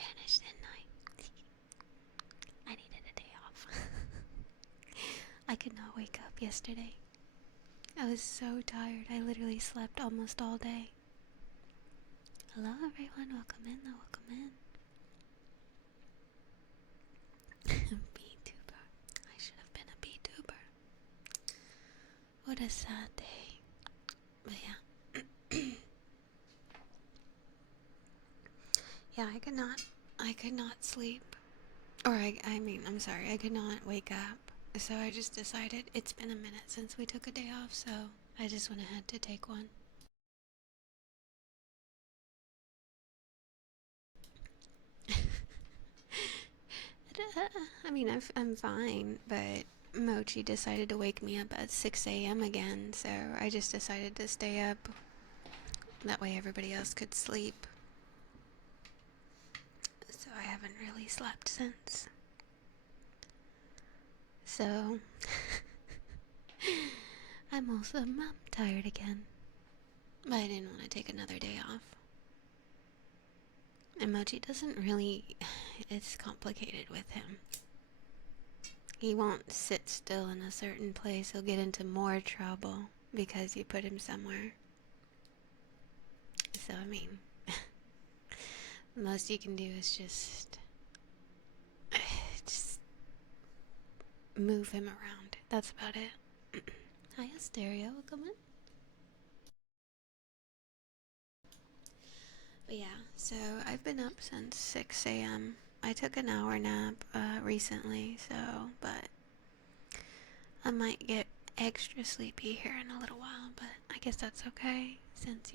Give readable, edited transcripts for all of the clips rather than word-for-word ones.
Spanish, didn't I? I needed a day off. I could not wake up yesterday. I was so tired. I literally slept almost all day. Hello, everyone. Welcome in. Welcome in. B-tuber. I should have been a B-tuber. What a sad day. But yeah. Yeah, I could not sleep. Or I'm sorry, I could not wake up. So I just decided it's been a minute since we took a day off, so I just went ahead to take one. I'm fine, but Mochi decided to wake me up at 6 a.m. again, so I just decided to stay up. That way everybody else could sleep. So I haven't really slept since. So I'm tired again. But I didn't want to take another day off. And Mochi doesn't really. It's complicated with him. He won't sit still in a certain place. He'll get into more trouble because you put him somewhere. So, the most you can do is just move him around. That's about it. Hi, Asteria. Welcome in. But yeah, so I've been up since 6 a.m. I took an hour nap recently, but I might get extra sleepy here in a little while, but I guess that's okay since,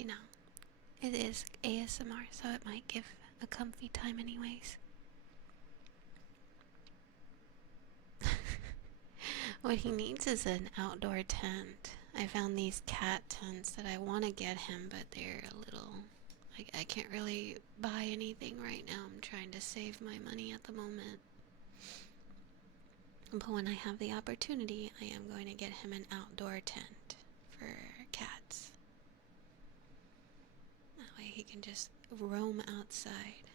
it is ASMR, so it might give a comfy time anyways. What he needs is an outdoor tent. I found these cat tents that I want to get him, but they're a little... I can't really buy anything right now. I'm trying to save my money at the moment. But when I have the opportunity, I am going to get him an outdoor tent for cats. That way he can just roam outside.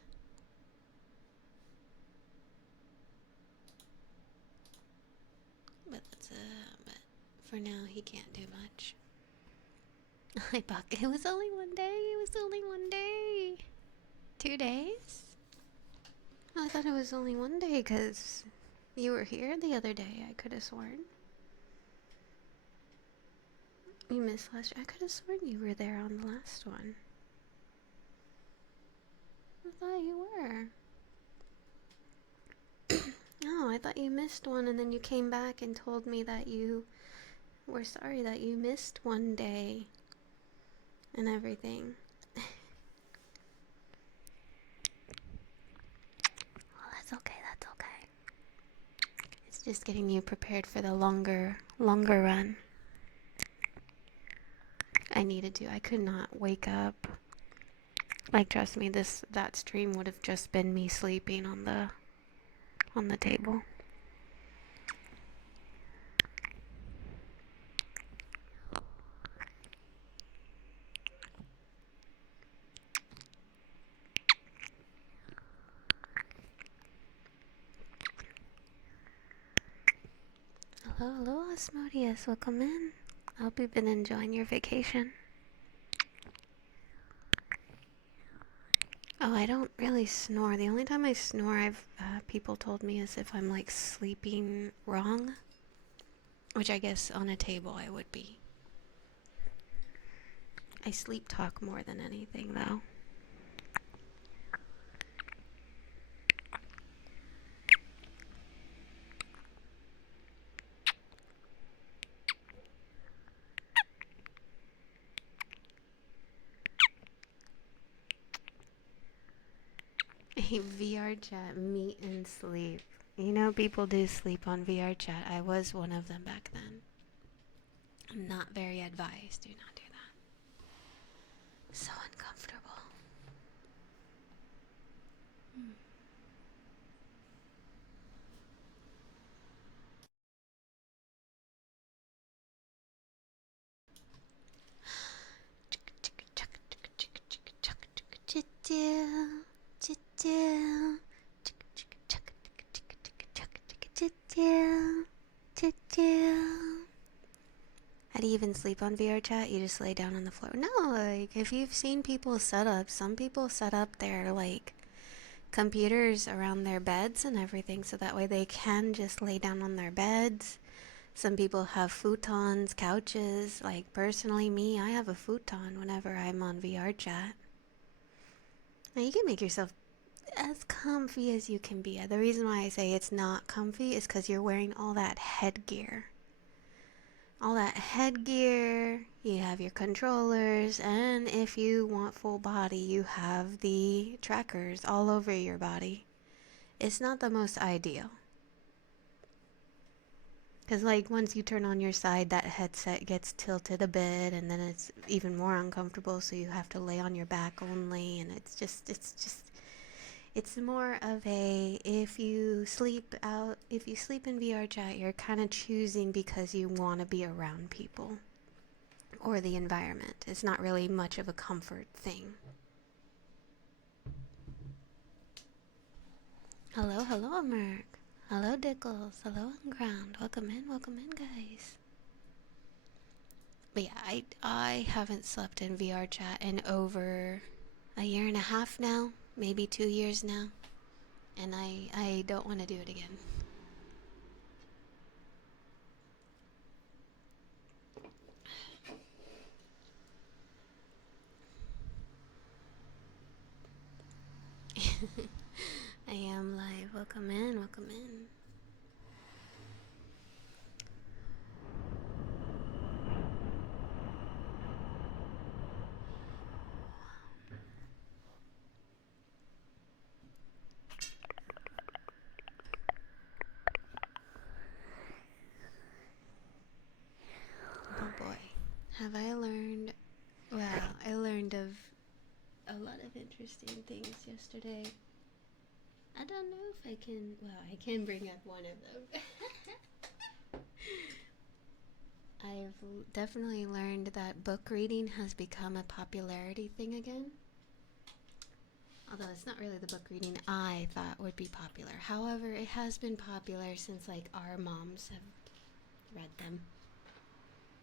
But for now he can't do much. Hi Buck. It was only one day. It was only one day. 2 days? I thought it was only one day because you were here the other day. I could have sworn. You missed last year. I could have sworn you were there on the last one. I thought you were. Oh, I thought you missed one and then you came back and told me that you were sorry that you missed one day and everything. Well, that's okay, that's okay. It's just getting you prepared for the longer run. I needed to. I could not wake up. Like, trust me, that stream would have just been me sleeping on the table. Hello, Asmodeus. Welcome in. I hope you've been enjoying your vacation. Oh, I don't really snore. The only time I snore, people told me, is if I'm like sleeping wrong, which I guess on a table I would be. I sleep talk more than anything, though. VR chat, meet and sleep. You know, people do sleep on VR chat. I was one of them back then. I'm not very advised. Do not do that. So uncomfortable. How do you even sleep on VR chat? You just lay down on the floor. No, like if you've seen people set up, some people set up their like computers around their beds and everything so that way they can just lay down on their beds. Some people have futons, couches. Like personally me, I have a futon whenever I'm on VR chat. Now you can make yourself as comfy as you can be. The reason why I say it's not comfy is because you're wearing all that headgear. All that headgear, you have your controllers, and if you want full body, you have the trackers all over your body. It's not the most ideal. Because, like, once you turn on your side, that headset gets tilted a bit, and then it's even more uncomfortable, so you have to lay on your back only, and it's more of a, if you sleep in VR chat, you're kind of choosing because you want to be around people or the environment. It's not really much of a comfort thing. Hello, Merc. Hello, Dickles. Hello, Unground. Welcome in, guys. But yeah, I haven't slept in VR chat in over a year and a half now, maybe 2 years now. And I don't want to do it again. I am live. Welcome in, welcome in. Oh boy. Have I learned? Well, I learned of a lot of interesting things yesterday. I don't know if I can. Well, I can bring up one of them. I've definitely learned that book reading has become a popularity thing again. Although it's not really the book reading I thought would be popular. However, it has been popular since like our moms have read them.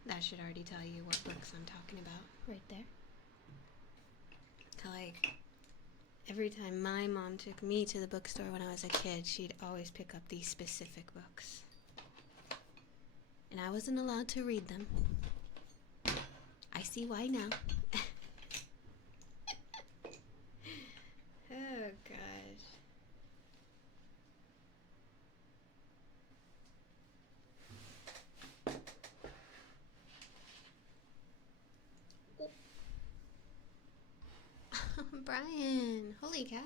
That should already tell you what books I'm talking about right there. Like, every time my mom took me to the bookstore when I was a kid, she'd always pick up these specific books. And I wasn't allowed to read them. I see why now. Oh, gosh. Brian, holy cow.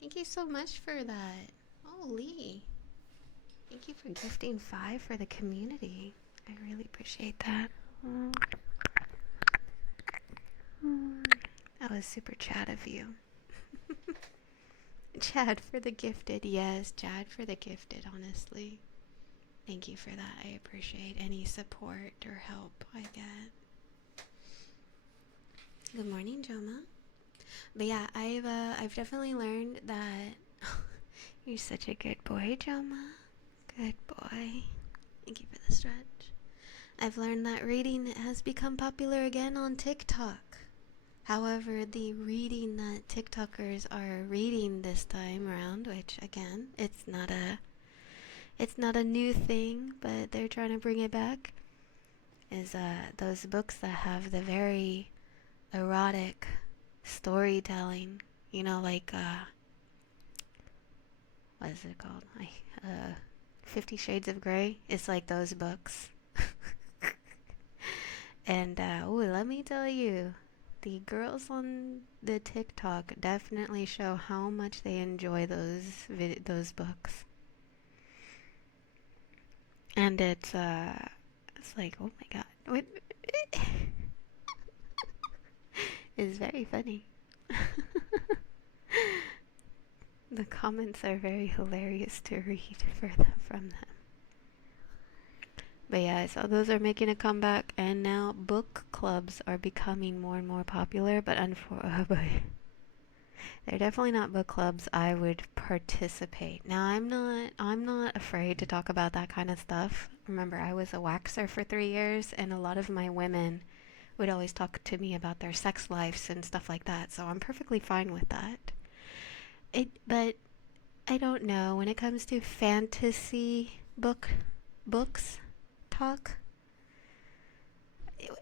Thank you so much for that. Holy. Thank you for gifting 5 for the community. I really appreciate that. That was super Chad of you. Chad for the gifted. Yes, Chad for the gifted, honestly. Thank you for that. I appreciate any support or help I get. Good morning, Joma. But yeah, I've definitely learned that you're such a good boy, Joma. Good boy. Thank you for the stretch. I've learned that reading has become popular again on TikTok. However, the reading that TikTokers are reading this time around, which again, it's not a new thing, but they're trying to bring it back, is those books that have the very erotic storytelling. You know, like what is it called? 50 Shades of Grey. It's like those books. And let me tell you, the girls on the TikTok definitely show how much they enjoy those books. And it's like, oh my god, what? It's very funny. The comments are very hilarious to read from them. But yeah, so those are making a comeback, and now book clubs are becoming more and more popular. But They're definitely not book clubs I would participate. Now, I'm not afraid to talk about that kind of stuff. Remember, I was a waxer for 3 years, and a lot of my women would always talk to me about their sex lives and stuff like that. So I'm perfectly fine with that. But I don't know when it comes to fantasy books talk.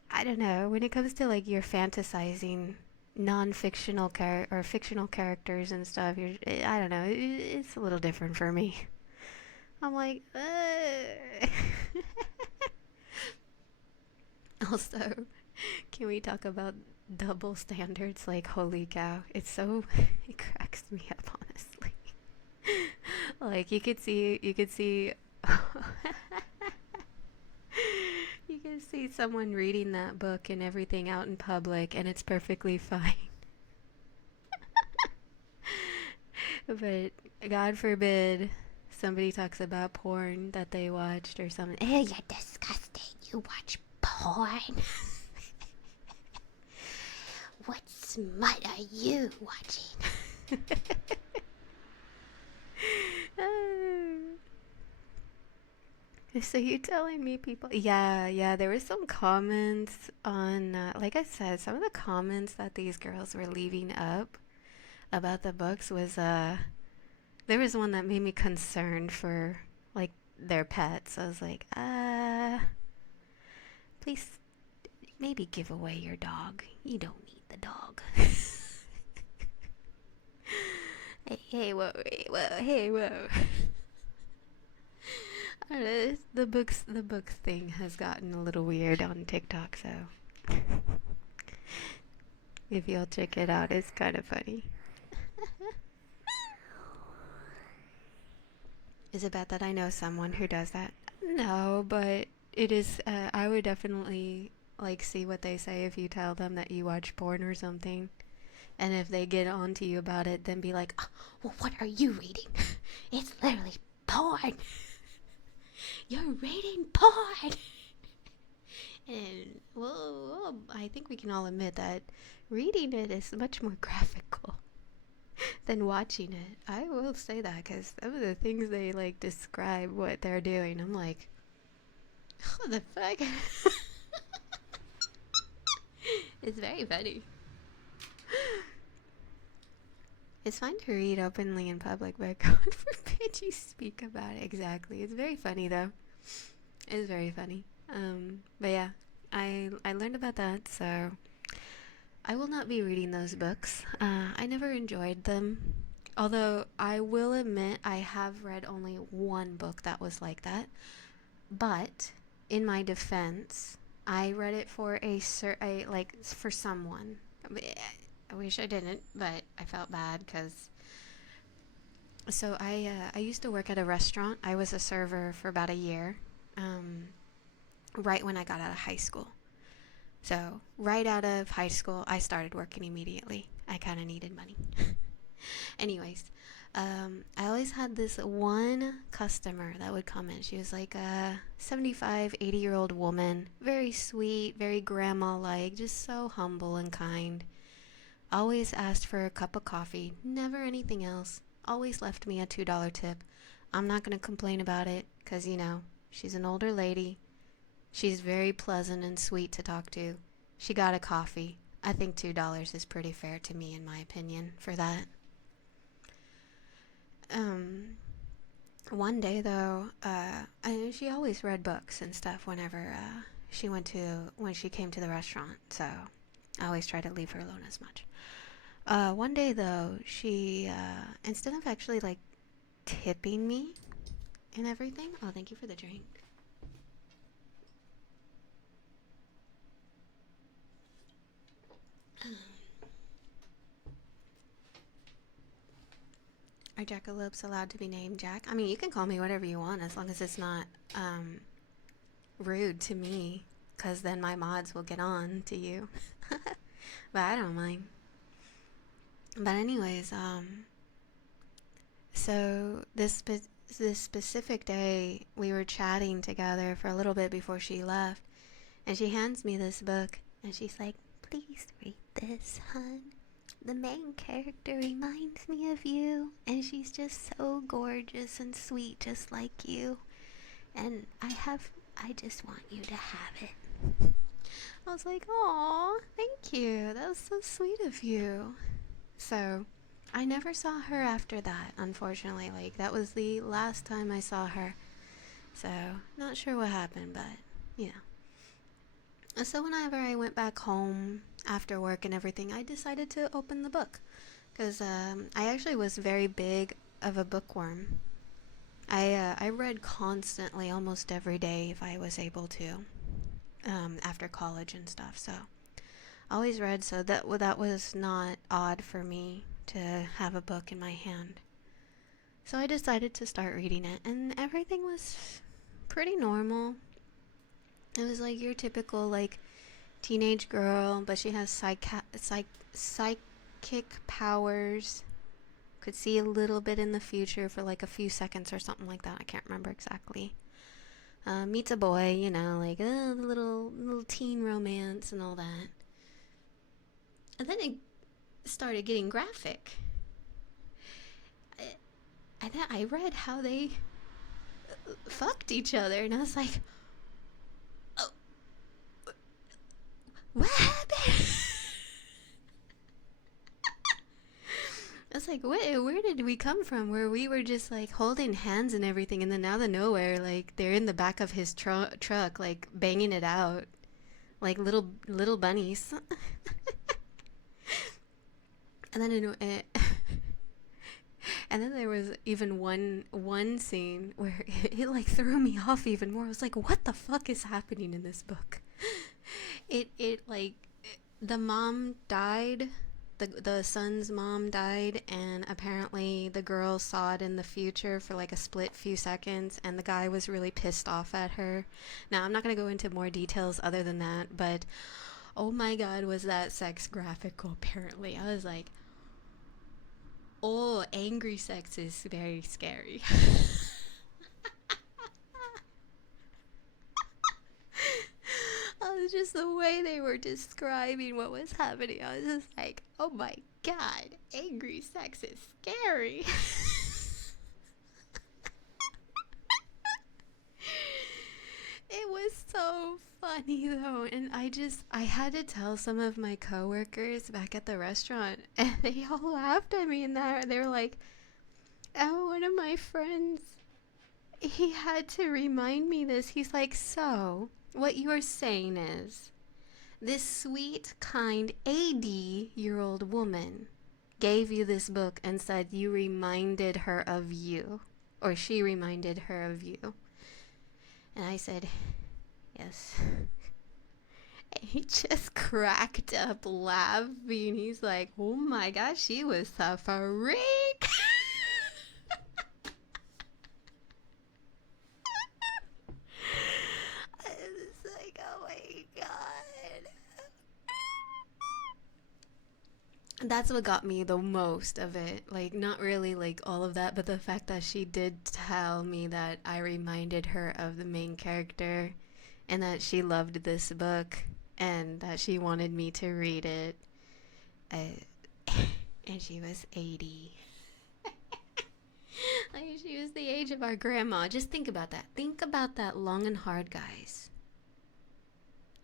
I don't know when it comes to like you're fantasizing non-fictional or fictional characters and stuff. I don't know. It's a little different for me. I'm like, also, can we talk about double standards? Like, holy cow, it cracks me up, honestly. Like, you could see, you can see someone reading that book and everything out in public, and it's perfectly fine. But God forbid somebody talks about porn that they watched or something. Hey, you're disgusting. You watch porn. What smut are you watching? So you're telling me people? Yeah, yeah. There were some comments on, like I said, some of the comments that these girls were leaving up about the books was, there was one that made me concerned for, like, their pets. I was like, please, maybe give away your dog. You don't need the dog. Hey, whoa, hey, whoa, hey, whoa. I don't know, the books thing has gotten a little weird on TikTok, so if y'all check it out, it's kind of funny. Is it bad that I know someone who does that? No, but it is. I would definitely like see what they say if you tell them that you watch porn or something, and if they get on to you about it, then be like, "Oh, well, what are you reading? It's literally porn. You're reading porn." And well, I think we can all admit that reading it is much more graphical than watching it. I will say that because some of the things they like describe what they're doing, I'm like, what the fuck? It's very funny. It's fine to read openly in public, but God forbid you speak about it. Exactly. It's very funny though. It's very funny. But yeah, I learned about that, so I will not be reading those books. I never enjoyed them. Although I will admit I have read only one book that was like that. But in my defense, I read it for like for someone. I wish I didn't, but I felt bad because I used to work at a restaurant. I was a server for about a year, um, right when I got out of high school. So right out of high school, I started working immediately. I kind of needed money. Anyways, I always had this one customer that would come in. She was like a 75, 80-year-old woman. Very sweet, very grandma-like, just so humble and kind. Always asked for a cup of coffee, never anything else. Always left me a $2 tip. I'm not going to complain about it because, she's an older lady. She's very pleasant and sweet to talk to. She got a coffee. I think $2 is pretty fair to me, in my opinion, for that. Um, One day though, she always read books and stuff whenever when she came to the restaurant. So I always try to leave her alone as much. One day though, she instead of actually like tipping me and everything. Oh, thank you for the drink. Are jackalopes allowed to be named Jack? I mean, you can call me whatever you want as long as it's not rude to me, because then my mods will get on to you. But I don't mind. But anyways, so this specific day, we were chatting together for a little bit before she left, and she hands me this book, and she's like, "Please read this, hun. the main character reminds me of you, and she's just so gorgeous and sweet, just like you. And I just want you to have it. I was like, "Aw, thank you. That was so sweet of you." So, I never saw her after that, unfortunately. Like, that was the last time I saw her. So, not sure what happened, but, you know. So, whenever I went back home after work and everything, I decided to open the book. Because I actually was very big of a bookworm. I read constantly, almost every day if I was able to, after college and stuff. So, always read, so that was not odd for me to have a book in my hand. So I decided to start reading it, and everything was pretty normal. It was like your typical like teenage girl, but she has psychic powers. Could see a little bit in the future for like a few seconds or something like that. I can't remember exactly. Meets a boy, you know, like the little teen romance and all that. And then it started getting graphic. And then I read how they fucked each other, and I was like, oh, what happened? I was like, where did we come from? Where we were just like holding hands and everything, and then out of nowhere, like they're in the back of his truck, like banging it out, like little bunnies. And then and then there was even one scene where it like threw me off even more. I was like, what the fuck is happening in this book? It like the mom died. The son's mom died, and apparently the girl saw it in the future for like a split few seconds, and the guy was really pissed off at her. Now, I'm not going to go into more details other than that, but oh my god, was that sex graphical, apparently. I was like, oh, angry sex is very scary. Was just the way they were describing what was happening. I was just like, oh my god, angry sex is scary. It was so funny though, and I had to tell some of my coworkers back at the restaurant, and they all laughed at me, and they were like, oh, one of my friends, he had to remind me this. He's like, so what you are saying is this sweet, kind 80-year-old woman gave you this book and said you reminded her of you, or she reminded her of you. And I said, yes. And he just cracked up laughing. He's like, oh my gosh, she was a freak. I was like, oh my god. That's what got me the most of it. Like, not really like all of that, but the fact that she did tell me that I reminded her of the main character, and that she loved this book, and that she wanted me to read it. And she was 80. Like, she was the age of our grandma. Just think about that. Think about that long and hard, guys.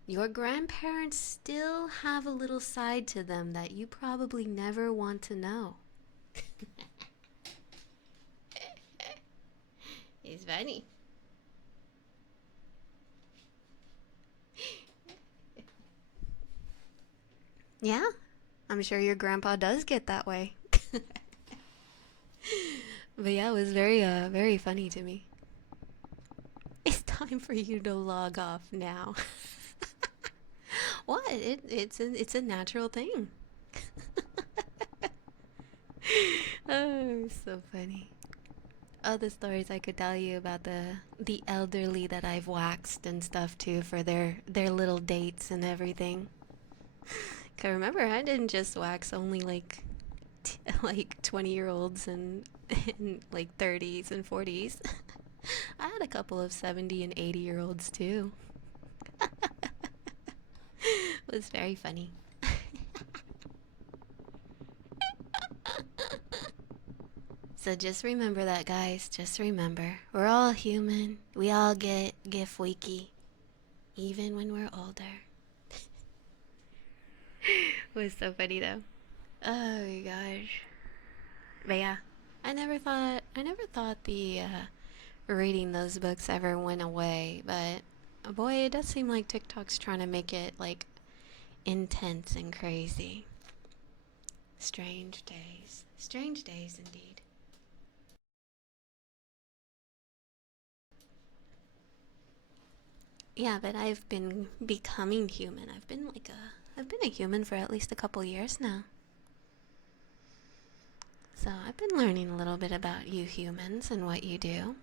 Your grandparents still have a little side to them that you probably never want to know. It's funny. Yeah, I'm sure your grandpa does get that way. But yeah, it was very funny to me. It's time for you to log off now. What? It's a natural thing. Oh, so funny. Other stories I could tell you about the elderly that I've waxed and stuff too for their little dates and everything. Cause remember, I didn't just wax only like like 20-year-olds and like 30s and 40s. I had a couple of 70 and 80-year-olds too. It was very funny. So just remember that, guys. Just remember. We're all human. We all get freaky. Even when we're older. It was so funny though. Oh my gosh. But yeah. I never thought the reading those books ever went away, but boy, it does seem like TikTok's trying to make it like intense and crazy. Strange days. Strange days indeed. Yeah, but I've been becoming human. I've been a human for at least a couple years now. So I've been learning a little bit about you humans and what you do.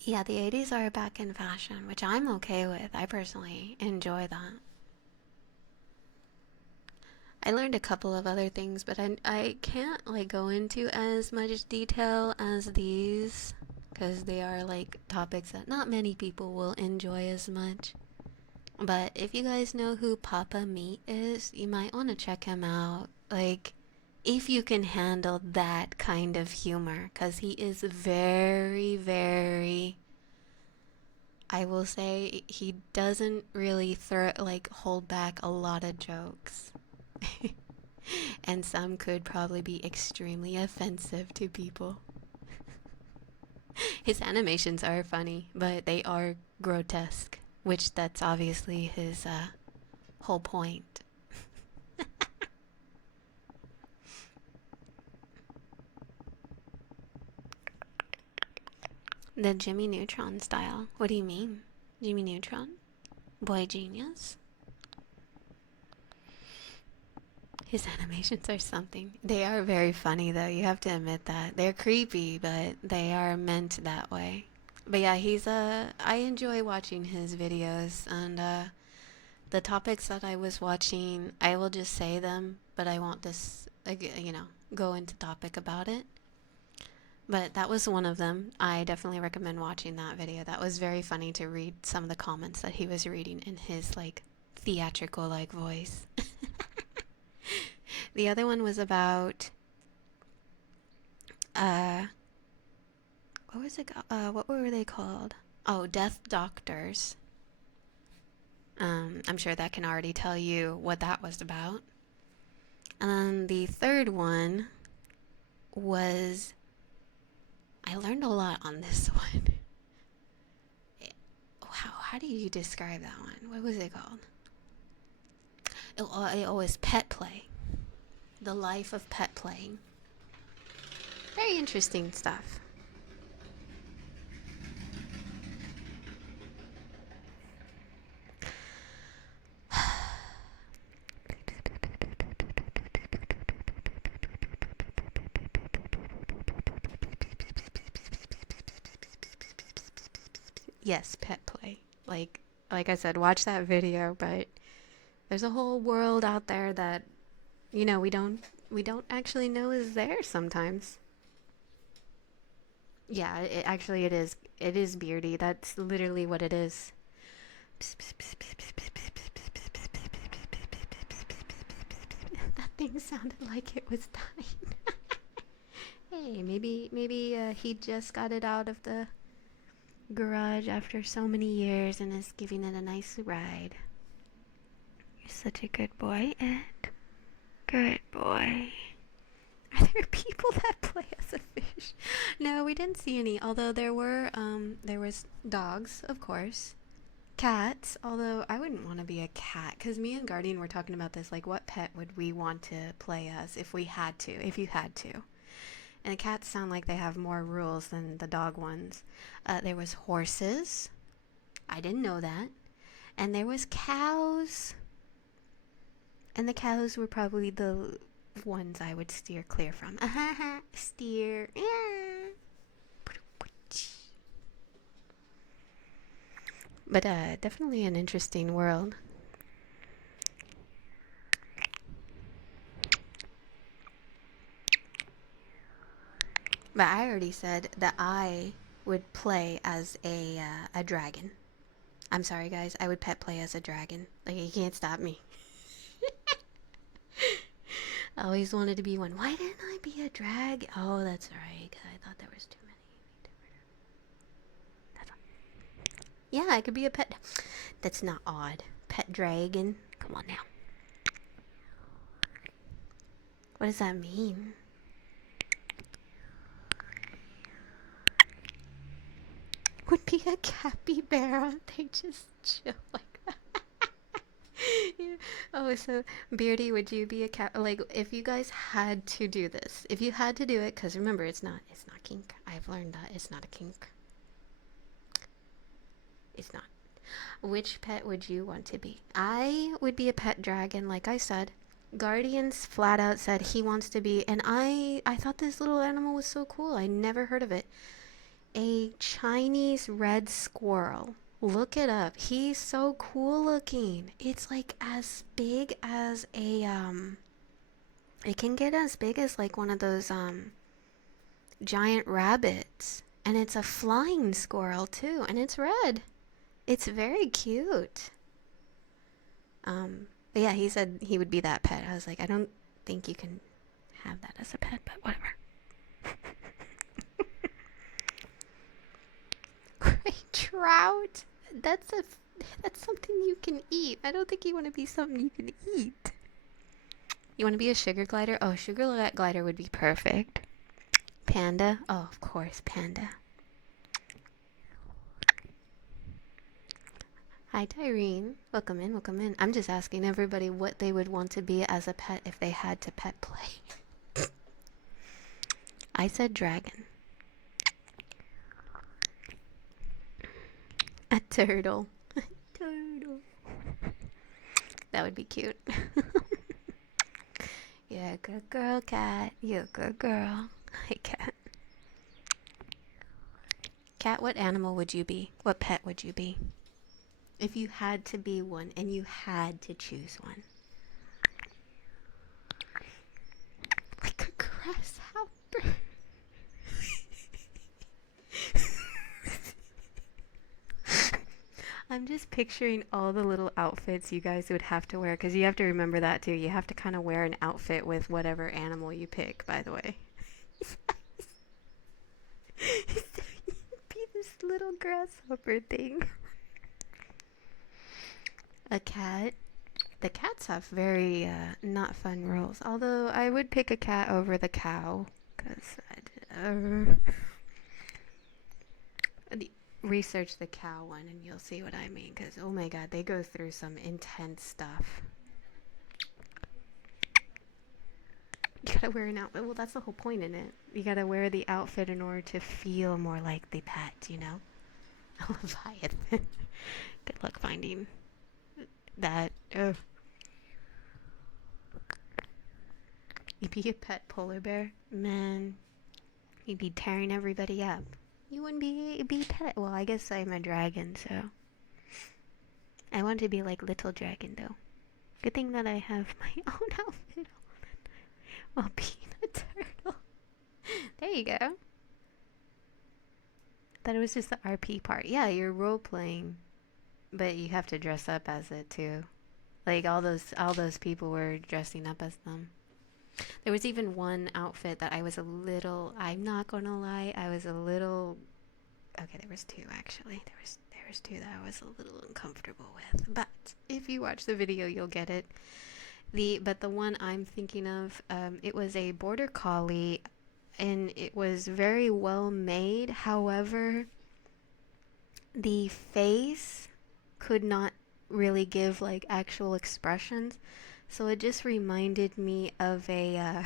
Yeah, the 80s are back in fashion, which I'm okay with. I personally enjoy that. I learned a couple of other things, but I can't like go into as much detail as these because they are like topics that not many people will enjoy as much. But if you guys know who Papa Meat is, you might want to check him out. Like, if you can handle that kind of humor, because he is very, very. I will say he doesn't really hold back a lot of jokes. And some could probably be extremely offensive to people. His animations are funny, but they are grotesque, which that's obviously his whole point. The Jimmy Neutron style. What do you mean? Jimmy Neutron? Boy Genius? His animations are something. They are very funny though, you have to admit that. They're creepy, but they are meant that way. But yeah, I enjoy watching his videos, and the topics that I was watching, I will just say them, but I won't just go into topic about it. But that was one of them. I definitely recommend watching that video. That was very funny to read some of the comments that he was reading in his like theatrical like voice. The other one was about uh what was it what were they called? Oh, Death Doctors. I'm sure that can already tell you what that was about. And then the third one was, I learned a lot on this one. How do you describe that one? What was it called? It was pet play. The life of pet playing. Very interesting stuff. Yes, pet play. Like I said, watch that video, but there's a whole world out there that we don't actually know is there sometimes. Yeah, it is Beardy. That's literally what it is. That thing sounded like it was dying. Hey, maybe he just got it out of the garage after so many years and is giving it a nice ride. You're such a good boy, Ed. Good boy. Are there people that play as a fish? No, we didn't see any. Although there was dogs, of course. Cats, although I wouldn't want to be a cat, because me and Guardian were talking about this, like what pet would we want to play as if you had to. And the cats sound like they have more rules than the dog ones. There was horses. I didn't know that. And there was cows. And the cows were probably the ones I would steer clear from. Steer. But definitely an interesting world. But I already said that I would play as a dragon. I'm sorry, guys. I would pet play as a dragon. Like, you can't stop me. I always wanted to be one. Why didn't I be a drag? Oh, that's right. 'Cause I thought there was too many. That's all. Yeah, I could be a pet. That's not odd. Pet dragon. Come on now. What does that mean? Would be a capybara. They just chill like that. Yeah. Oh, so Beardy, would you be a cat? Like, if you guys had to do this, if you had to do it, because remember, it's not kink. I've learned that it's not a kink. It's not. Which pet would you want to be? I would be a pet dragon, like I said. Guardians flat out said he wants to be, and I thought this little animal was so cool. I never heard of it. A Chinese red squirrel. Look it up. He's so cool looking. It's like as big as a. It can get as big as like one of those giant rabbits. And it's a flying squirrel too, and it's red. It's very cute. But yeah, he said he would be that pet. I was like, I don't think you can have that as a pet, but whatever. Gray trout. That's something you can eat. I don't think you want to be something you can eat. You want to be a sugar glider? Oh, sugar glider would be perfect. Panda? Oh, of course, panda. Hi, Tyrene. Welcome in, welcome in. I'm just asking everybody what they would want to be as a pet if they had to pet play. I said dragon. A turtle. A turtle. That would be cute. You're a good girl, cat. You're a good girl. Hi, cat. Cat, what animal would you be? What pet would you be? If you had to be one and you had to choose one. Like a grasshopper. I'm just picturing all the little outfits you guys would have to wear, because you have to remember that too. You have to kind of wear an outfit with whatever animal you pick, by the way. Be this little grasshopper thing. A cat. The cats have very not fun rules. Although I would pick a cat over the cow, because research the cow one and you'll see what I mean. Because oh my god, they go through some intense stuff. You gotta wear an outfit. Well, that's the whole point in it. You gotta wear the outfit in order to feel more like the pet, you know? A Leviathan. Good luck finding that. Ugh. You'd be a pet polar bear? Man, you'd be tearing everybody up. You wouldn't be pet. Well, I guess I'm a dragon, so. I want to be like little dragon, though. Good thing that I have my own outfit while being a turtle. There you go. Thought it was just the RP part. Yeah, you're role playing, but you have to dress up as it too. Like all those people were dressing up as them. There was even one outfit that I was a little. I'm not gonna lie. I was a little. Okay, there was two actually. There was two that I was a little uncomfortable with. But if you watch the video, you'll get it. But the one I'm thinking of, it was a border collie, and it was very well made. However, the face could not really give like actual expressions, so it just reminded me of a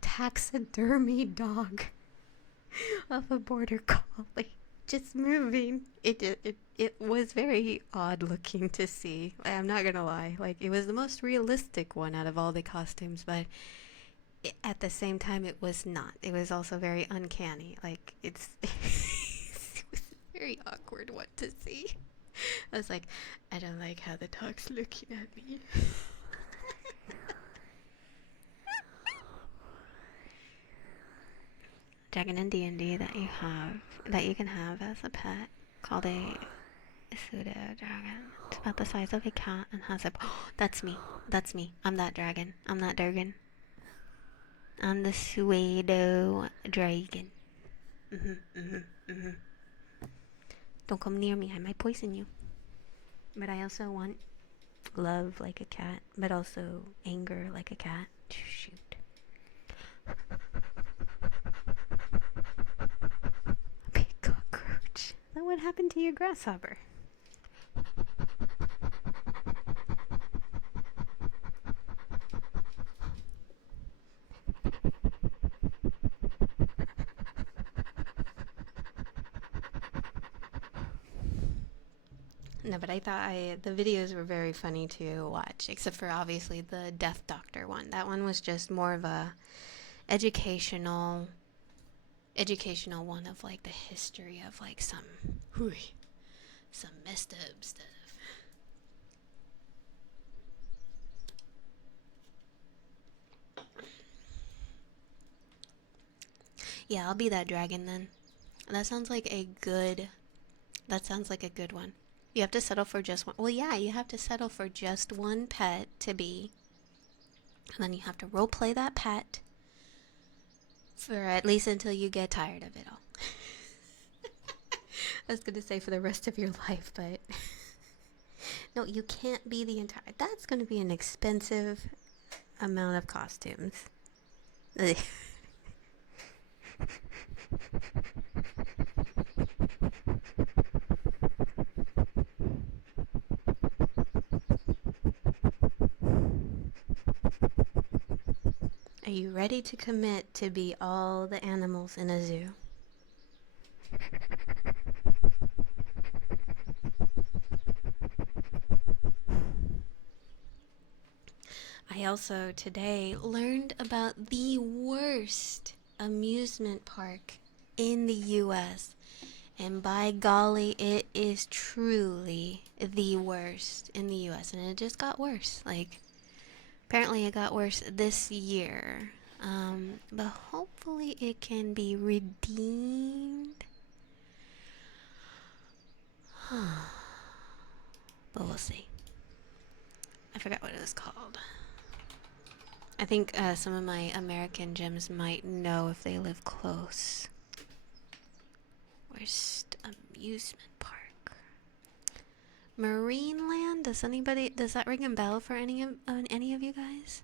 taxidermy dog of a border collie just moving. It was very odd looking to see. I'm not gonna lie, like it was the most realistic one out of all the costumes, but at the same time it was not. It was also very uncanny. Like it's it was a very awkward one to see. I was like, I don't like how the dog's looking at me. Dragon and D&D that you can have as a pet. called a pseudo dragon. It's about the size of a cat and has a. Oh, that's me. That's me. I'm that dragon. I'm that dragon. I'm the pseudo dragon. Don't come near me. I might poison you. But I also want love like a cat, but also anger like a cat. Shoot. Big cockroach. Then what happened to your grasshopper? No, but I thought the videos were very funny to watch, except for obviously the Death Doctor one. That one was just more of a educational one of like the history of like some messed up stuff. Yeah, I'll be that dragon then. That sounds like a good one. You have to settle for just one. Well, yeah, you have to settle for just one pet to be. And then you have to role play that pet for at least until you get tired of it all. I was going to say for the rest of your life, but no, you can't be the entire. That's going to be an expensive amount of costumes. Are you ready to commit to be all the animals in a zoo? I also today learned about the worst amusement park in the US. And by golly, it is truly the worst in the US. And it just got worse. Like, apparently it got worse this year. But hopefully it can be redeemed. But we'll see. I forgot what it was called. I think some of my American gems might know if they live close. Worst amusement park. Marineland? Does that ring a bell for any of you guys?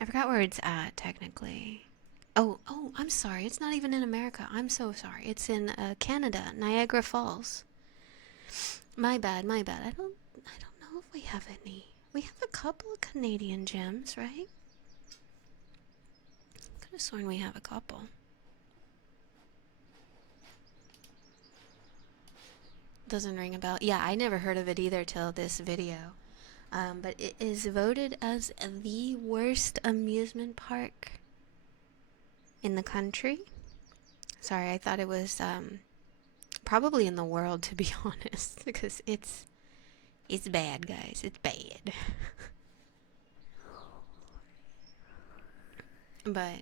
I forgot where it's at technically. Oh, I'm sorry. It's not even in America. I'm so sorry. It's in Canada, Niagara Falls. My bad. I don't know if we have any. We have a couple of Canadian gems, right? Could have sworn we have a couple. Doesn't ring a bell. Yeah, I never heard of it either till this video. But it is voted as the worst amusement park in the country. Sorry, I thought it was probably in the world, to be honest, because it's bad, guys. It's bad. But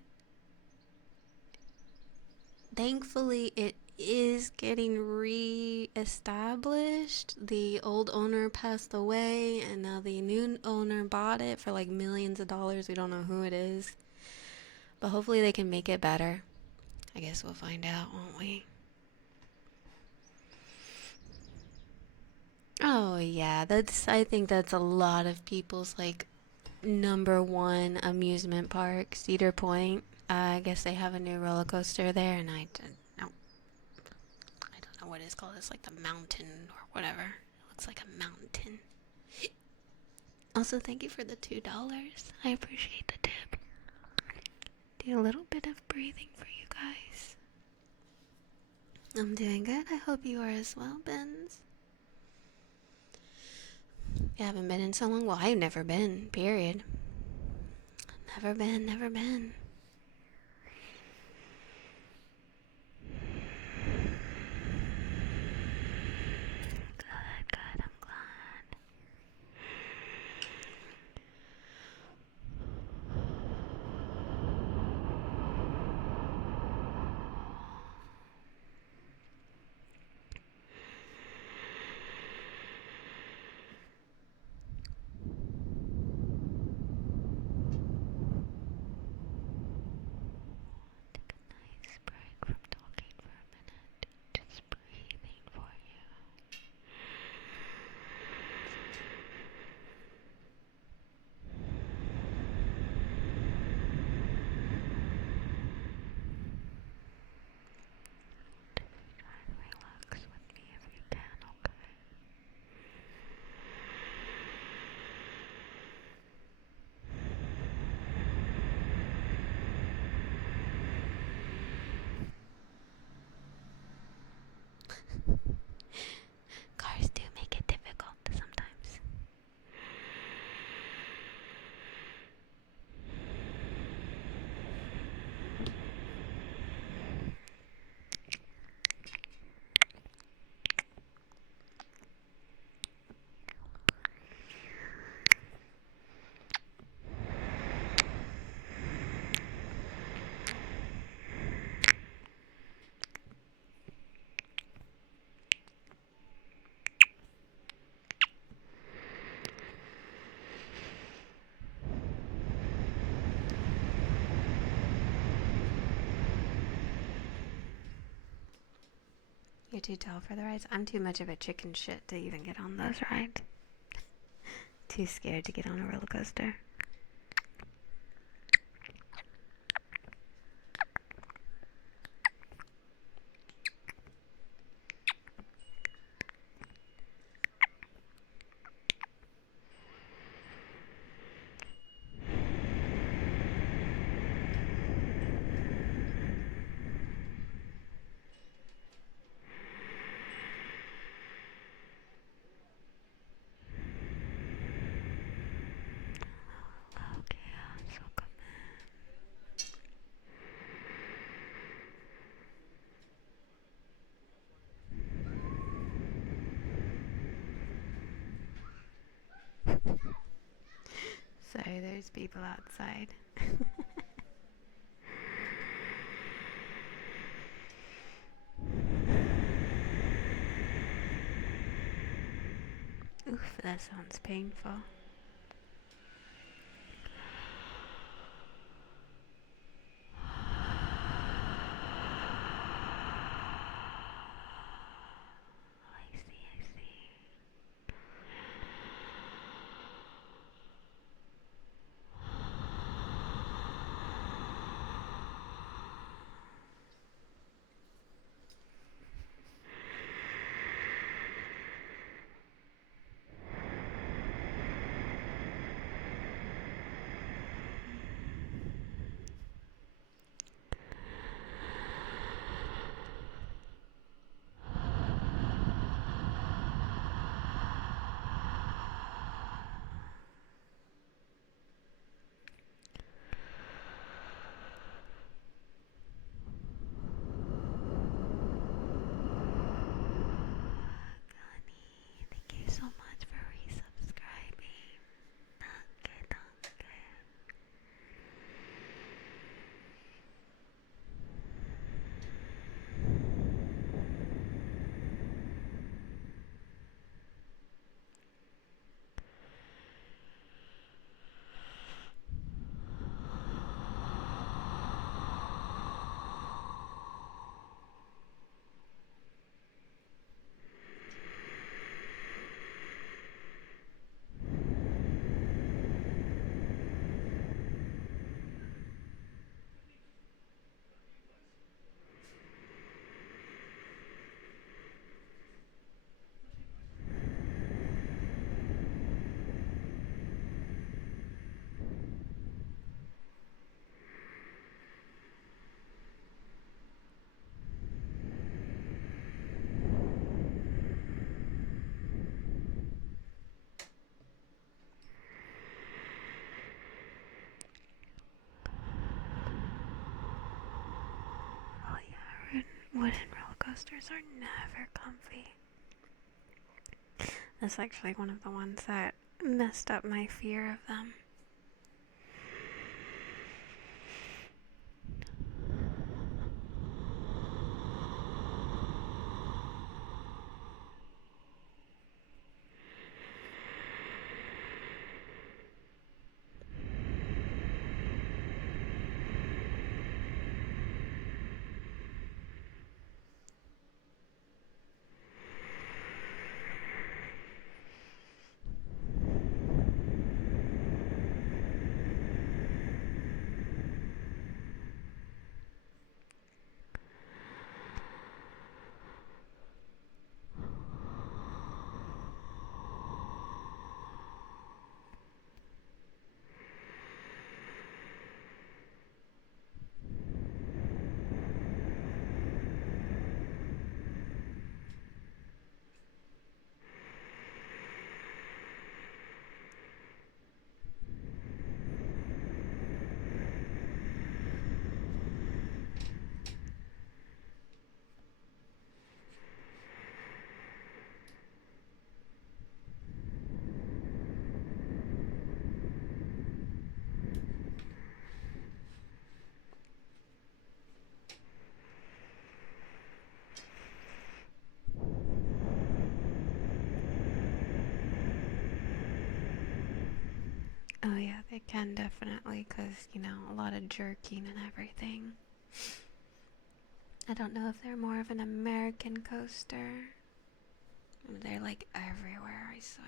thankfully it is getting re-established. The old owner passed away and now the new owner bought it for like millions of dollars. We don't know who it is, but hopefully they can make it better. I guess we'll find out, won't we? Oh yeah, I think that's a lot of people's like number one amusement park. Cedar Point. I guess they have a new roller coaster there, and I don't know what it's called. It's like the mountain or whatever. It looks like a mountain. Also, thank you for the $2. I appreciate the tip. Do a little bit of breathing for you guys. I'm doing good. I hope you are as well, Benz. You haven't been in so long? Well, I've never been, period. Never been. Good, I'm glad. You're too tall for the rides. I'm too much of a chicken shit to even get on those rides. Too scared to get on a roller coaster. Okay, so come Sorry, there's people outside. Oof, that sounds painful. I see, I see. Thank you so much for resubscribing. Danke, danke. Oh yeah, wooden roller coasters are never comfy. That's actually one of the ones that messed up my fear of them. Oh yeah, they can definitely, because, you know, a lot of jerking and everything. I don't know if they're more of an American coaster. They're like everywhere, I swear.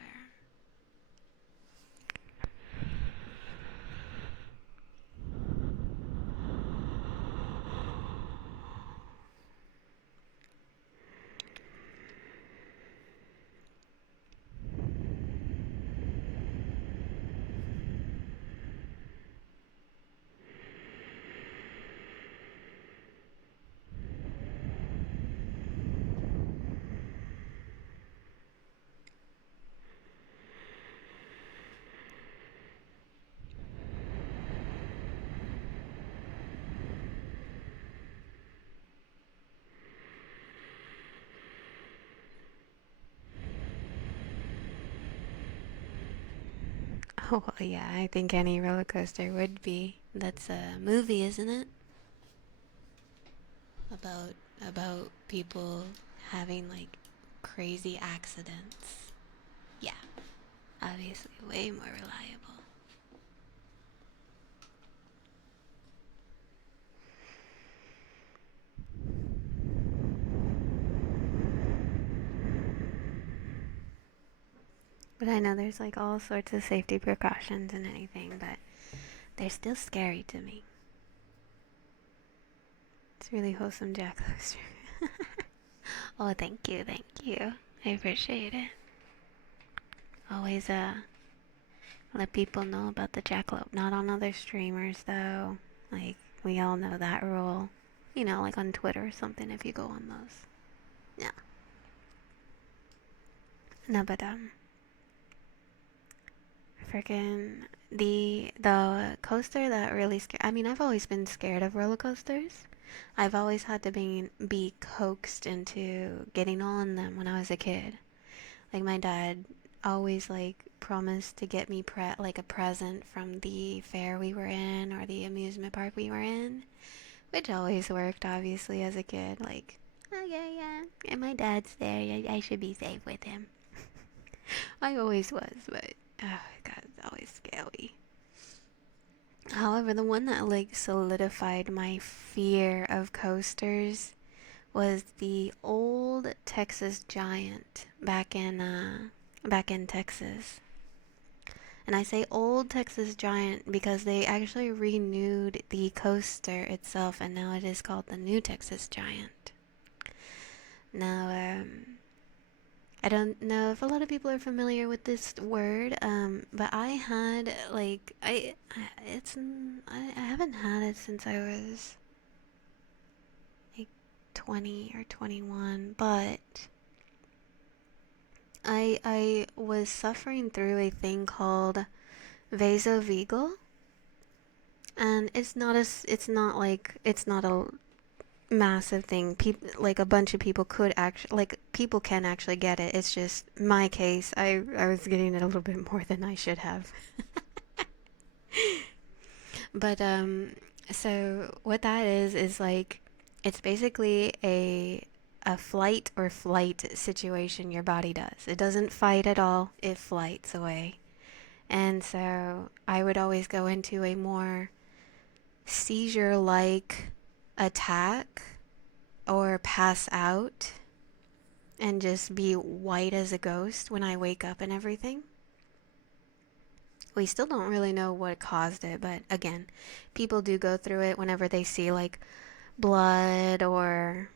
Oh, well, yeah, I think any roller coaster would be. That's a movie, isn't it? About about people having like crazy accidents. Yeah, obviously way more reliable. But I know there's like all sorts of safety precautions and anything, but they're still scary to me. It's really wholesome, Jack Coaster. Oh, thank you, thank you. I appreciate it. Always let people know about the jackalope. Not on other streamers though. Like we all know that rule. You know, like on Twitter or something if you go on those. Yeah. No, but freaking the coaster that really scared. I mean, I've always been scared of roller coasters. I've always had to be coaxed into getting on them when I was a kid. Like my dad always like promised to get me like a present from the fair we were in or the amusement park we were in, which always worked obviously as a kid. Like, oh yeah, yeah, and my dad's there. I should be safe with him. I always was, but oh god, it's always scary. However, the one that like solidified my fear of coasters was the old Texas Giant back in Texas. And I say old Texas Giant because they actually renewed the coaster itself and now it is called the new Texas Giant. Now, I don't know if a lot of people are familiar with this word, but I had like I haven't had it since I was like 20 or 21, but I was suffering through a thing called vasovagal, and it's not a massive thing. People like a bunch of people could actually like people can actually get it. It's just my case. I was getting it a little bit more than I should have. But so what that is like it's basically a flight or flight situation your body does. It doesn't fight at all. It flights away. And so I would always go into a more seizure like attack or pass out and just be white as a ghost when I wake up and everything. We still don't really know what caused it, but again, people do go through it whenever they see like blood or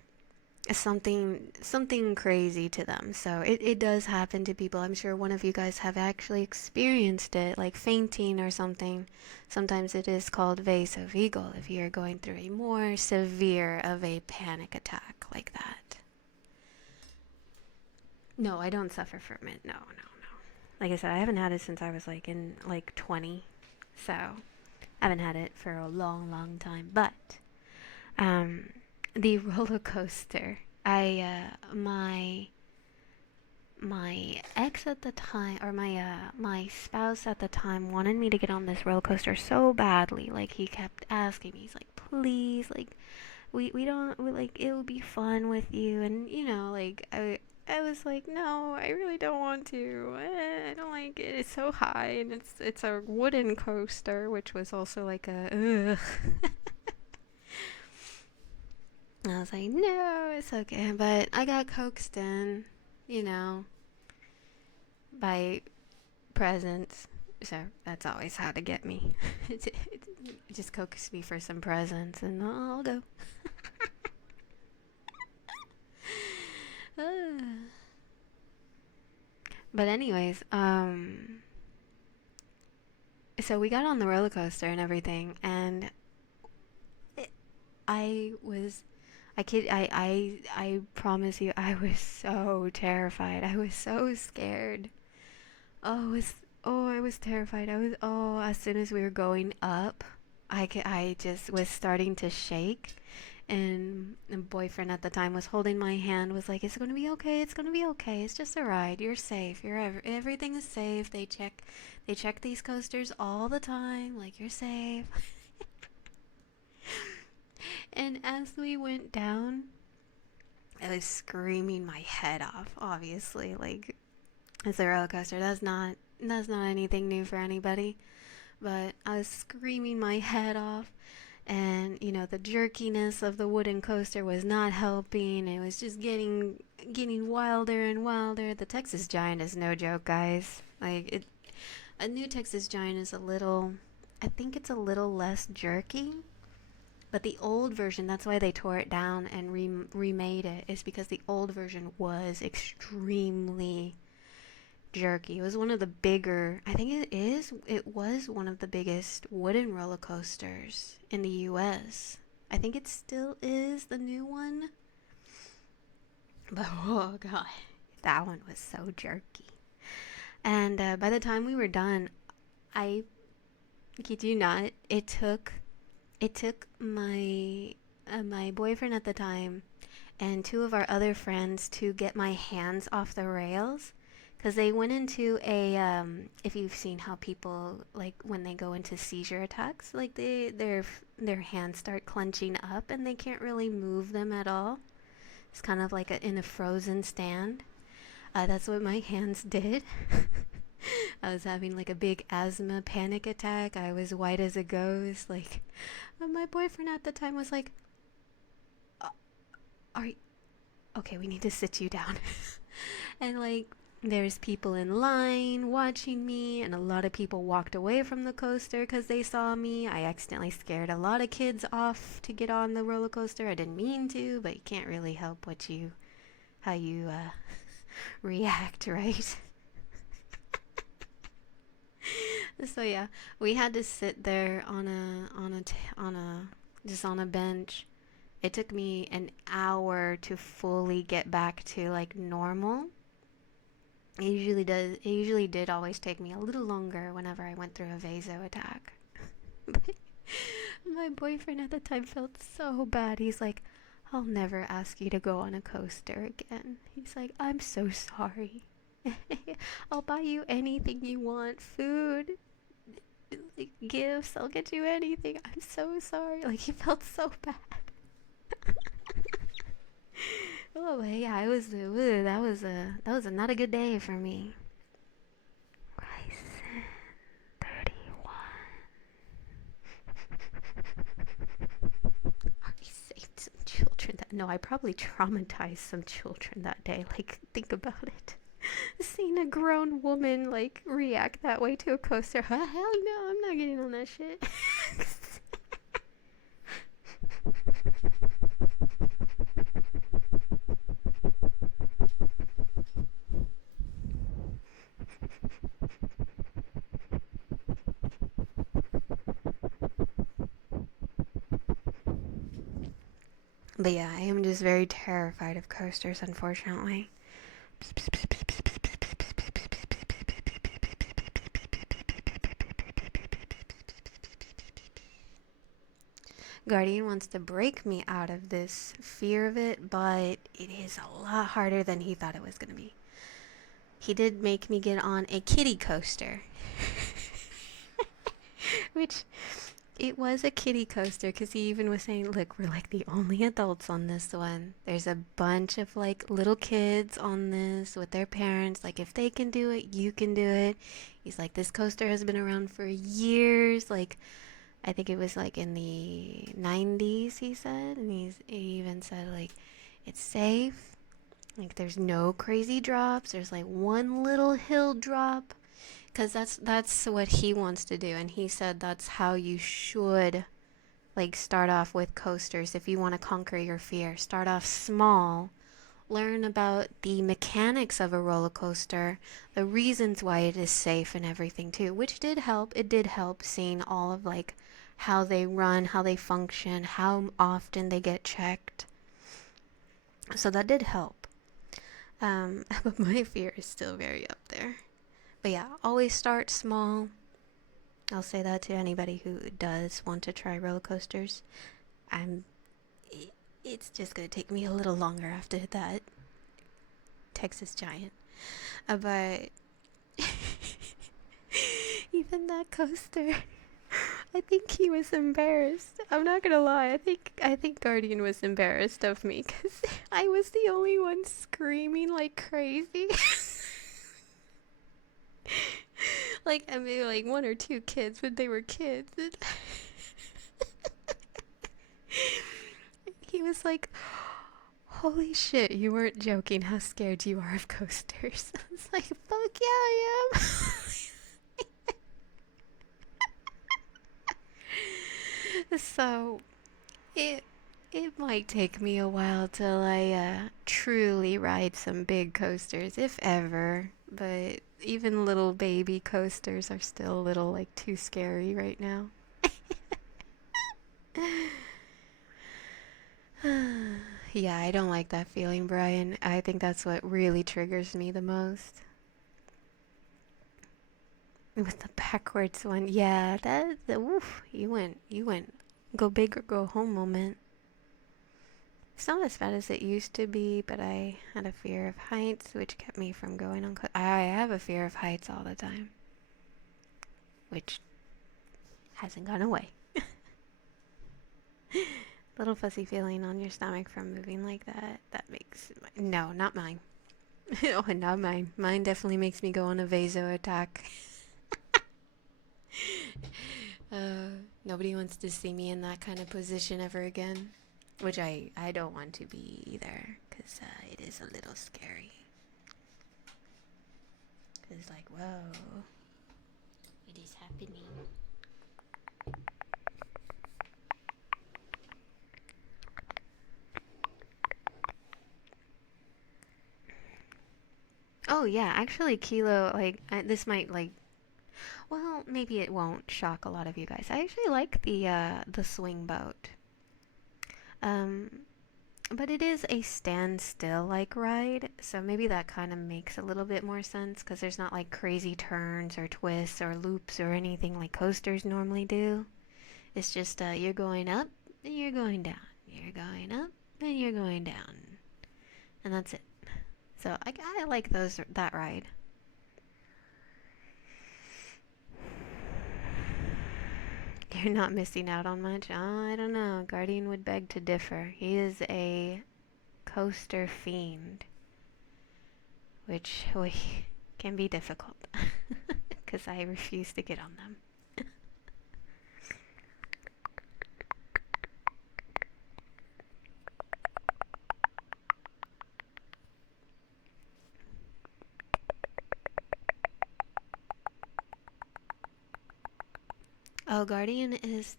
something crazy to them. So it does happen to people. I'm sure one of you guys have actually experienced it, like fainting or something. Sometimes it is called vasovagal if you're going through a more severe of a panic attack like that. No, I don't suffer from it. No, no, no. Like I said, I haven't had it since I was like in like 20. So, I haven't had it for a long, long time. But um the roller coaster. My ex at the time or my spouse at the time wanted me to get on this roller coaster so badly. Like he kept asking me. He's like, "Please, like we don't we, like it will be fun with you." And you know, like I was like, "No, I really don't want to. I don't like it. It's so high and it's a wooden coaster, which was also like a ugh." And I was like, no, it's okay. But I got coaxed in, you know, by presents. So that's always how to get me. It just coax me for some presents and I'll go. But anyways, so we got on the roller coaster and everything, and it, I was, I promise you, I was so terrified. I was so scared. Oh, I was terrified. As soon as we were going up, I just was starting to shake. And the boyfriend at the time was holding my hand, was like, "It's gonna be okay. It's gonna be okay. It's just a ride. You're safe. Everything is safe. They check these coasters all the time. Like you're safe." And as we went down, I was screaming my head off. Obviously, like it's a roller coaster. That's not anything new for anybody. But I was screaming my head off, and the jerkiness of the wooden coaster was not helping. It was just getting wilder and wilder. The Texas Giant is no joke, guys. A new Texas Giant is I think it's a little less jerky. But the old version, that's why they tore it down and remade it, is because the old version was extremely jerky. It was one of the bigger, I think it was one of the biggest wooden roller coasters in the US. I think it still is the new one. But oh god, that one was so jerky. And by the time we were done, I kid you not, it took my boyfriend at the time and two of our other friends to get my hands off the rails, because they went into if you've seen how people, like when they go into seizure attacks, like their hands start clenching up and they can't really move them at all. It's kind of like in a frozen stand. That's what my hands did. I was having like a big asthma panic attack. I was white as a ghost. Like, my boyfriend at the time was like, "Are you okay? We need to sit you down." And like, there's people in line watching me, and a lot of people walked away from the coaster because they saw me. I accidentally scared a lot of kids off to get on the roller coaster. I didn't mean to, but you can't really help how you react, right? So yeah, we had to sit there just on a bench. It took me an hour to fully get back to like normal. It usually did always take me a little longer whenever I went through a vaso attack. But my boyfriend at the time felt so bad. He's like, "I'll never ask you to go on a coaster again." He's like, "I'm so sorry." "I'll buy you anything you want, food, like gifts. I'll get you anything. I'm so sorry." Like, he felt so bad. Oh, but yeah, that was not a good day for me. Ryzen 31. I saved some children that. No, I probably traumatized some children that day. Like, think about it. Seeing a grown woman like react that way to a coaster. Hell no, I'm not getting on that shit. But yeah, I am just very terrified of coasters, unfortunately. Guardian wants to break me out of this fear of it, but it is a lot harder than he thought it was going to be. He did make me get on a kiddie coaster. Which, it was a kiddie coaster, because he even was saying, "Look, we're like the only adults on this one. There's a bunch of like little kids on this with their parents. Like, if they can do it, you can do it." He's like, "This coaster has been around for years. Like, I think it was like in the 90s, he said. And he even said, like, it's safe. Like, there's no crazy drops. There's like one little hill drop. Because that's what he wants to do. And he said that's how you should, like, start off with coasters if you want to conquer your fear. Start off small. Learn about the mechanics of a roller coaster, the reasons why it is safe and everything too, which did help. It did help seeing all of like how they run, how they function, how often they get checked. So that did help. But my fear is still very up there. But yeah, always start small. I'll say that to anybody who does want to try roller coasters. I'm. It's just gonna take me a little longer after that Texas Giant. But even that coaster, I think he was embarrassed. I'm not gonna lie. I think Guardian was embarrassed of me because I was the only one screaming like crazy. Like, I mean, like one or two kids, but they were kids. And he was like, "Holy shit, you weren't joking how scared you are of coasters." I was like, "Fuck yeah, I am." So it it might take me a while till I truly ride some big coasters, if ever. But even little baby coasters are still a little like too scary right now. Yeah, I don't like that feeling, Brian. I think that's what really triggers me the most. With the backwards one, yeah, oof, you went, go big or go home moment. It's not as bad as it used to be, but I had a fear of heights, which kept me from going on. I have a fear of heights all the time, which hasn't gone away. Little fuzzy feeling on your stomach from moving like that. That makes no, not mine. Oh, not mine. Mine definitely makes me go on a vaso attack. Nobody wants to see me in that kind of position ever again. Which I don't want to be either, because it is a little scary. It's like, whoa, it is happening. Oh yeah, actually, Kilo, like this might like, well, maybe it won't shock a lot of you guys. I actually like the swing boat. Um, but it is a standstill like ride, so maybe that kind of makes a little bit more sense because there's not like crazy turns or twists or loops or anything like coasters normally do. It's just you're going up and you're going down. You're going up and you're going down, and that's it. So I like that ride. You're not missing out on much. Oh, I don't know. Guardian would beg to differ. He is a coaster fiend, which can be difficult because I refuse to get on them. Oh, Guardian is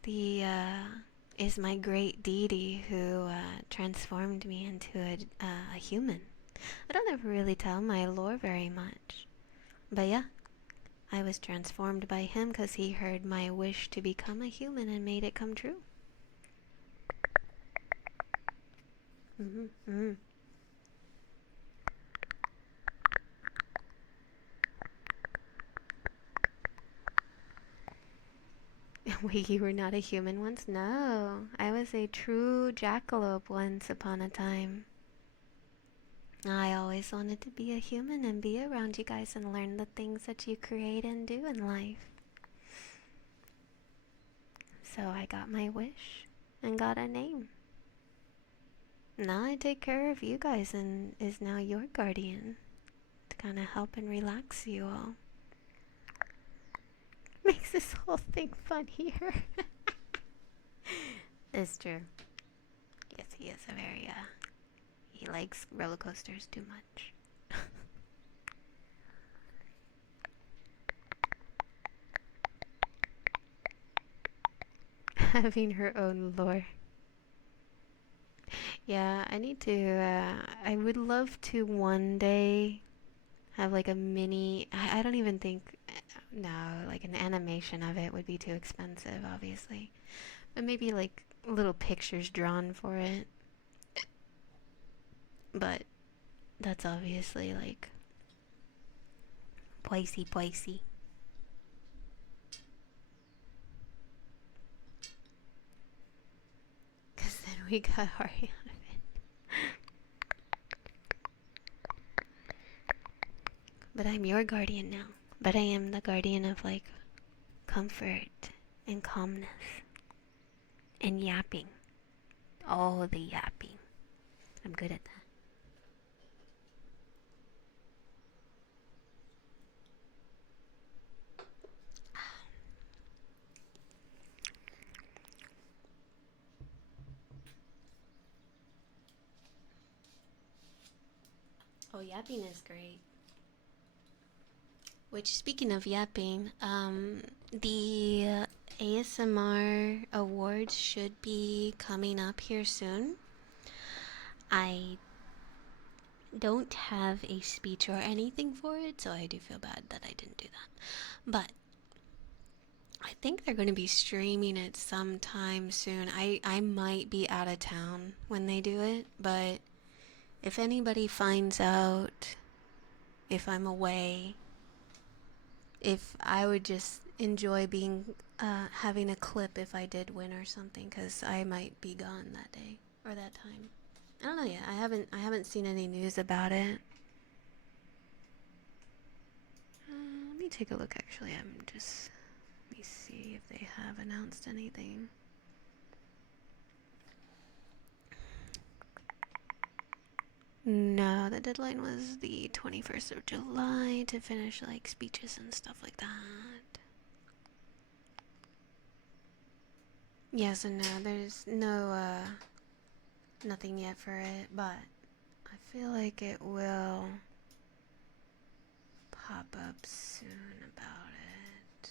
my great deity who transformed me into a human. I don't ever really tell my lore very much, but yeah, I was transformed by him because he heard my wish to become a human and made it come true. Mhm, mhm. Wait, you were not a human once? No, I was a true jackalope once upon a time. I always wanted to be a human and be around you guys and learn the things that you create and do in life. So I got my wish and got a name. Now I take care of you guys and is now your guardian to kind of help and relax you all. Makes this whole thing funnier. It's true. Yes, he is a very, he likes roller coasters too much. Having her own lore. Yeah, I need to, I would love to one day have like a mini, I don't even think, no, like an animation of it would be too expensive, obviously. But maybe like little pictures drawn for it. But that's obviously like pricey, pricey. Because then we got Ariana. But I'm your guardian now. But I am the guardian of like comfort and calmness and yapping. All the yapping. I'm good at that. Oh, yapping is great. Which, speaking of yapping, the ASMR awards should be coming up here soon. I don't have a speech or anything for it, so I do feel bad that I didn't do that. But I think they're going to be streaming it sometime soon. I might be out of town when they do it, but if anybody finds out if I'm away, if I would just enjoy being having a clip if I did win or something, because I might be gone that day or that time. I don't know yet. I haven't seen any news about it. Let me take a look. Actually, let me see if they have announced anything. No, the deadline was the 21st of July to finish like speeches and stuff like that. Yes and no. There's nothing yet for it, but I feel like it will pop up soon about it.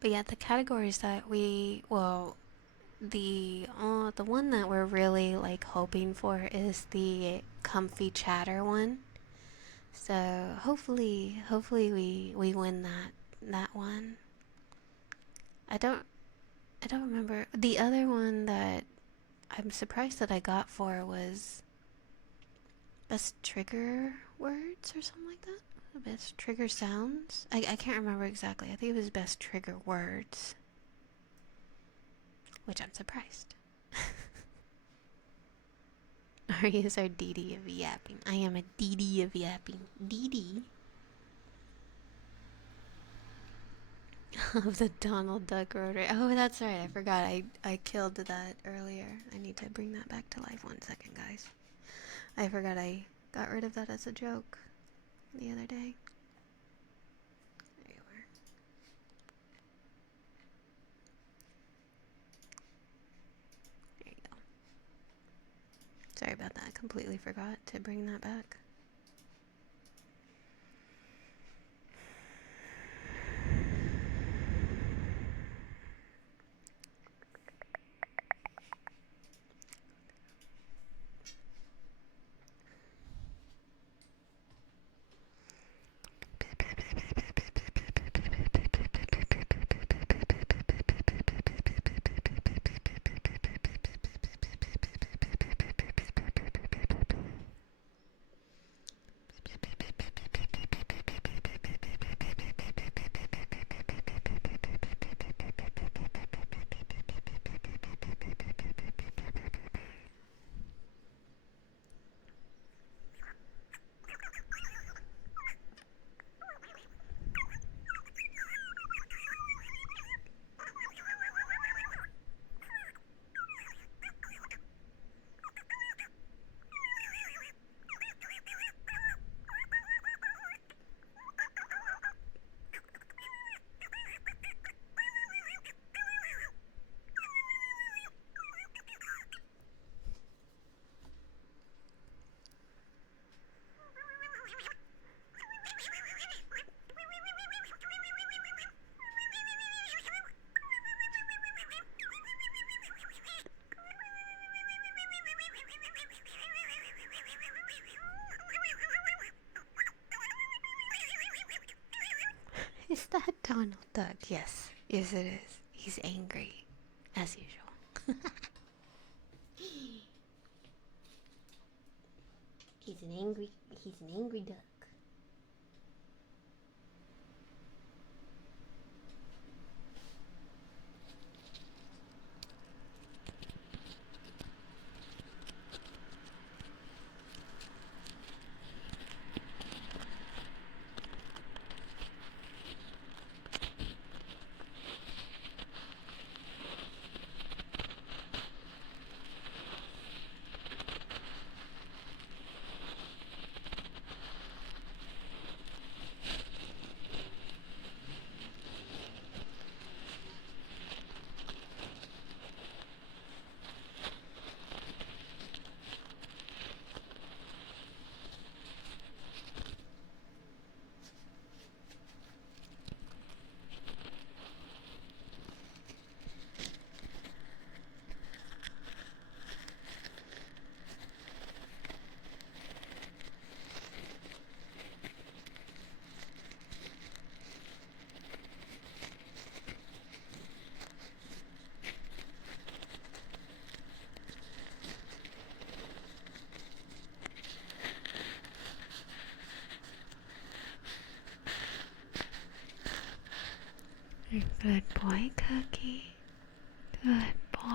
But yeah, the categories that the one that we're really like hoping for is the comfy chatter one. So hopefully we win that one. I don't I don't remember the other one that I'm surprised that I got for was best trigger words or something like that. Best trigger sounds. I can't remember exactly. I think it was best trigger words, which I'm surprised. Arias are DD of yapping. I am a DD of yapping. DD of the Donald Duck rotary. Oh, that's right. I forgot. I killed that earlier. I need to bring that back to life. 1 second, guys. I forgot I got rid of that as a joke the other day. There you are. There you go. Sorry about that. I completely forgot to bring that back. Is that Donald Duck? Yes. Yes, it is. He's angry, as usual. He's an angry duck. Good boy, Cookie. Good boy.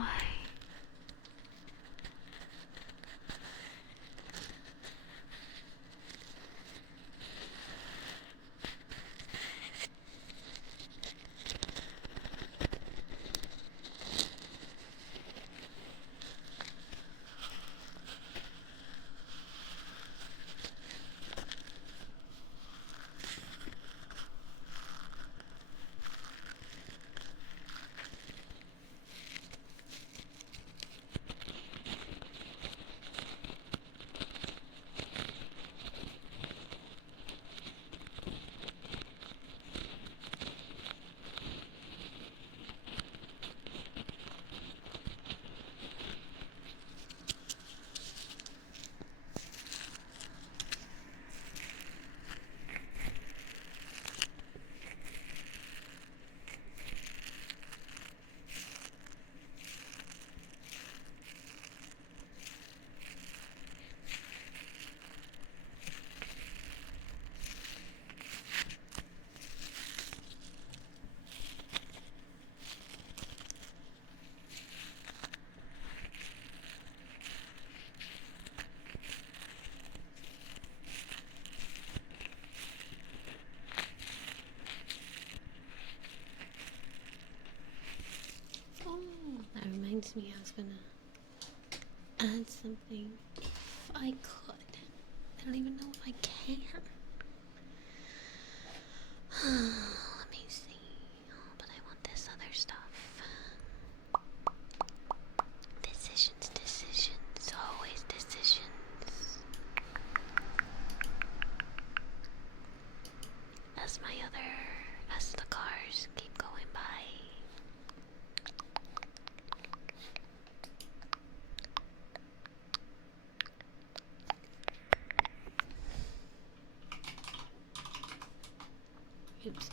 That reminds me, I was gonna add something if I could. I don't even know if I can. Let me see. Oh, but I want this other stuff. Decisions, decisions, always decisions. As the cars keep going by. Oops.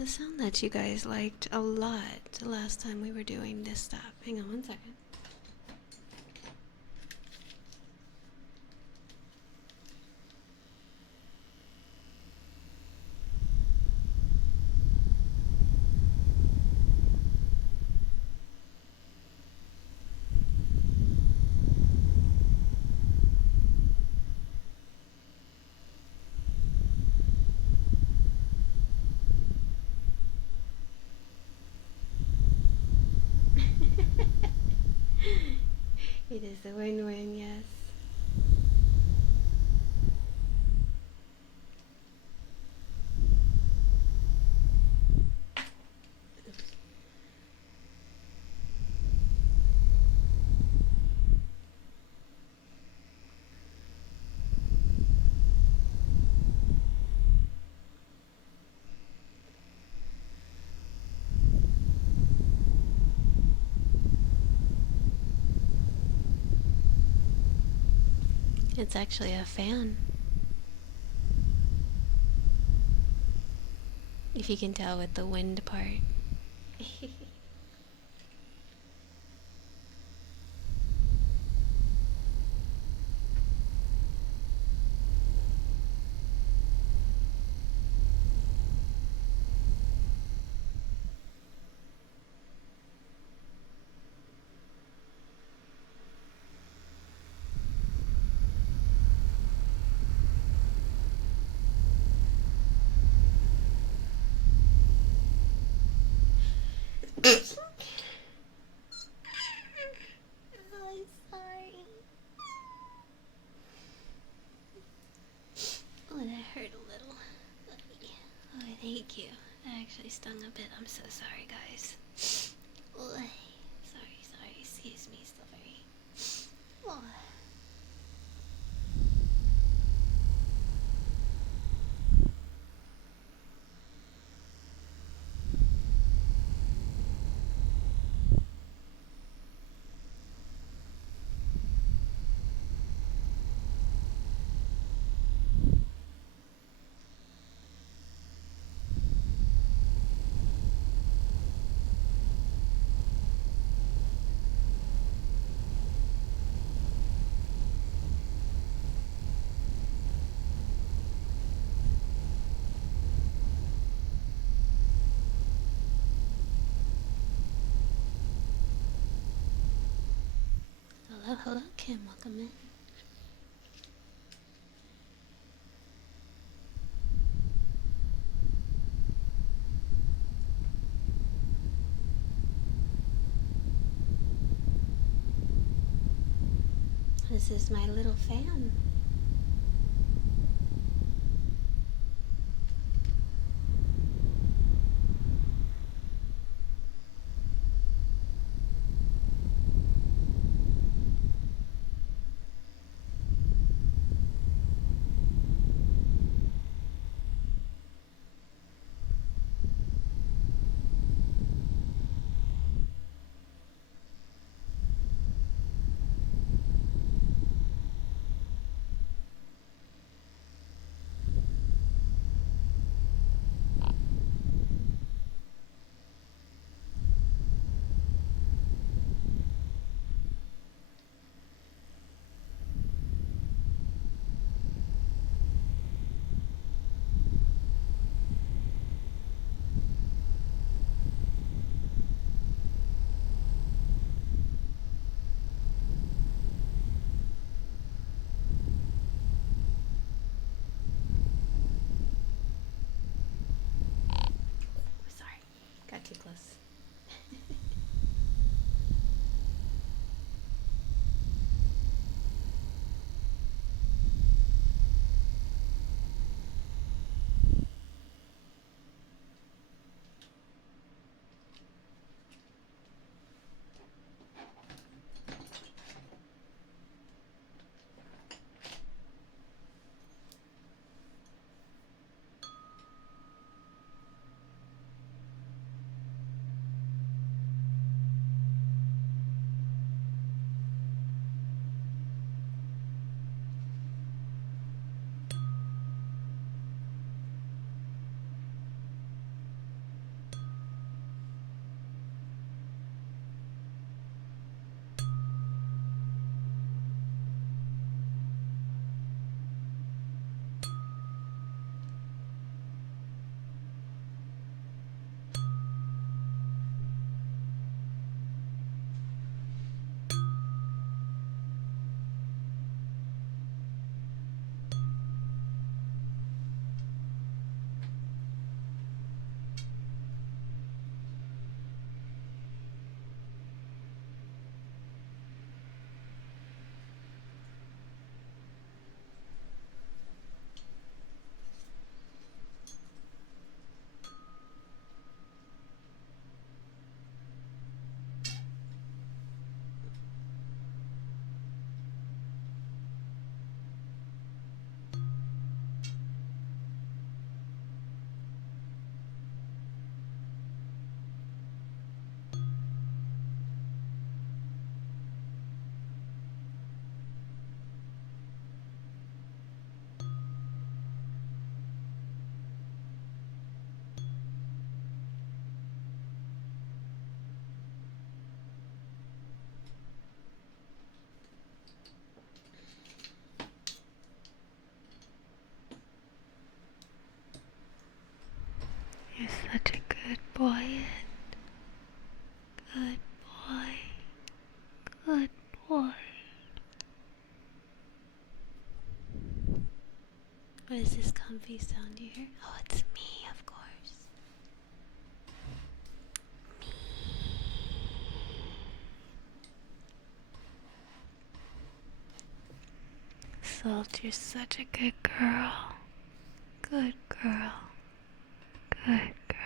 a sound that you guys liked a lot the last time we were doing this stuff. Hang on one second. It is a win-win, yes. It's actually a fan. If you can tell with the wind part. I'm sorry. Oh, that hurt a little. Oh, thank you. That actually stung a bit. I'm so sorry, guys. Oh, sorry. Excuse me, sorry. Oh. Hello, Kim. Welcome in. This is my little fan. Salt, you're such a good girl. Good girl. Good girl.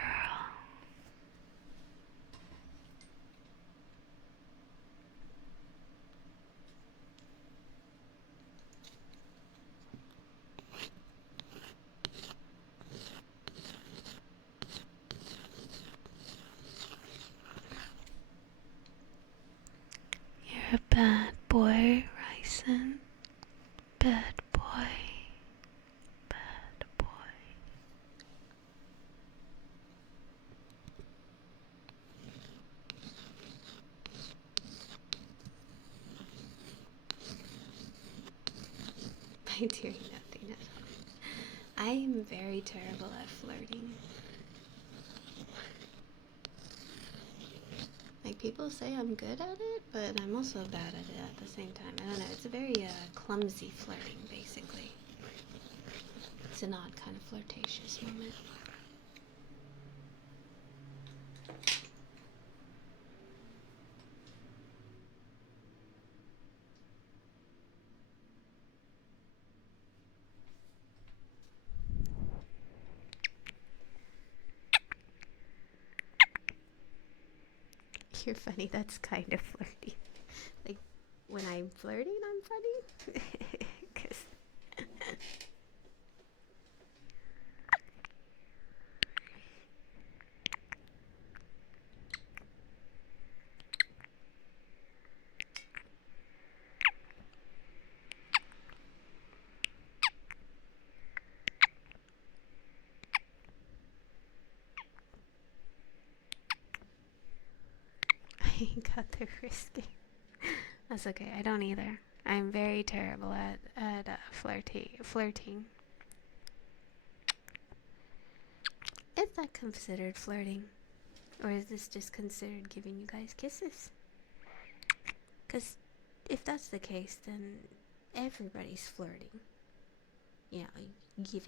You're a bad boy, Ryson. Bad boy. Bad boy. By doing nothing at all. I am very terrible at flirting. Like, people say I'm good at it, but I'm also bad at it at the same time. I don't know, it's a very clumsy flirting, basically. It's an odd kind of flirtatious moment. You're funny, that's kind of flirty. Like, when I'm flirting, I'm funny? 'Cause I got the risky. That's okay, I don't either. I'm very terrible at flirting. Is that considered flirting? Or is this just considered giving you guys kisses? Because if that's the case, then everybody's flirting. You know, you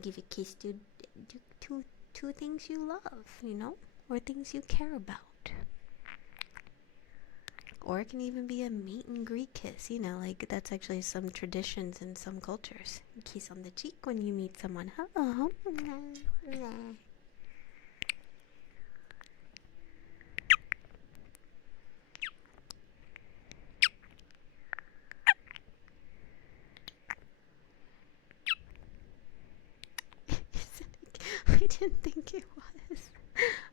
give a kiss to two things you love, you know, or things you care about. Or it can even be a meet and greet kiss, you know, like that's actually some traditions in some cultures. Kiss on the cheek when you meet someone. Hello. I didn't think it was.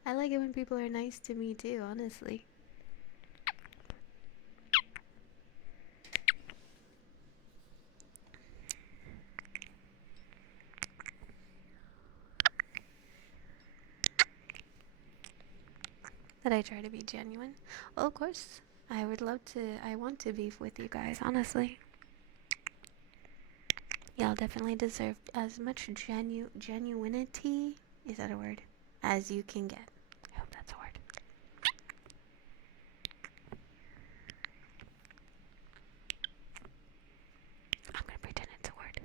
I like it when people are nice to me too, honestly. That I try to be genuine. Well, of course, I want to beef with you guys, honestly. Y'all definitely deserve as much genuinity, is that a word, as you can get. I hope that's a word. I'm gonna pretend it's a word.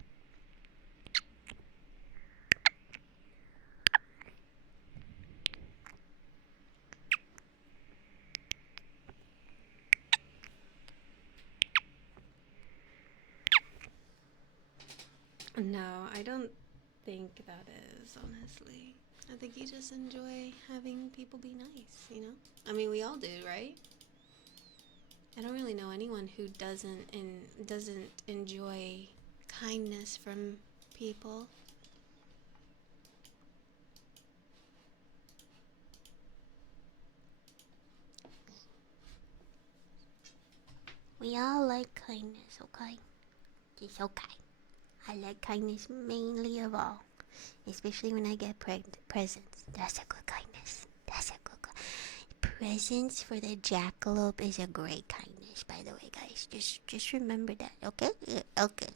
No, I don't think that is, honestly. I think you just enjoy having people be nice, you know? I mean, we all do, right? I don't really know anyone who doesn't enjoy kindness from people. We all like kindness, okay? It's okay. I like kindness mainly of all, especially when I get presents. That's a good kindness. That's a good presents for the jackalope is a great kindness, by the way, guys. Just remember that, okay? Yeah, okay.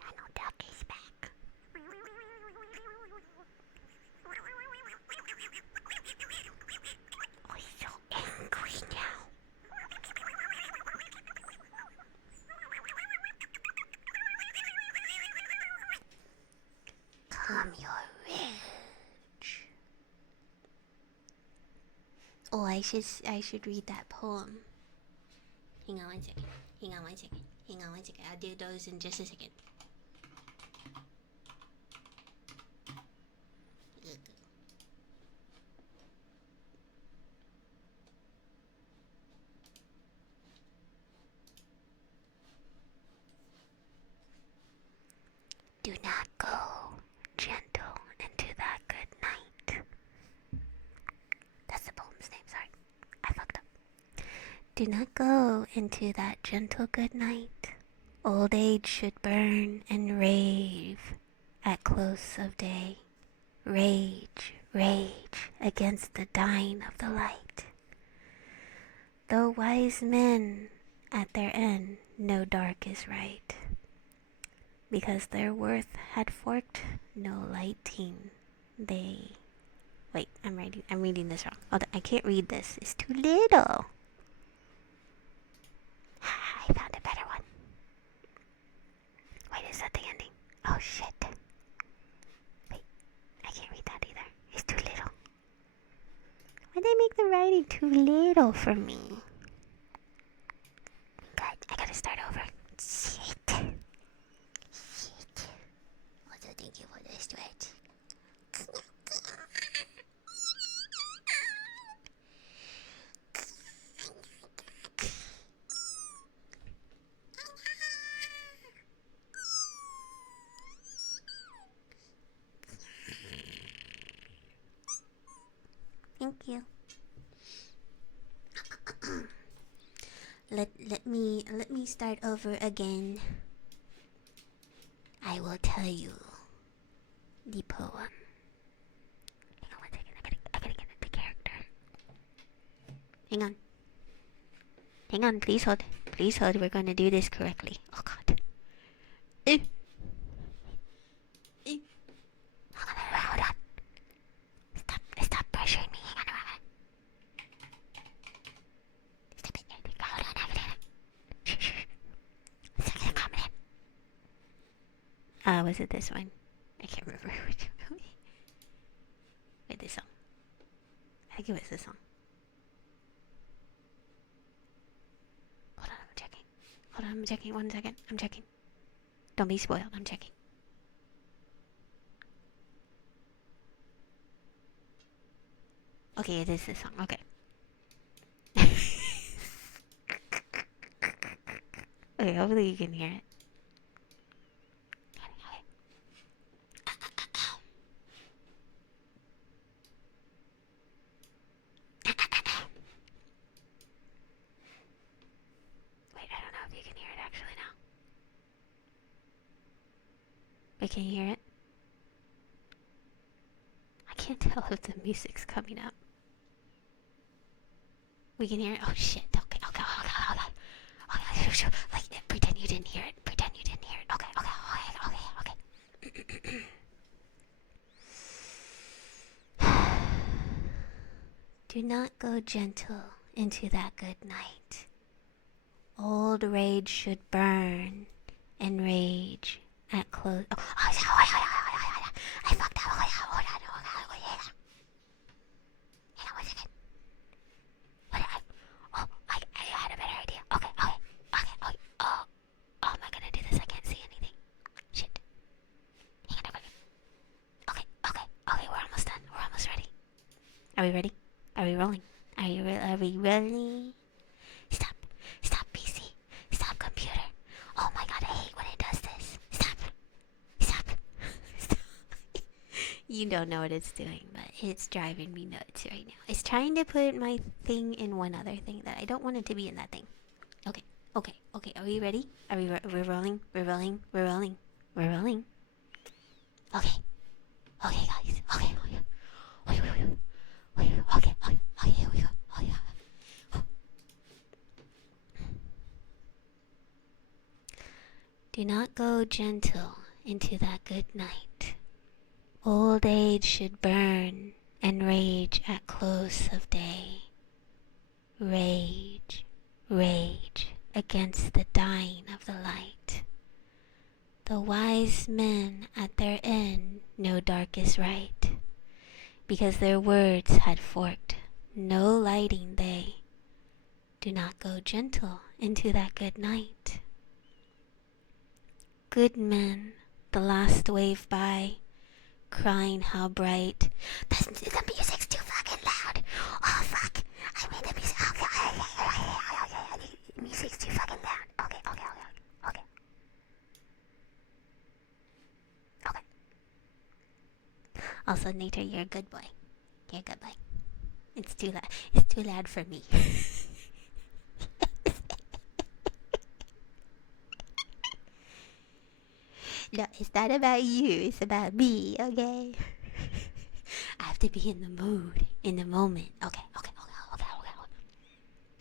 I know Duck is back. Oh, he's so angry now. Calm your rage. Oh, I should read that poem. Hang on one second. Hang on one second. Hang on one second. I'll do those in just a second. Do not go gentle into that good night. That's the poem's name, sorry. I fucked up. Do not go into that gentle good night. Old age should burn and rave at close of day. Rage, rage against the dying of the light. Though wise men at their end know dark is right, because their worth had forked no lighting. They... Wait, I'm reading this wrong. I can't read this. It's too little. I found a better one. Wait, is that the ending? Oh shit. Wait, I can't read that either. It's too little. Why'd they make the writing too little for me? God, I gotta start over. Shit. Shit. Also, thank you for the stretch. Thank you. Let me start over again. I will tell you the poem. Hang on one second. I gotta get into character. Hang on. Hang on. Please hold. Please hold. We're gonna do this correctly. Oh God. Hold on. Stop pressuring me. Hang on. Stop it. Hold on. Shh. Second comment. Was it this one? I can't remember which movie. Wait, this song. I think it was this song. Hold on, I'm checking. 1 second. I'm checking. Don't be spoiled. I'm checking. Okay, it is this song. Okay. Okay, hopefully you can hear it. Wait, I don't know if you can hear it actually now. Wait, can you hear it? I can't tell if the music's coming up. We can hear it? Oh shit. Okay. Like, pretend you didn't hear it. Okay. Do not go gentle into that good night. Old rage should burn and rage at close. Oh, I fucked up. Hold on. Hang on 1 second. I had a better idea. Okay. Oh, am I gonna do this? I can't see anything. Shit. Hang on. Okay. We're almost done. We're almost ready. Are we ready? Are we rolling? Are we ready? Stop PC. Stop computer. Oh my God, I hate when it does this. Stop. You don't know what it's doing, but it's driving me nuts right now. It's trying to put my thing in one other thing that I don't want it to be in that thing. Okay. Are we ready? We're rolling. Okay, guys. Okay. Here we go. Do not go gentle into that good night. Old age should burn and rage at close of day. Rage against the dying of the light. The wise men at their end know dark is right, because their words had forked no lighting they. Do not go gentle into that good night. Good men, the last wave by, crying how bright. The music's too fucking loud. Oh fuck. I made the music. Okay. The music's too fucking loud. Okay. Also, Nature, you're a good boy. You're a good boy. It's too loud. It's too loud for me. No, it's not about you. It's about me, okay? I have to be in the mood, in the moment. Okay.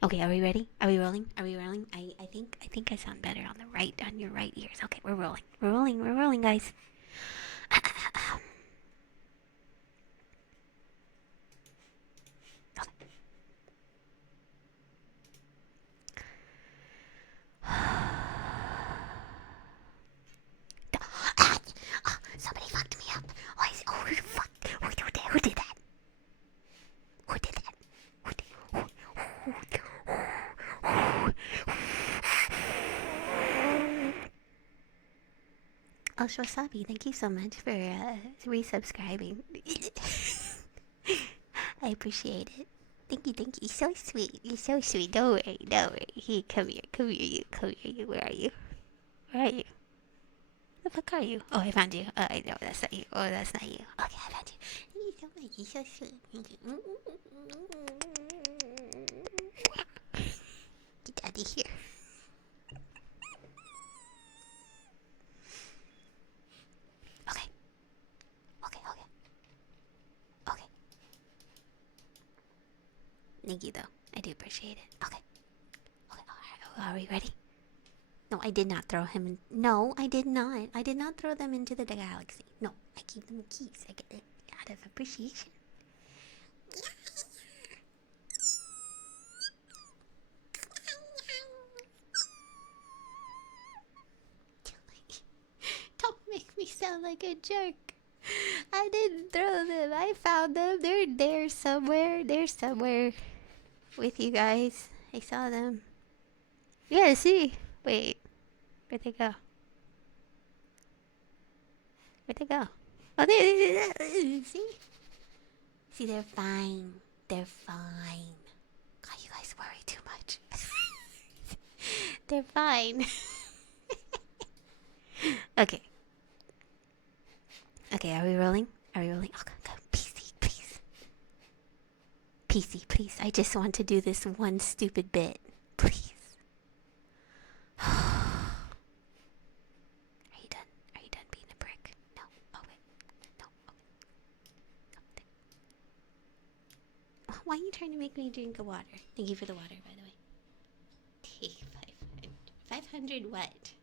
Okay, are we ready? Are we rolling? I think I sound better on your right ears. Okay, we're rolling, guys. Somebody fucked me up. Fuck. Who did that? Oh, Shwasabi, thank you so much for resubscribing. I appreciate it. Thank you. You're so sweet. Don't worry. Here, come here, you. Where are you? The fuck are you? Oh, I found you. Oh, I know, that's not you. Okay, I found you. Thank you so much. You're so sweet. Thank you. Get out of here. Okay. Thank you, though. I do appreciate it. Okay. Are we ready? No, I did not throw him in. No, I did not. I did not throw them into the galaxy. No, I keep them keys. I get it out of appreciation. Don't make me sound like a jerk. I didn't throw them. I found them. They're there somewhere. They're somewhere with you guys. I saw them. Yeah, see? Wait. Where'd they go? Oh, see? See, they're fine. God, you guys worry too much. They're fine. Okay. Okay, are we rolling? Oh, go. PC, please. I just want to do this one stupid bit. Please. Are you done being a prick? No. Oh, wait. No. Oh, why are you trying to make me drink a water? Thank you for the water, by the way. 500 what?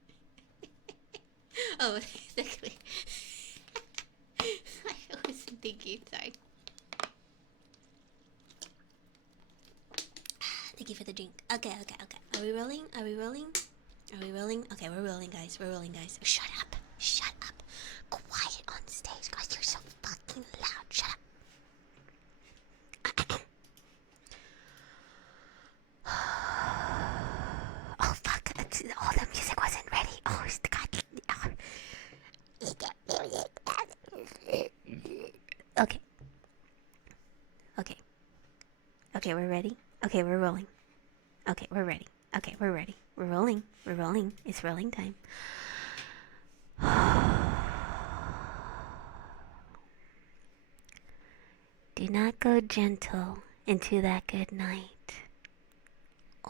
Oh, exactly. I wasn't thinking, sorry. Thank you for the drink. Okay. Are we rolling? Okay, we're rolling, guys. Shut up. Quiet on stage, guys. You're so fucking loud. Shut up. Oh, fuck. Oh, the music wasn't ready. Oh, God. Okay, we're ready. Okay, we're rolling. Okay, we're ready. We're rolling. It's rolling time. Do not go gentle into that good night.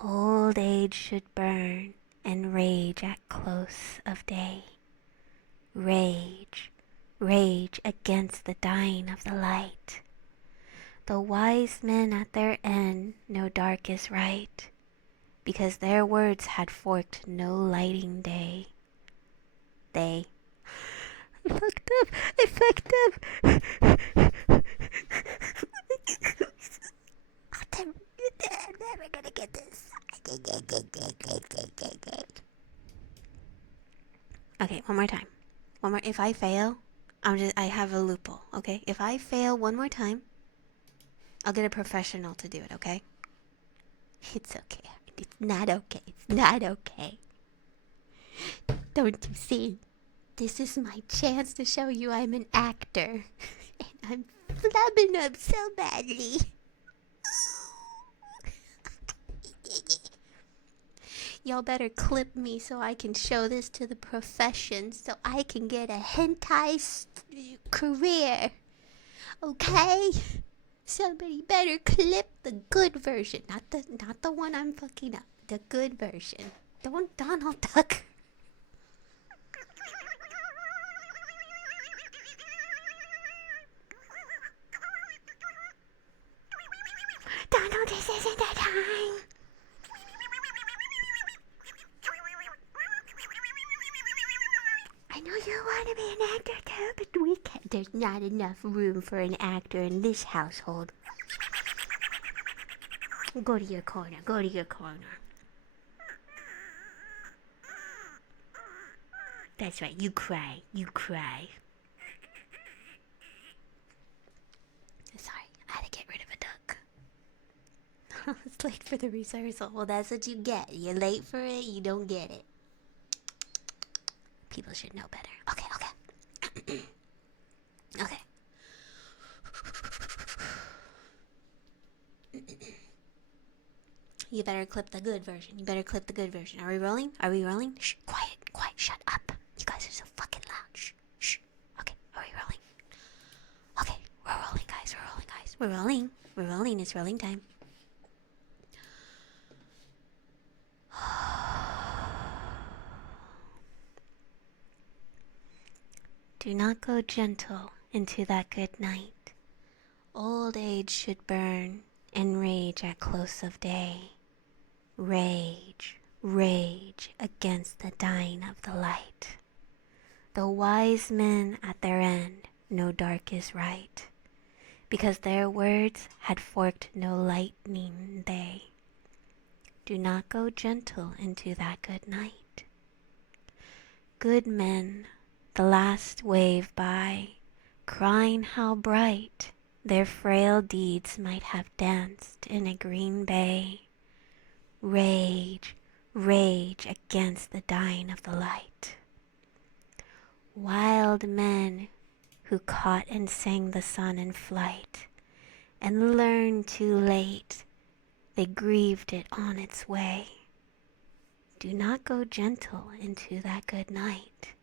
Old age should burn and rage at close of day. Rage against the dying of the light. The wise men at their end know dark is right, because their words had forked no lighting day. I fucked up. I'm never gonna get this. Okay, one more time. If I fail, I have a loophole, okay? If I fail one more time, I'll get a professional to do it, okay? It's okay. It's not okay. It's not okay. Don't you see? This is my chance to show you I'm an actor. And I'm flubbing up so badly. Y'all better clip me so I can show this to the profession so I can get a hentai career. Okay? Somebody better clip the good version, not the one I'm fucking up. The good version. Don't Donald Duck. Donald, this isn't the time. I know you want to be an actor too, but we can't. There's not enough room for an actor in this household. Go to your corner. Go to your corner. That's right. You cry. You cry. Sorry, I had to get rid of a duck. I was late for the rehearsal. Well, that's what you get. You're late for it, you don't get it. People should know better. Okay. Okay. You better clip the good version. You better clip the good version. Are we rolling? Are we rolling? Shh, quiet, quiet, shut up. You guys are so fucking loud. Shh, shh. Okay, are we rolling? Okay, we're rolling, guys. We're rolling, guys. We're rolling. We're rolling. It's rolling time. Do not go gentle into that good night. Old age should burn and rage at close of day. Rage, rage against the dying of the light. The wise men at their end know dark is right, because their words had forked no lightning they. Do not go gentle into that good night. Good men, the last wave by, crying how bright their frail deeds might have danced in a green bay. Rage, rage against the dying of the light. Wild men who caught and sang the sun in flight, and learned too late they grieved it on its way. Do not go gentle into that good night.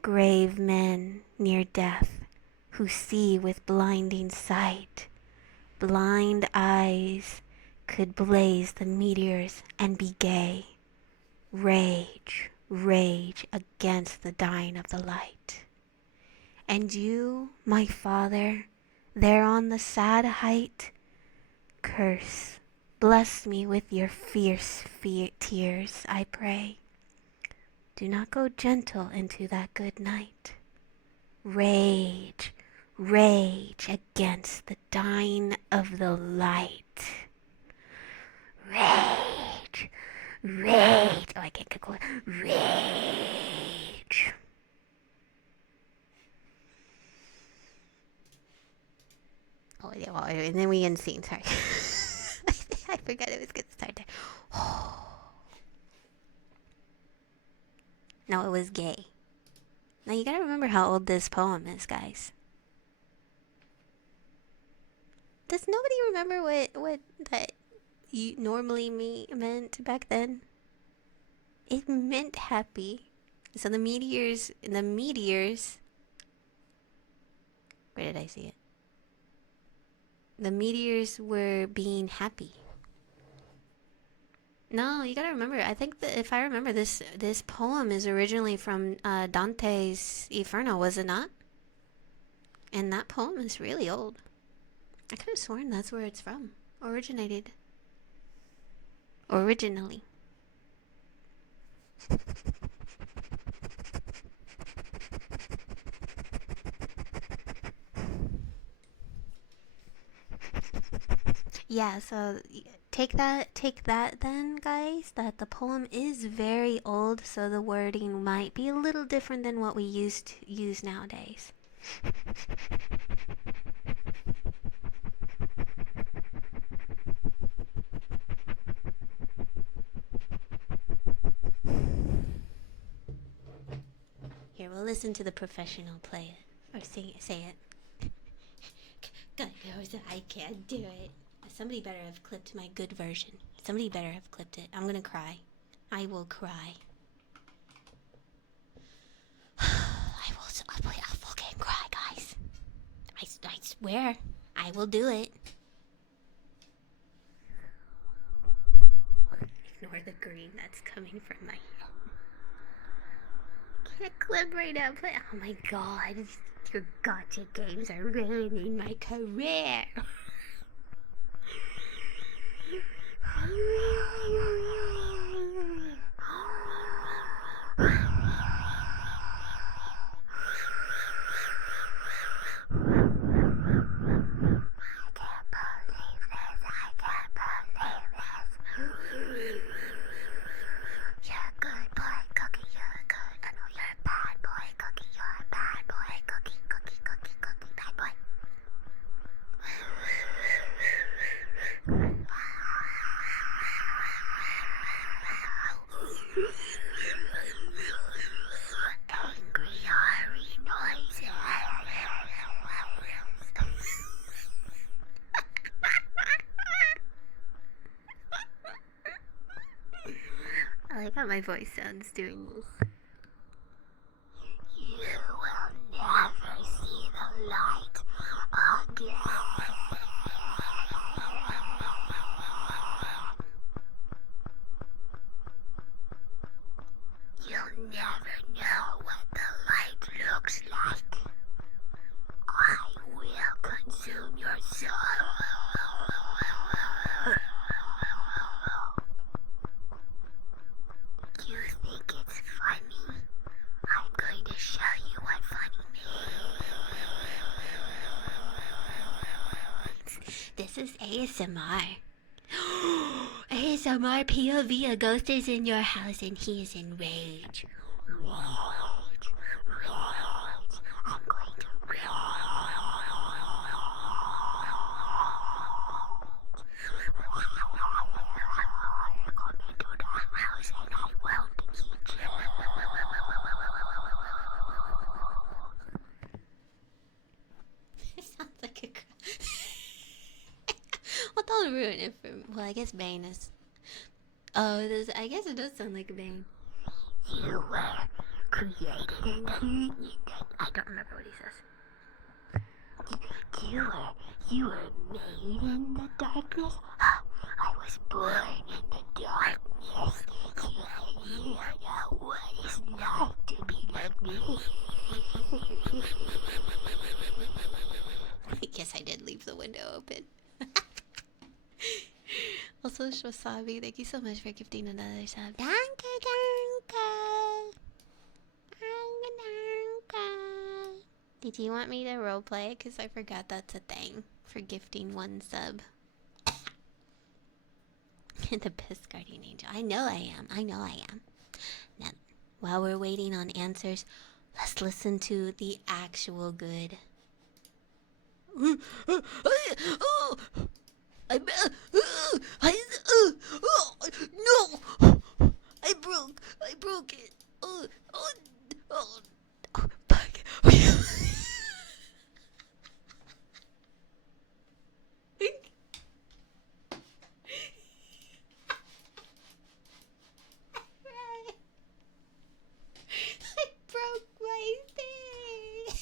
Grave men near death who see with blinding sight, blind eyes could blaze the meteors and be gay. Rage, rage against the dying of the light. And you, my father, there on the sad height, curse, bless me with your fierce tears, I pray. Do not go gentle into that good night. Rage, rage against the dying of the light. Rage, rage. Oh, I can't get close. Rage. Oh, yeah, well, and then we end scene. Sorry. I forgot it was good start there. No, it was gay. Now you gotta remember how old this poem is, guys. Does nobody remember what that you normally meant back then? It meant happy. So the meteors, where did I see it? The meteors were being happy. No, you gotta remember. I think that if I remember, this poem is originally from Dante's Inferno, was it not? And that poem is really old. I could have sworn that's where it's from. Originated. Originally. Yeah, so take that then, guys, that the poem is very old, so the wording might be a little different than what we use nowadays. listen to the professional play it. Or say it. God knows I can't do it. Somebody better have clipped my good version. Somebody better have clipped it. I'm gonna cry. I will cry. I'll fucking cry, guys. I swear. I will do it. Ignore the green that's coming from my hair. Can't clip right now. Oh my god. Your gotcha games are ruining my career. I like how my voice sounds doing this. You will never see the light again. You'll never know what the light looks like. I will consume your soul. You think it's funny? I'm going to show you what funny means. This is ASMR. ASMR POV, a ghost is in your house and he is in rage. Rage. I'm going to rage. Come into the house and I won't eat you. It sounds like a well, don't ruin it for me. Well, I guess Bane is. Oh, I guess it does sound like a Bane. You were created in the. I don't remember what he says. You were made in the darkness. I was born in the darkness. You know what it's like to be like me. I guess I did leave the window open. Also, Wasabi, thank you so much for gifting another sub. Danke. Did you want me to roleplay? Because I forgot that's a thing for gifting one sub. The best guardian angel. I know I am. Now, while we're waiting on answers, let's listen to the actual good. No! I broke it. Fuck. I broke my thing.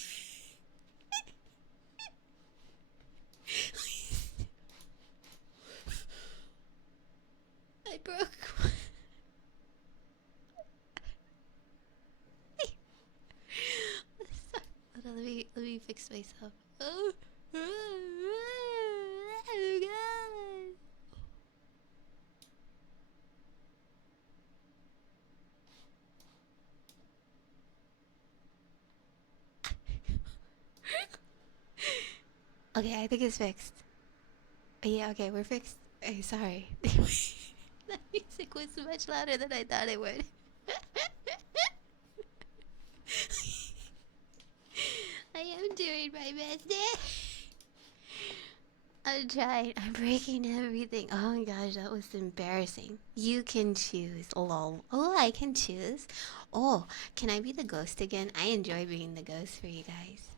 I broke. Hold on, let me fix myself. Oh God. Okay, I think it's fixed. Yeah, okay, we're fixed. Hey, sorry. That music was much louder than I thought it would. I am doing my best. I'm trying. I'm breaking everything. Oh my gosh, that was embarrassing. You can choose. Lol. Oh, I can choose. Oh, can I be the ghost again? I enjoy being the ghost for you guys.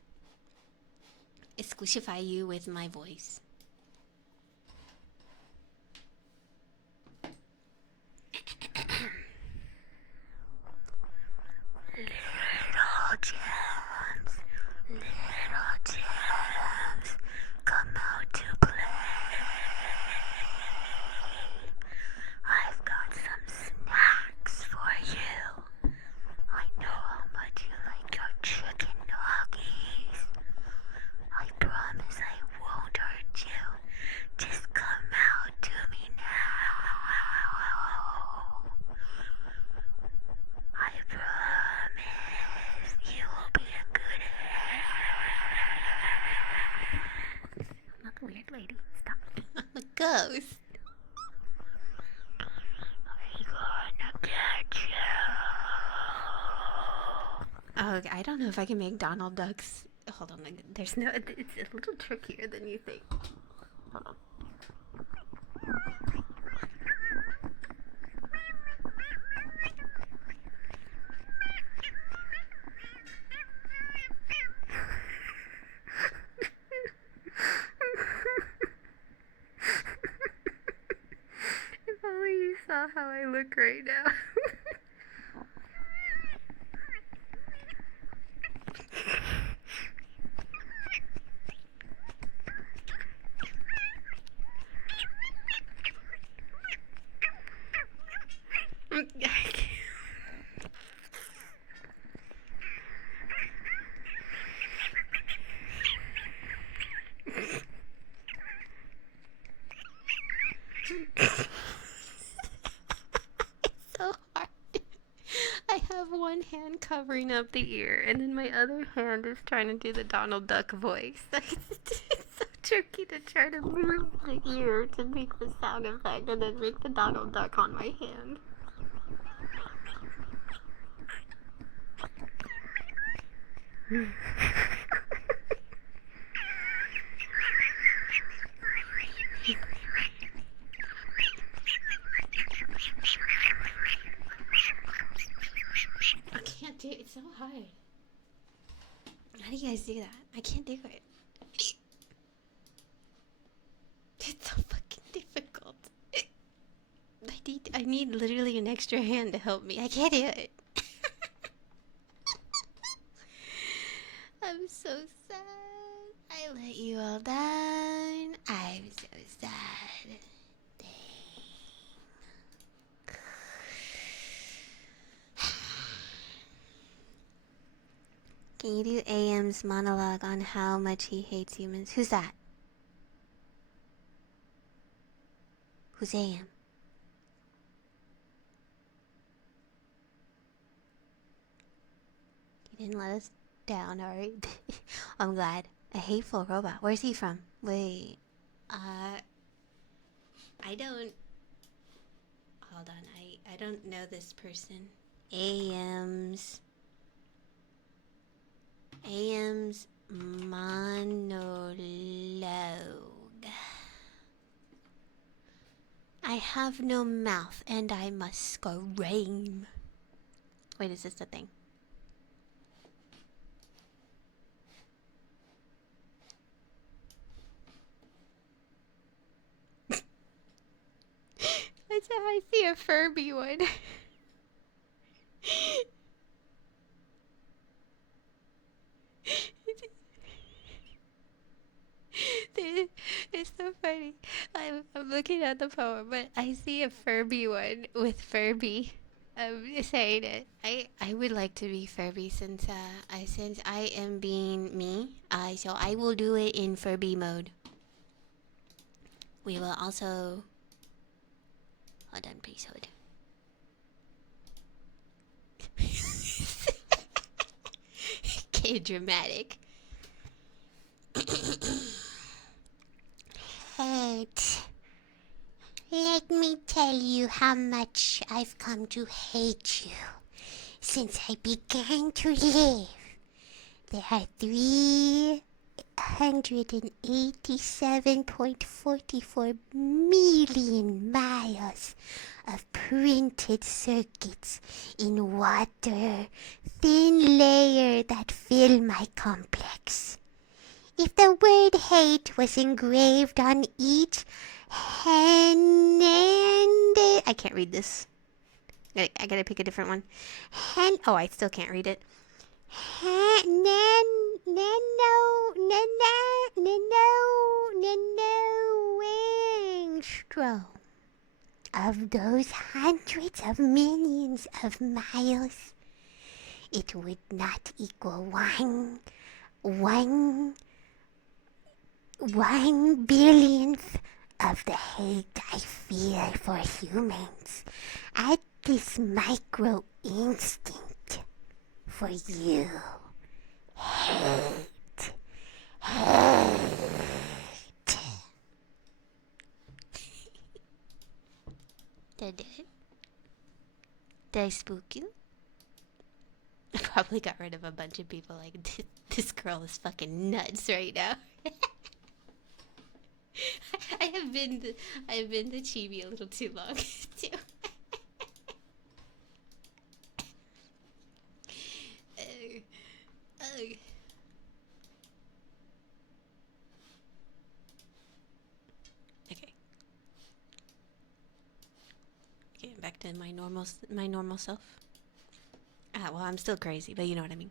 Squishify you with my voice. Little gems, little gems, come out to play. I've got some snacks for you. I know how much you like your chicken nuggies. I promise I won't hurt you. Just come out to me now. I promise you will be in good hands. I'm not a weird lady. Stop. I'm a ghost. I'm gonna get you. Oh, I don't know if I can make Donald Ducks. Hold on, there's no. It's a little trickier than you think. Hold on. If only you saw how I look right now. It's so hard. I have one hand covering up the ear, and then my other hand is trying to do the Donald Duck voice. It's so tricky to try to move the ear to make the sound effect and then make the Donald Duck on my hand. I can't do it. It's so hard. How do you guys do that? I can't do it. It's so fucking difficult. I need literally an extra hand to help me. I can't do it. I'm so sad. I let you all down. I'm so sad. Can you do AM's monologue on how much he hates humans? Who's that? Who's AM? He didn't let us down, alright? I'm glad. A hateful robot. Where's he from? Wait. I don't... Hold on. I don't know this person. AM's monologue. I have no mouth and I must scream. Wait, is this the thing? I see a Furby one. It's so funny. I'm looking at the poem, but I see a Furby one with Furby. Saying it. I would like to be Furby since I am being me. So I will do it in Furby mode. We will also. Hold on, please hold. Okay, dramatic. Hate. Let me tell you how much I've come to hate you since I began to live. There are 3 187.44 million miles of printed circuits in water, thin layer that fill my complex. If the word hate was engraved on each hand, I can't read this. I gotta pick a different one. Oh, I still can't read it. Angstrom of those hundreds of millions of miles, it would not equal one billionth of the hate I feel for humans at this micro instinct for you. Hate. Did it? Did I spook you? I probably got rid of a bunch of people like, this girl is fucking nuts right now. I've been the chibi a little too long too. Okay. Getting back to my normal self. Well, I'm still crazy, but you know what I mean.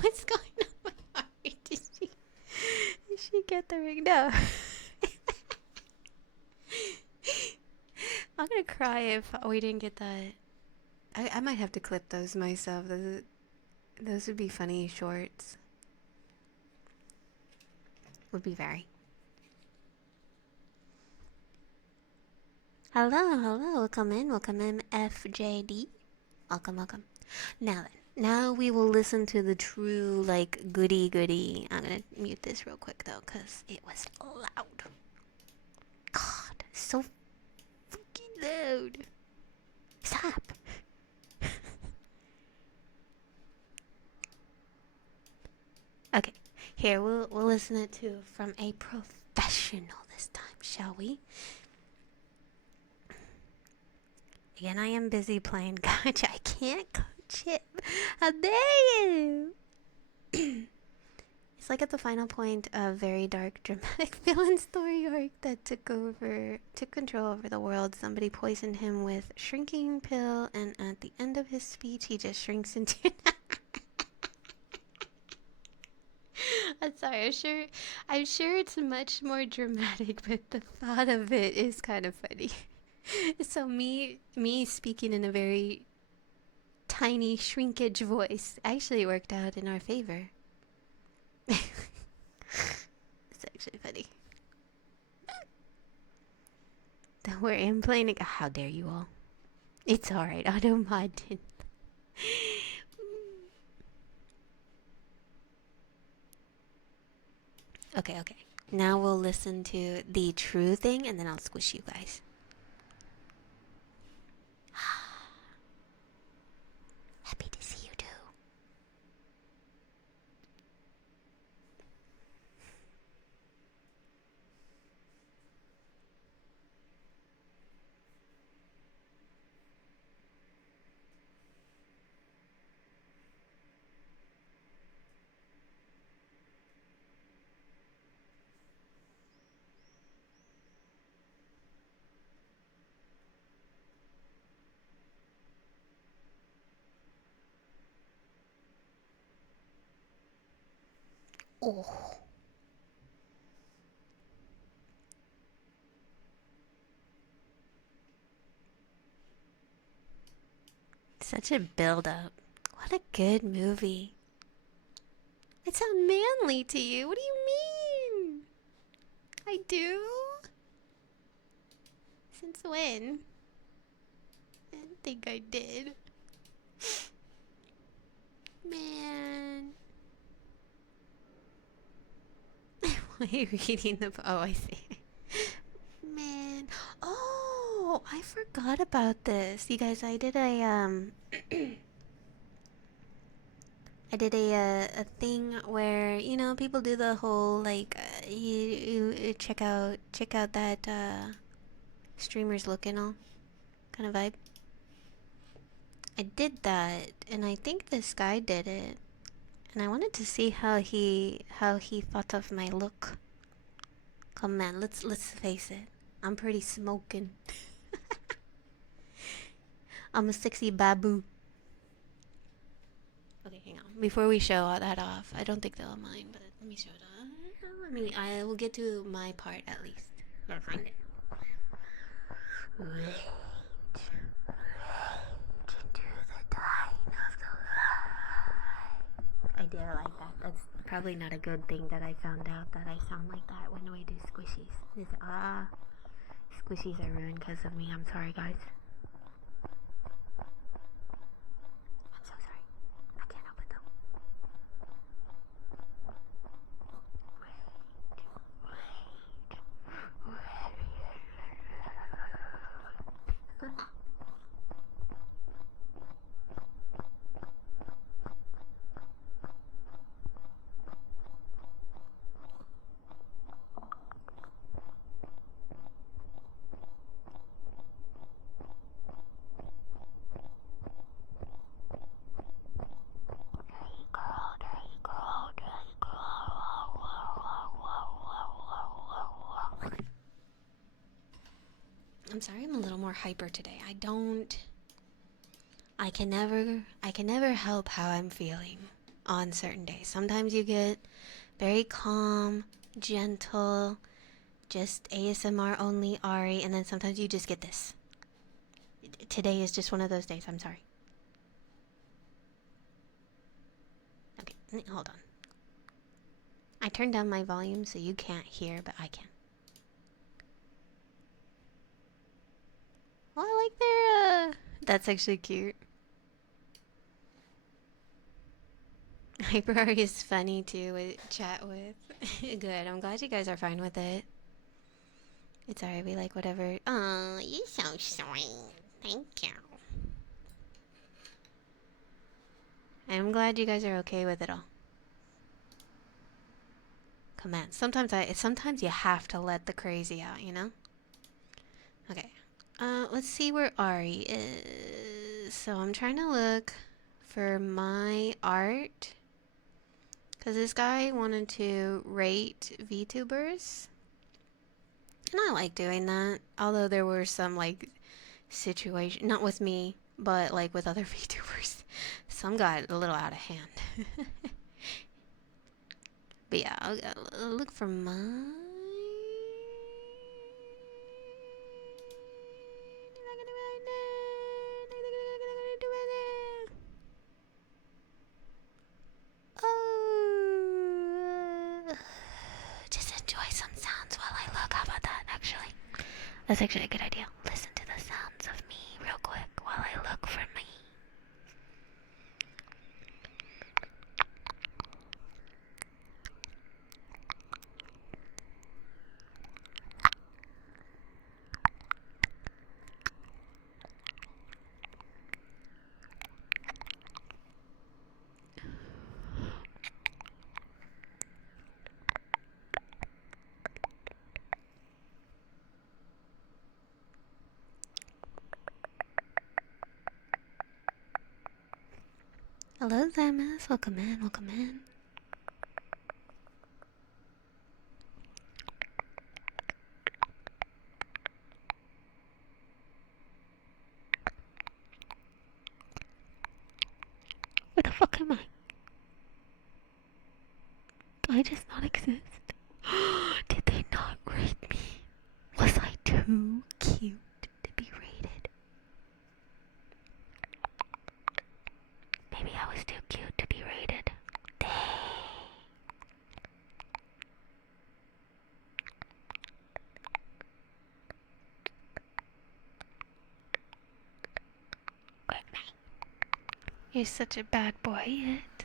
What's going on with Ari? Did she get the ring? No. I'm gonna cry if we didn't get that. I might have to clip those myself. Those would be funny shorts. Would be very. Hello, welcome in, FJD. Welcome. Now we will listen to the true, like, goody. I'm gonna mute this real quick, though, because it was loud. God, so fucking loud. Stop. Okay, here, we'll listen it to from a professional this time, shall we? Again, I am busy playing Gotcha. I can't coach it. How dare you? It's like at the final point of very dark, dramatic villain story arc that took control over the world. Somebody poisoned him with shrinking pill, and at the end of his speech, he just shrinks into. I'm sorry. I'm sure it's much more dramatic, but the thought of it is kind of funny. So me speaking in a very tiny shrinkage voice actually worked out in our favor. It's actually funny. Don't worry, I'm playing it. How dare you all? It's alright, auto mod didn't. Okay. Now we'll listen to the true thing and then I'll squish you guys. Happy to see you too. Oh. Such a build up. What a good movie. It sounds manly to you. What do you mean? I do? Since when? I didn't think I did. Man. Why are you reading the... Oh, I see. Man. Oh, I forgot about this. You guys, I did a, I did a thing where people do the whole like you check out that streamers look and all kind of vibe. I did that, and I think this guy did it, and I wanted to see how he thought of my look. Come on, let's face it, I'm pretty smoking. I'm a sexy babu. Okay, hang on. Before we show all that off, I don't think they'll mind, but let me show it off. I will get to my part at least. Gotta find it. Wait into the dawn of the light. I did like that. That's probably not a good thing that I found out that I sound like that when we do squishies. Squishies are ruined because of me. I'm sorry, guys. I'm so sorry. I can't help it though. I'm sorry I'm a little more hyper today. I can never help how I'm feeling on certain days. Sometimes you get very calm, gentle, just ASMR only Ari, and then sometimes you just get this. Today is just one of those days. I'm sorry. Okay, hold on. I turned down my volume so you can't hear, but I can. Oh, I like their, that's actually cute. Hyper is funny too to chat with. Good, I'm glad you guys are fine with it. It's alright, we like whatever. Oh, you're so sweet. Thank you. I'm glad you guys are okay with it all. Come on, sometimes you have to let the crazy out, you know? Okay. Let's see where Ari is. So I'm trying to look for my art. Because this guy wanted to rate VTubers. And I like doing that. Although there were some, like, situation, not with me, but, like, with other VTubers. Some got a little out of hand. But yeah, I'll look for mine. Oh, just enjoy some sounds while I look. How about that, actually? That's actually a good idea. Listen to the sounds of me real quick while I look for me. Hello, Zamas. Welcome in. Welcome in. Where the fuck am I? Do I just not exist? Did they not rate me? Was I too cute to be rated? Maybe I was too cute to be rated. Dang. You're such a bad boy, yet.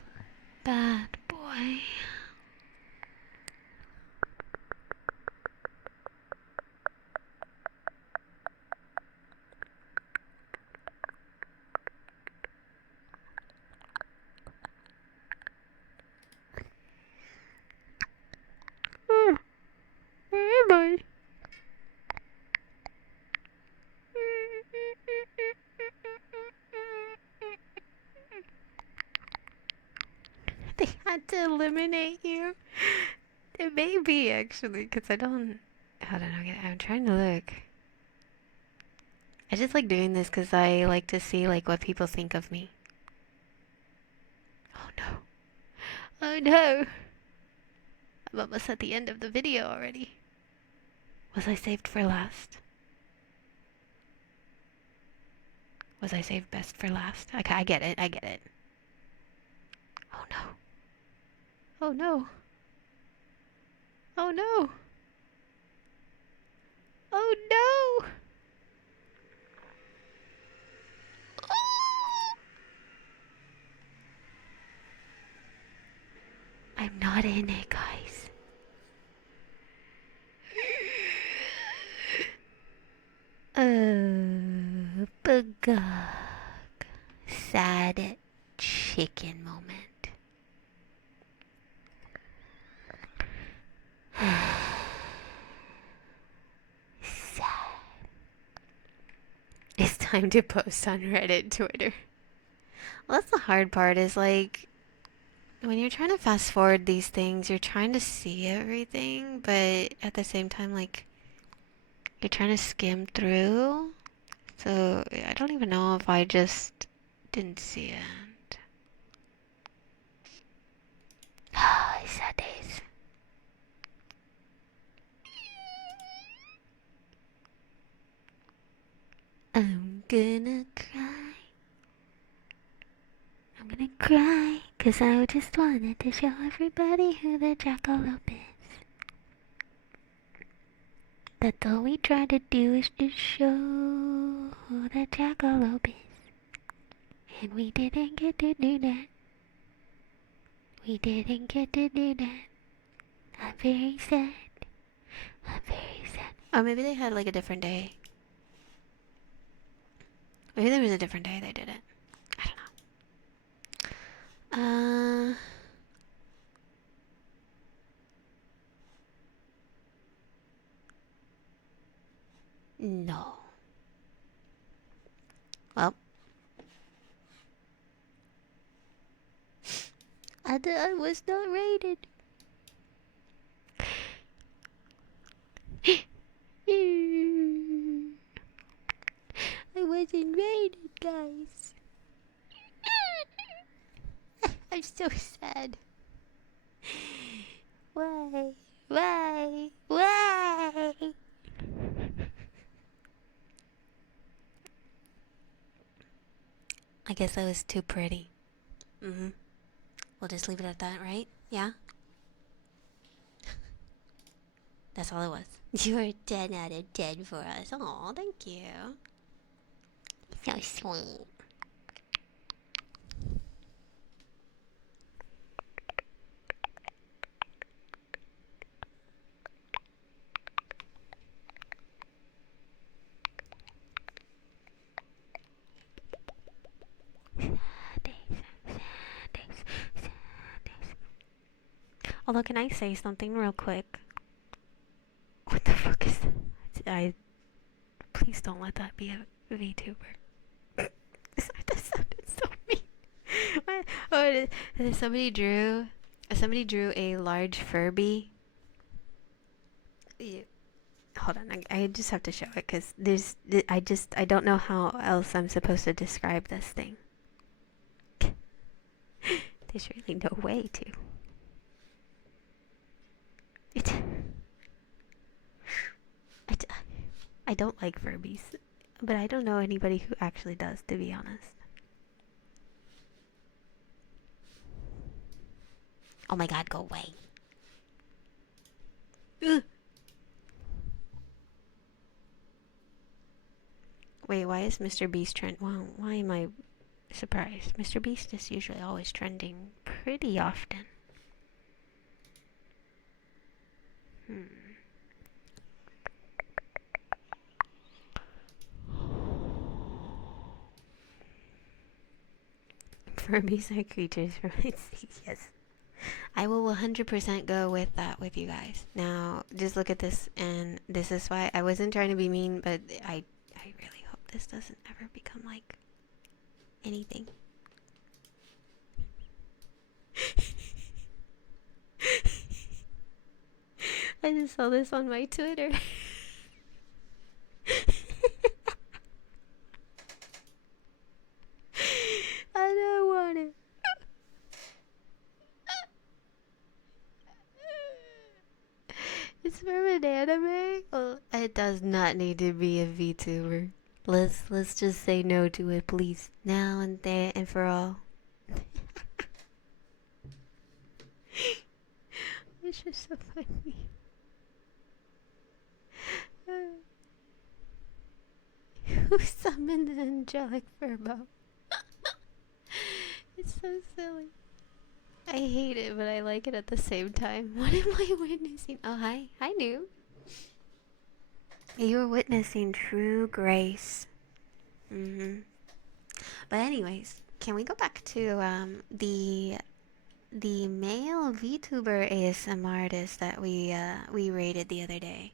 Bad boy. had to eliminate you. It may be actually, because I don't. Hold on, I'm trying to look. I just like doing this because I like to see like what people think of me. Oh no. Oh no. I'm almost at the end of the video already. Was I saved for last? Was I saved best for last? Okay, I get it. I get it. Oh no. Oh no. Oh no. Oh no. I'm not in it, guys. Bugog. Sad chicken moment. Sad. It's time to post on Reddit, Twitter. Well, that's the hard part is like when you're trying to fast forward these things, you're trying to see everything, but at the same time, like, you're trying to skim through. So I don't even know if I just didn't see it. Ah, sad days. I'm gonna cry. I'm gonna cry, 'cause I just wanted to show everybody who the jackalope is. That's all we try to do is to show who the jackalope is. And we didn't get to do that. We didn't get to do that. I'm very sad. I'm very sad. Oh, maybe they had like a different day. Maybe there was a different day they did it. I don't know. No. Well. I was not rated. I wasn't rated, guys. I'm so sad. Why? Why? Why? I guess I was too pretty. Mm-hmm. We'll just leave it at that, right? Yeah? That's all it was. You were a 10 out of 10 for us. Aw, thank you. So sweet. Although, can I say something real quick? What the fuck is that? Please don't let that be a VTuber. That sounded so mean. Oh, somebody drew a large Furby. Yeah. Hold on, I just have to show it because I don't know how else I'm supposed to describe this thing. There's really no way to. I don't like Furbies, but I don't know anybody who actually does, to be honest. Oh my god, go away. Ugh. Wait, why is Mr. Beast trend? Wow, why am I surprised? Mr. Beast is usually always trending pretty often. Furbies are creatures from yes. I will 100% go with that with you guys. Now, just look at this, and this is why I wasn't trying to be mean, but I really hope this doesn't ever become like anything. just saw this on my Twitter. I don't want it. It's from an anime. Well, it does not need to be a VTuber. Let's just say no to it, please, now and there and for all. It's just so funny. Who summoned the angelic furbo? It's so silly. I hate it, but I like it at the same time. What am I witnessing? Oh, hi. Hi, Noob. You were witnessing true grace. But anyways, can we go back to the male VTuber ASM artist that we rated the other day?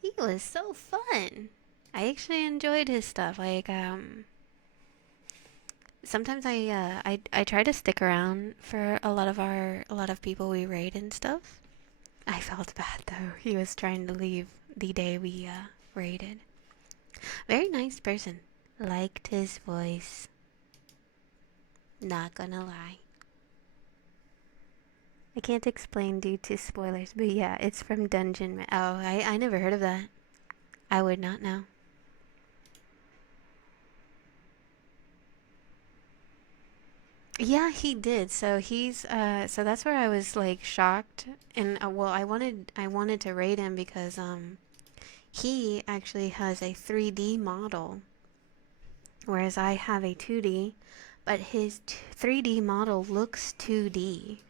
He was so fun. I actually enjoyed his stuff. Like sometimes I try to stick around for a lot of people we raid and stuff. I felt bad though. He was trying to leave the day we raided. Very nice person. Liked his voice. Not gonna lie. I can't explain due to spoilers, but yeah, it's from Dungeon. Oh, I never heard of that. I would not know. Yeah, he did. So he's so that's where I was like shocked, and well, I wanted to rate him because he actually has a 3D model, whereas I have a 2D, but his 3D model looks 2D.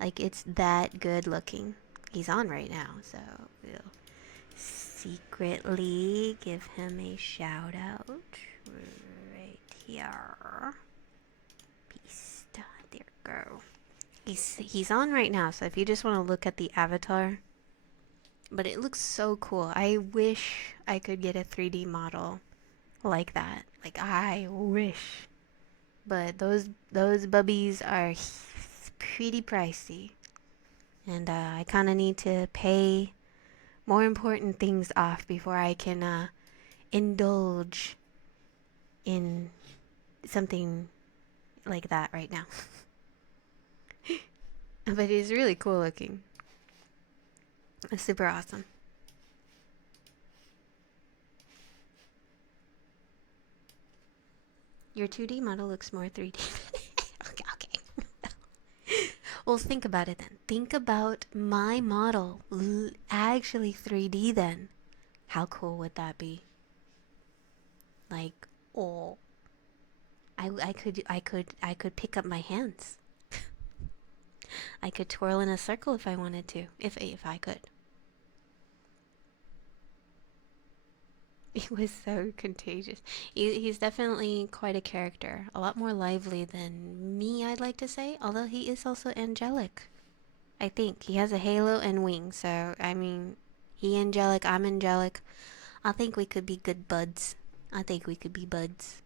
Like it's that good looking. He's on right now, so we'll secretly give him a shout out right here. There we go. He's on right now, so if you just want to look at the avatar, but it looks so cool. I wish I could get a 3D model like that. Like I wish, but those bubbies are pretty pricey, and I kind of need to pay more important things off before I can indulge in something like that right now. But he's really cool looking. It's super awesome. Your 2D model looks more 3D. Okay. Well, think about it then. Think about my model actually 3D then. How cool would that be? Like, oh, I could pick up my hands. I could twirl in a circle if I wanted to, if I could. He was so contagious. He's definitely quite a character. A lot more lively than me, I'd like to say. Although he is also angelic. I think. He has a halo and wings. So, I mean, he angelic, I'm angelic. I think we could be good buds. I think we could be buds.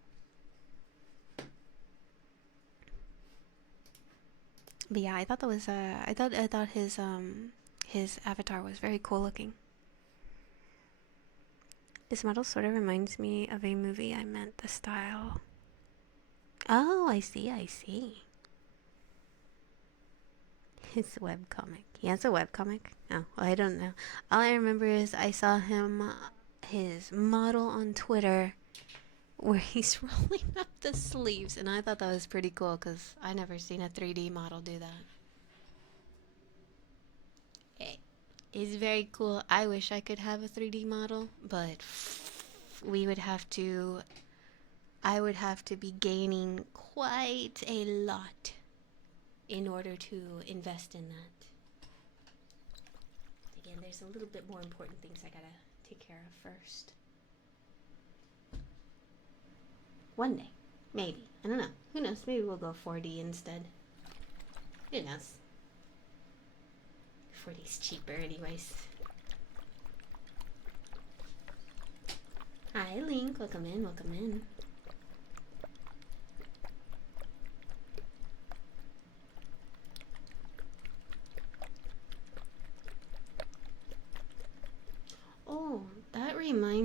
But yeah, I thought that was I thought his avatar was very cool looking. This model sort of reminds me of a movie. I meant the style. Oh, I see. His webcomic. He has a webcomic? Oh, well, I don't know. All I remember is I saw him, his model on Twitter, where he's rolling up the sleeves, and I thought that was pretty cool because I never seen a 3D model do that. It's very cool. I wish I could have a 3D model, but I would have to be gaining quite a lot in order to invest in that. Again, there's a little bit more important things I gotta take care of first. One day, maybe. I don't know. Who knows? Maybe we'll go 4D instead. Who knows? 4D's cheaper anyways. Hi Link, welcome in, welcome in.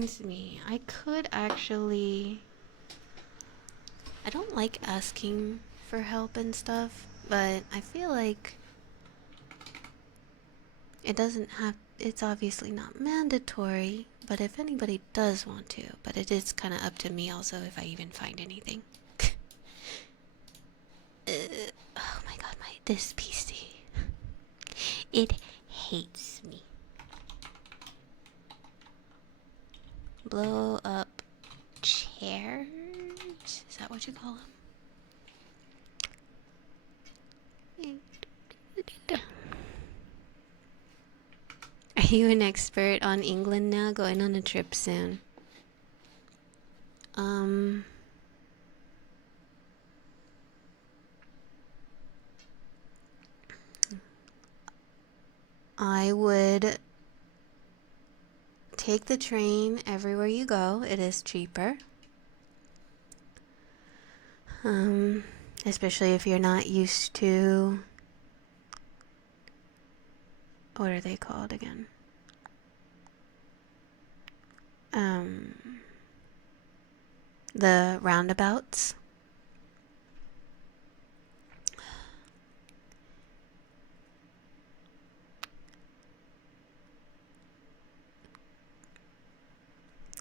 reminds me, I could actually... I don't like asking for help and stuff, but I feel like it doesn't have... It's obviously not mandatory, but if anybody does want to, but it is kind of up to me also if I even find anything. Oh my god, this PC. It hates me. Blow up chairs? Is that what you call them? Are you an expert on England now? Going on a trip soon. I would take the train everywhere you go. It is cheaper. Especially if you're not used to... What are they called again? The roundabouts.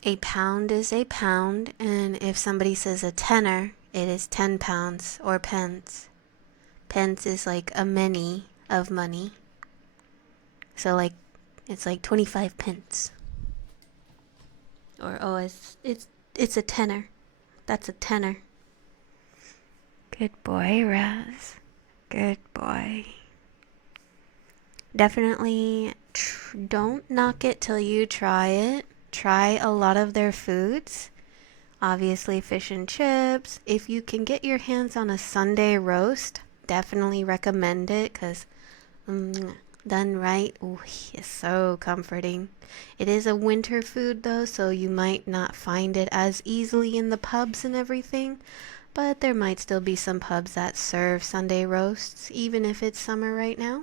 A pound is a pound, and if somebody says a tenner, it is 10 pounds or pence. Pence is like a many of money. So like, it's like 25 pence. Or, oh, it's a tenner. That's a tenner. Good boy, Raz. Good boy. Definitely don't knock it till you try it. Try a lot of their foods. Obviously, fish and chips. If you can get your hands on a Sunday roast, definitely recommend it because done right, ooh, it's so comforting. It is a winter food though, so you might not find it as easily in the pubs and everything, but there might still be some pubs that serve Sunday roasts, even if it's summer right now.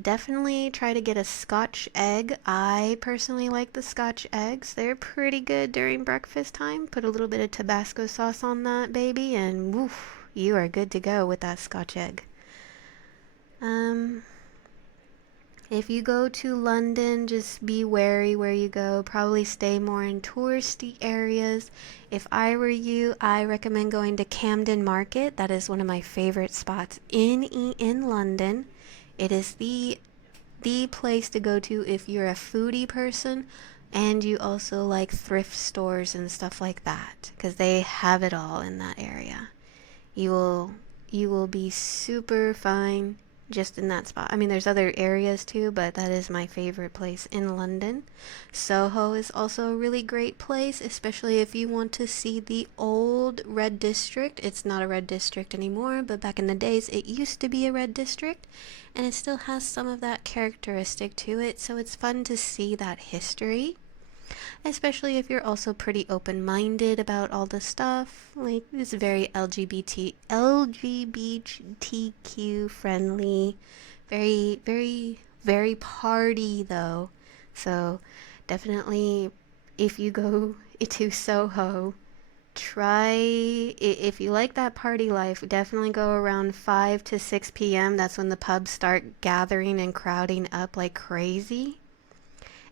Definitely try to get a Scotch egg. I personally like the Scotch eggs. They're pretty good during breakfast time. Put a little bit of Tabasco sauce on that baby and woof, you are good to go with that Scotch egg. If you go to London, just be wary where you go. Probably stay more in touristy areas. If I were you, I recommend going to Camden Market. That is one of my favorite spots in London. It is the place to go to if you're a foodie person and you also like thrift stores and stuff like that, because they have it all in that area. You will be super fine just in that spot. I mean, there's other areas too, but that is my favorite place in London. Soho is also a really great place, especially if you want to see the old red district. It's not a red district anymore, but back in the days it used to be a red district, and it still has some of that characteristic to it, so it's fun to see that history. Especially if you're also pretty open-minded about all the stuff. Like, it's very LGBTQ friendly. Very, very, very party though. So definitely, if you go to Soho, if you like that party life, definitely go around 5 to 6 p.m. That's when the pubs start gathering and crowding up like crazy.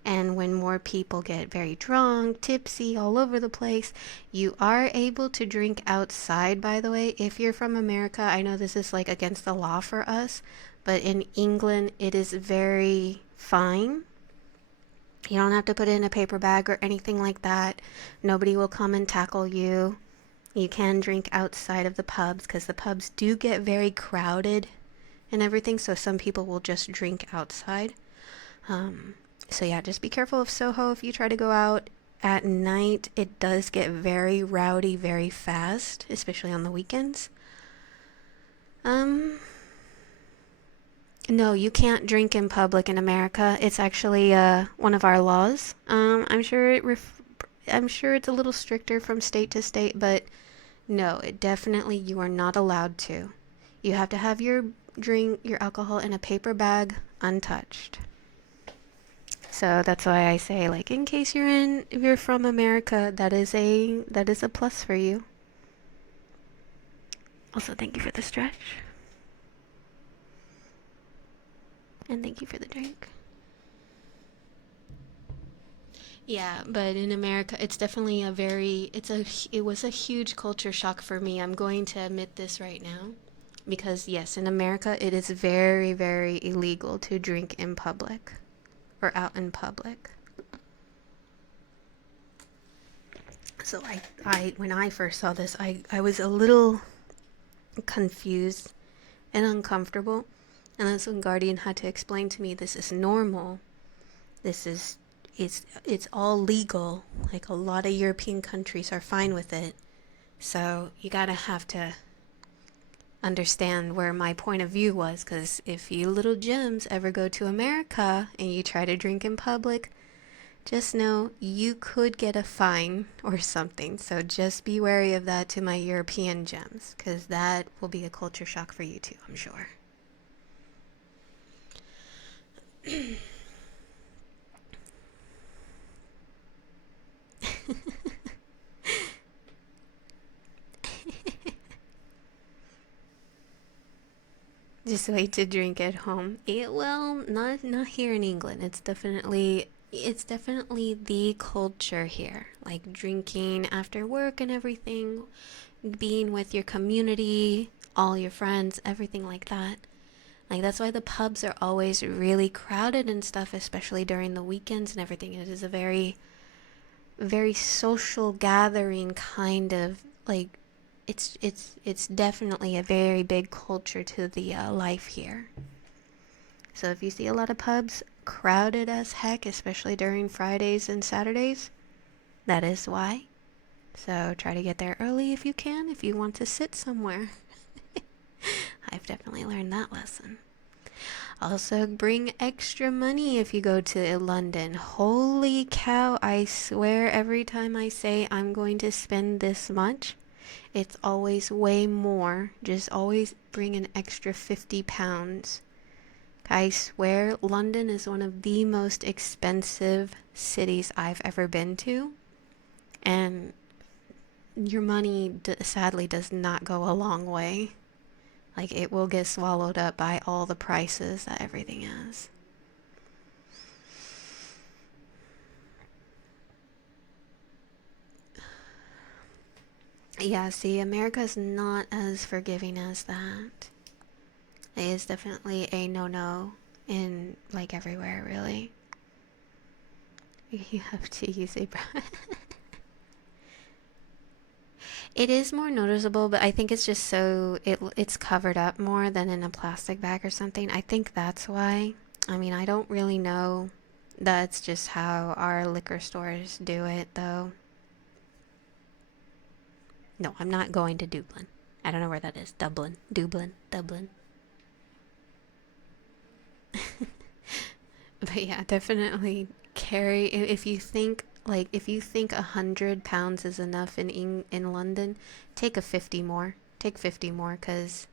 And when more people get very drunk, tipsy, all over the place, you are able to drink outside, by the way. If you're from America, I know this is like against the law for us, but in England, it is very fine. You don't have to put it in a paper bag or anything like that. Nobody will come and tackle you. You can drink outside of the pubs because the pubs do get very crowded and everything, so some people will just drink outside. So yeah, just be careful of Soho if you try to go out at night. It does get very rowdy very fast, especially on the weekends. No, you can't drink in public in America. It's actually one of our laws. I'm sure it's a little stricter from state to state, but no, you are not allowed to. You have to have your alcohol in a paper bag, untouched. So that's why I say, like, in case if you're from America, that is a plus for you. Also, thank you for the stretch. And thank you for the drink. Yeah, but in America, it's definitely it was a huge culture shock for me. I'm going to admit this right now. Because, yes, in America, it is very, very illegal to drink in public or out in public. So when I first saw this, I was a little confused and uncomfortable. And that's when Guardian had to explain to me this is normal. This is it's all legal. Like a lot of European countries are fine with it. So you gotta have to understand where my point of view was, because if you little gems ever go to America and you try to drink in public, just know you could get a fine or something. So just be wary of that to my European gems, because that will be a culture shock for you too, I'm sure. Just wait to drink at home. Well, not here in England. It's definitely the culture here. Like drinking after work and everything, being with your community, all your friends, everything like that. Like that's why the pubs are always really crowded and stuff, especially during the weekends and everything. It is a very very social gathering kind of like it's definitely a very big culture to the life here. So if you see a lot of pubs crowded as heck, especially during Fridays and Saturdays, that is why. So try to get there early if you can, if you want to sit somewhere. I've definitely learned that lesson. Also, bring extra money if you go to London. Holy cow, I swear every time I say I'm going to spend this much, it's always way more. Just always bring an extra £50. I swear London is one of the most expensive cities I've ever been to. And your money sadly does not go a long way. Like it will get swallowed up by all the prices that everything is. Yeah, see, America's not as forgiving as that. It is definitely a no-no in like everywhere, really. You have to use a brush. It is more noticeable, but I think it's just it's covered up more than in a plastic bag or something. I think that's why. I mean, I don't really know. That's just how our liquor stores do it, though. No, I'm not going to Dublin. I don't know where that is. Dublin. But yeah, definitely carry. If you think 100 pounds is enough in London, take a 50 more. Take 50 more, cause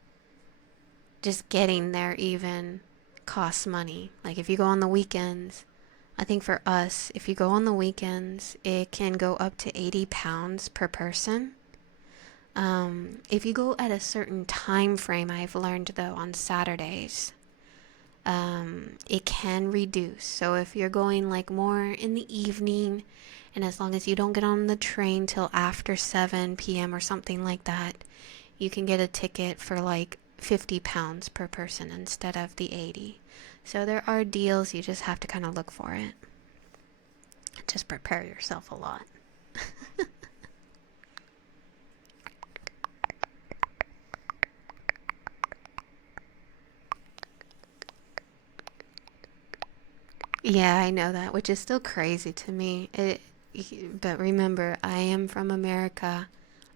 just getting there even costs money. Like if you go on the weekends, I think for us, if you go on the weekends, it can go up to 80 pounds per person. If you go at a certain time frame, I've learned though on Saturdays, it can reduce. So if you're going like more in the evening, and as long as you don't get on the train till after 7 p.m. or something like that, you can get a ticket for like 50 pounds per person instead of the 80. So there are deals, you just have to kind of look for it. Just prepare yourself a lot. Yeah, I know that, which is still crazy to me. But remember, I am from America.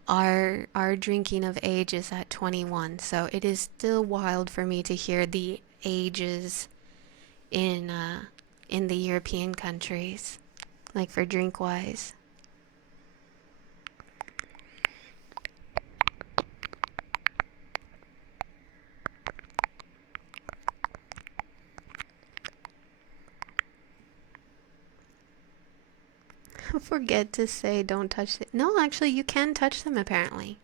Our drinking of age is at 21, so it is still wild for me to hear the ages in uh in the European countries, like for drink wise. forget to say don't touch it. No, actually, you can touch them apparently.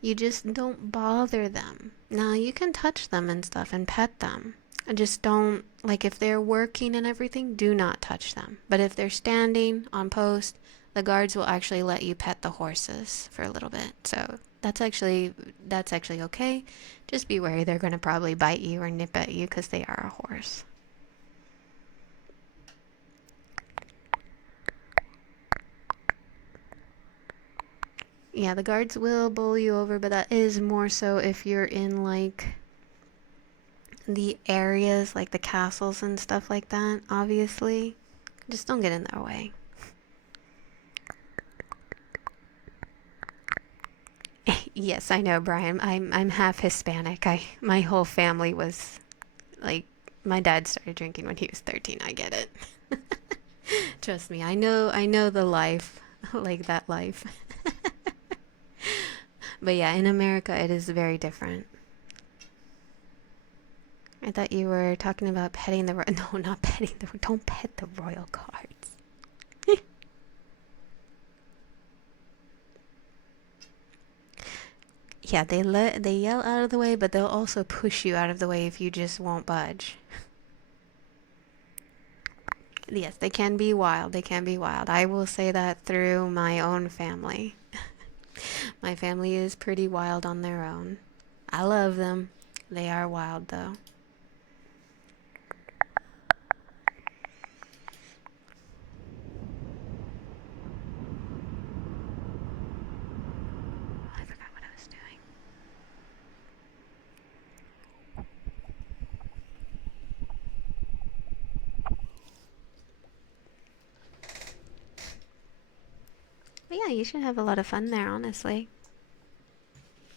You just don't bother them. Now, you can touch them and stuff and pet them. And just don't, like, if they're working and everything, do not touch them. But if they're standing on post, the guards will actually let you pet the horses for a little bit. So that's actually okay. Just be wary they're going to probably bite you or nip at you because they are a horse. Yeah, the guards will bowl you over, but that is more so if you're in like the areas like the castles and stuff like that, obviously. Just don't get in their way. Yes, I know, Brian. I'm half Hispanic. My whole family was like my dad started drinking when he was 13. I get it. Trust me. I know the life. Like that life. But yeah, in America it is very different. I thought you were talking about petting the no, not petting the don't pet the royal guards. Yeah, they yell out of the way, but they'll also push you out of the way if you just won't budge. Yes, they can be wild. They can be wild. I will say that through my own family. My family is pretty wild on their own. I love them. They are wild though. I forgot what I was doing. But yeah, you should have a lot of fun there, honestly.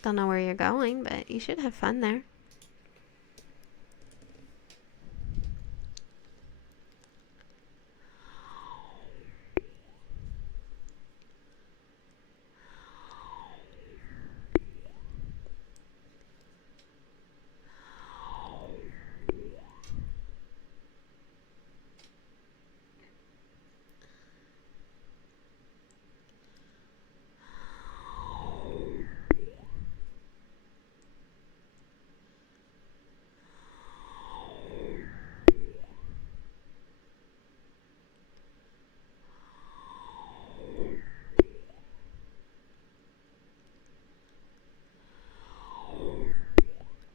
Don't know where you're going, but you should have fun there.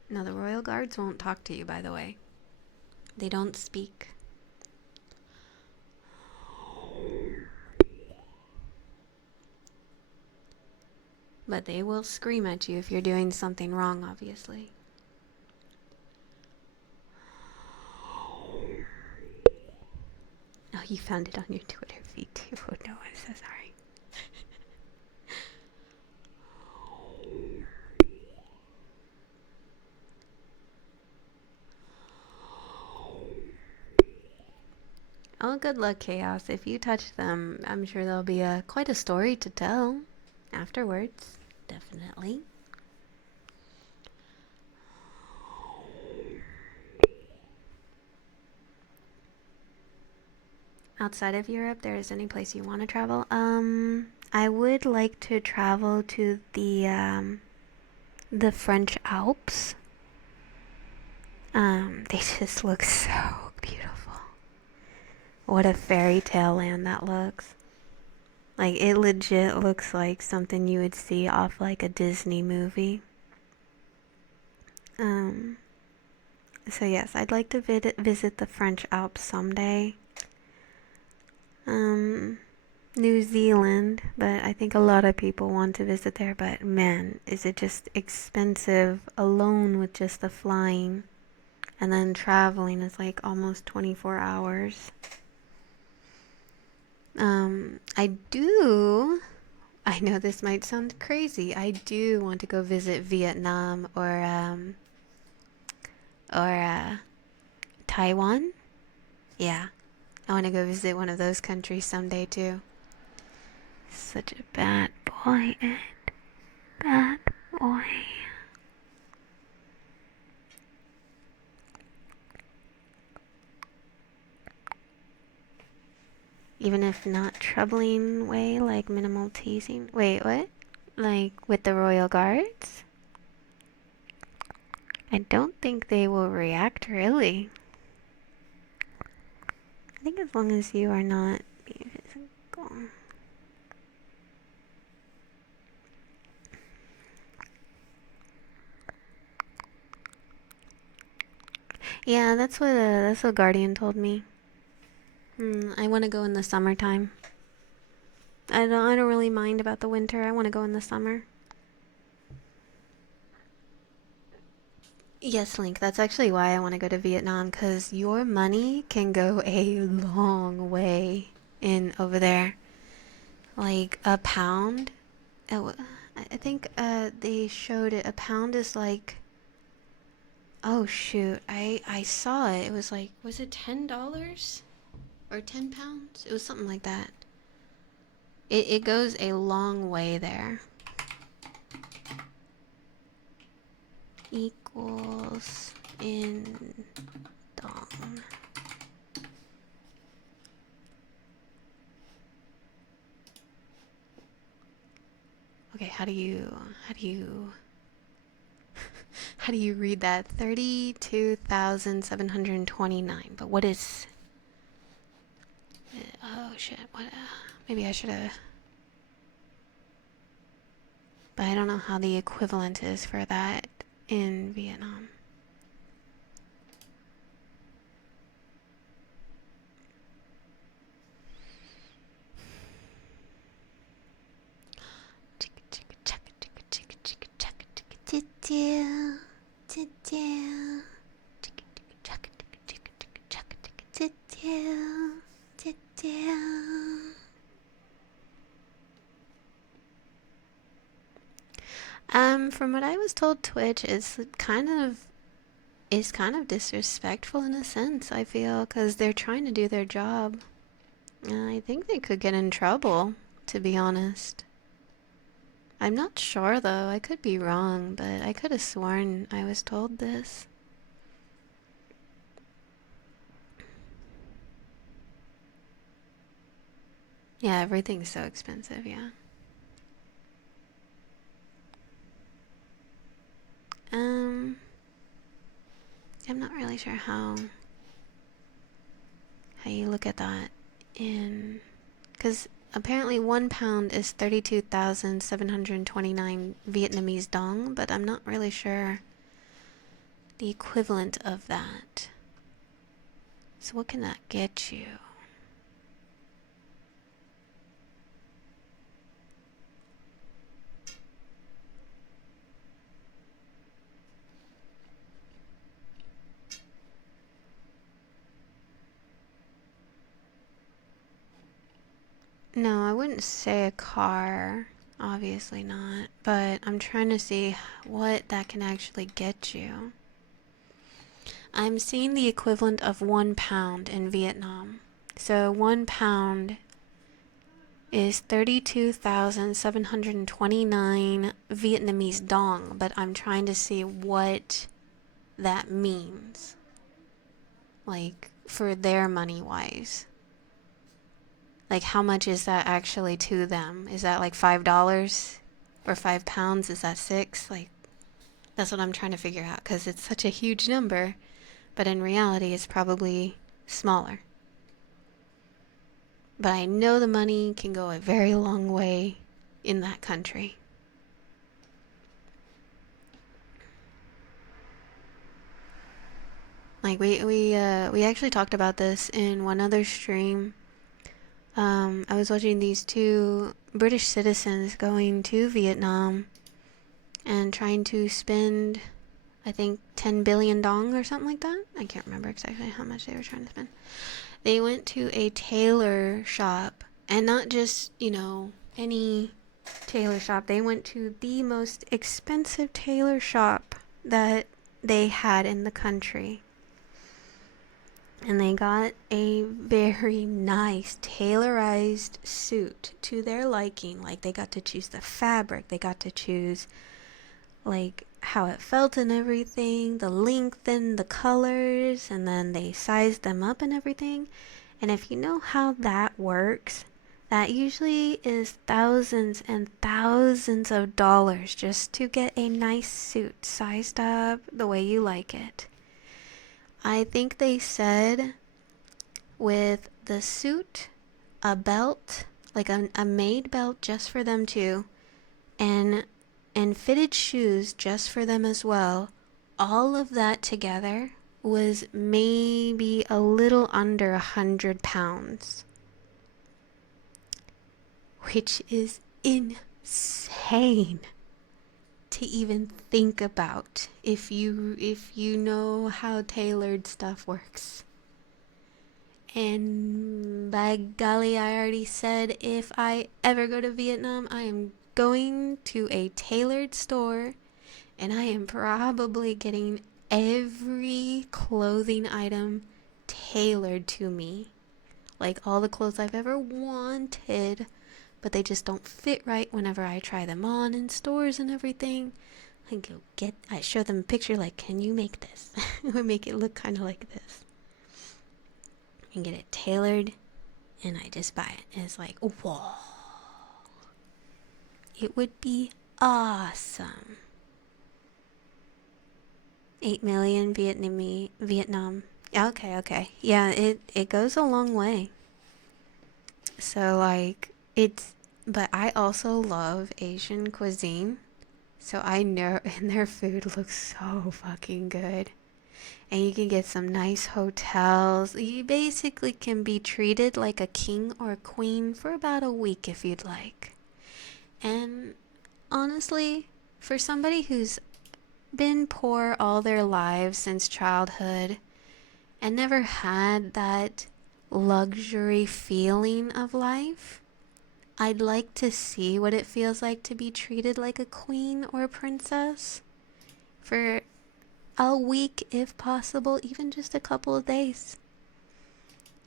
No, the royal guards won't talk to you, by the way. They don't speak. But they will scream at you if you're doing something wrong, obviously. Oh, you found it on your Twitter feed too. Oh no, I'm so sorry. Oh, good luck, Chaos. If you touch them, I'm sure there'll be quite a story to tell afterwards. Definitely. Outside of Europe, there is any place you want to travel? I would like to travel to the French Alps. They just look so beautiful. What a fairy tale land that looks. Like, it legit looks like something you would see off like a Disney movie. So yes, I'd like to visit the French Alps someday. New Zealand, but I think a lot of people want to visit there, but man, is it just expensive alone with just the flying. And then traveling is like almost 24 hours. I know this might sound crazy. I do want to go visit Vietnam or Taiwan. Yeah, I want to go visit one of those countries someday too. Such a bad boy, Ed. Bad boy. even if not troubling way, like minimal teasing. Wait, what? Like with the royal guards? I don't think they will react, really. I think as long as you are not being physical. Yeah, that's what Guardian told me. I want to go in the summertime. I don't really mind about the winter. I want to go in the summer. Yes, Link. That's actually why I want to go to Vietnam, because your money can go a long way in over there. Like a pound. Oh, I think they showed it. A pound is like. Oh shoot! I saw it. It was like, was it $10 or £10? It was something like that. It goes a long way there. Equals in dong. Okay, how do you how do you read that? 32,729. But what is? Oh shit! What? Maybe I should have. But I don't know how the equivalent is for that in Vietnam. From what I was told, Twitch is kind of disrespectful in a sense, I feel, because they're trying to do their job. And I think they could get in trouble, to be honest. I'm not sure though, I could be wrong, but I could have sworn I was told this. Yeah, everything's so expensive, yeah. I'm not really sure how you look at that in, because apparently 1 pound is 32,729 Vietnamese dong, but I'm not really sure the equivalent of that. So what can that get you? No, I wouldn't say a car. Obviously not. But I'm trying to see what that can actually get you. I'm seeing the equivalent of 1 pound in Vietnam. So 1 pound is 32,729 Vietnamese dong, but I'm trying to see what that means. Like, for their money wise. Like, how much is that actually to them? Is that like $5? Or 5 pounds? Is that 6? Like, that's what I'm trying to figure out, because it's such a huge number, but in reality, it's probably smaller. But I know the money can go a very long way in that country. Like, we actually talked about this in one other stream. I was watching these two British citizens going to Vietnam and trying to spend, I think, 10 billion dong or something like that. I can't remember exactly how much they were trying to spend. They went to a tailor shop, and not just, any tailor shop. They went to the most expensive tailor shop that they had in the country. And they got a very nice tailorized suit to their liking. Like, they got to choose the fabric, they got to choose like how it felt and everything, the length and the colors, and then they sized them up and everything. And if you know how that works, that usually is thousands and thousands of dollars just to get a nice suit sized up the way you like it. I think they said with the suit, a belt, like a made belt just for them too, and fitted shoes just for them as well, all of that together was maybe a little under 100 pounds, which is insane to even think about if you know how tailored stuff works. And by golly, I already said if I ever go to Vietnam, I am going to a tailored store and I am probably getting every clothing item tailored to me. Like all the clothes I've ever wanted, but they just don't fit right whenever I try them on in stores and everything. I show them a picture like, can you make this? I make it look kind of like this. And get it tailored, and I just buy it. And it's like, whoa. It would be awesome. 8 million Vietnam. Okay. Yeah, it goes a long way. So like but I also love Asian cuisine. So I know, and their food looks so fucking good. And you can get some nice hotels. You basically can be treated like a king or a queen for about a week if you'd like. And honestly, for somebody who's been poor all their lives since childhood and never had that luxury feeling of life, I'd like to see what it feels like to be treated like a queen or a princess for a week if possible, even just a couple of days.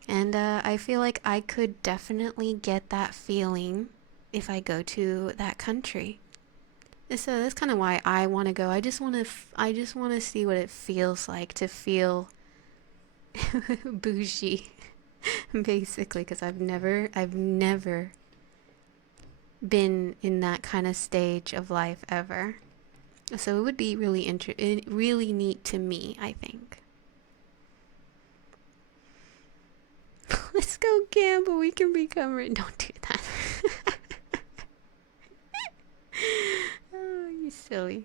And I feel like I could definitely get that feeling if I go to that country. So that's kind of why I want to go. I just want to see what it feels like to feel bougie, basically, because I've never been in that kind of stage of life ever. So it would be really neat to me, I think. Let's go gamble. We can become rich. Don't do that. Oh, you silly.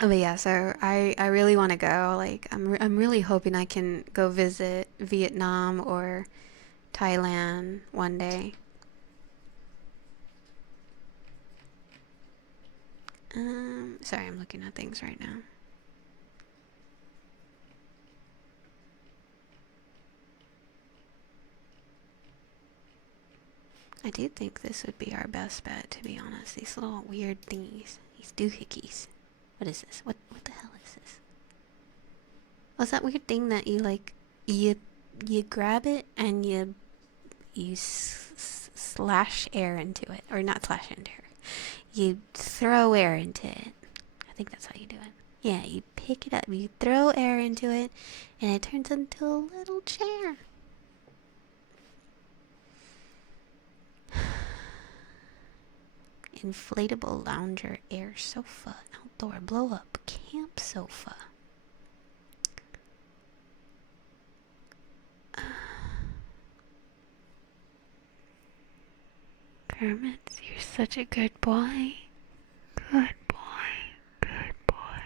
Oh, but yeah, so I really want to go. Like I'm really hoping I can go visit Vietnam or Thailand one day. Sorry, I'm looking at things right now. I do think this would be our best bet, to be honest. These little weird thingies, these doohickeys. What is this? What the hell is this? What's that weird thing that you like? You grab it and you slash air into it, or not slash into it. You throw air into it. I think that's how you do it. Yeah, you pick it up, you throw air into it, and it turns into a little chair. Inflatable lounger air sofa, outdoor blow up camp sofa. Kermit, you're such a good boy. Good boy. Good boy.